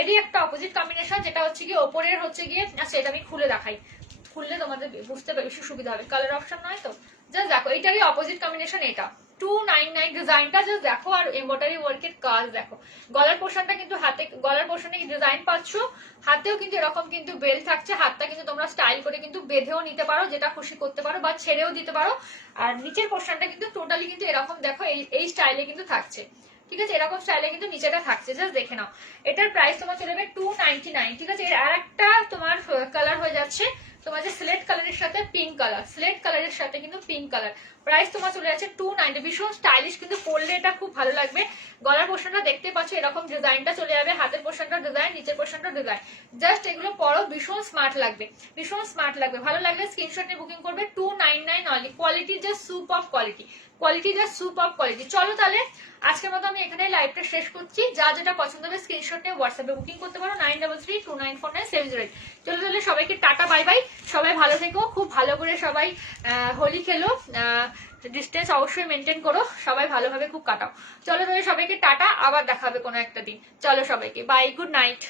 এরই একটা অপোজিট কম্বিনেশন, যেটা হচ্ছে গিয়ে ওপরের হচ্ছে গিয়ে, আচ্ছা এটা আমি খুলে দেখাই, খুললে তোমাদের বুঝতে বেশি সুবিধা হবে, কালার অপশন নয় তো, জাস্ট দেখো এটারই অপোজিট কম্বিনেশন এটা 299 ডিজাইনটা জাস্ট দেখো, আর এমব্রয়ডারি ওয়ার্কের কাজ দেখো। গলার পোর্শনটা কিন্তু হাতে, গলার পোর্শনে ডিজাইন পাচ্ছ, হাতেও কিন্তু এরকম কিন্তু বেল থাকছে। হাতটা কিন্তু তোমরা স্টাইল করে কিন্তু বেঁধেও নিতে পারো, যেটা খুশি করতে পারো, বা ছেড়েও দিতে পারো। আর নিচের পোর্শনটা কিন্তু টোটালি কিন্তু এরকম দেখো এই স্টাইলে কিন্তু থাকছে, ঠিক আছে, এরকম স্টাইলে কিন্তু নিচেটা থাকছে। জাস্ট দেখে নাও, এটার প্রাইস তোমার চলে যাবে 299, ঠিক আছে। এর আর একটা তোমার কালার হয়ে যাচ্ছে তোমার যে স্লেট কালারের সাথে পিঙ্ক কালার, স্লেট কালারের সাথে কিন্তু পিঙ্ক কালার, প্রাইস তোমার চলে যাচ্ছে 290। ভীষণ স্টাইলিশ কিন্তু, পরলে এটা খুব ভালো লাগবে। গলার পোর্শনটা দেখতে পাচ্ছ এরকম ডিজাইনটা চলে যাবে, হাতের পোর্শনটা ডিজাইন, নিচের পোর্শনটা ডিজাইন। জাস্ট এগুলো পরো, ভীষণ স্মার্ট লাগবে, ভীষণ স্মার্ট লাগবে। ভালো লাগলে স্ক্রিনশট নিয়ে বুকিং করবে। 299 only. Quality just super quality, quality just super quality. চলো তাহলে আজকের মতো আমি এখানে লাইভটা শেষ করছি। যা যেটা পছন্দ হবে স্ক্রিনশট নিয়ে হোয়াটসঅ্যাপে বুকিং করতে পারো 9332949708। চলো তাহলে সবাইকে টাটা, বাই বাই। সবাই ভালো থেকো, খুব ভালো করে সবাই হোলি খেলো, ডিস্টেন্স অবশ্যই মেনটেন করো, সবাই ভালোভাবে খুব কাটাও। চলো তাহলে সবাইকে টাটা, আবার দেখা হবে কোনো একটা দিন। চলো সবাইকে বাই, গুড নাইট।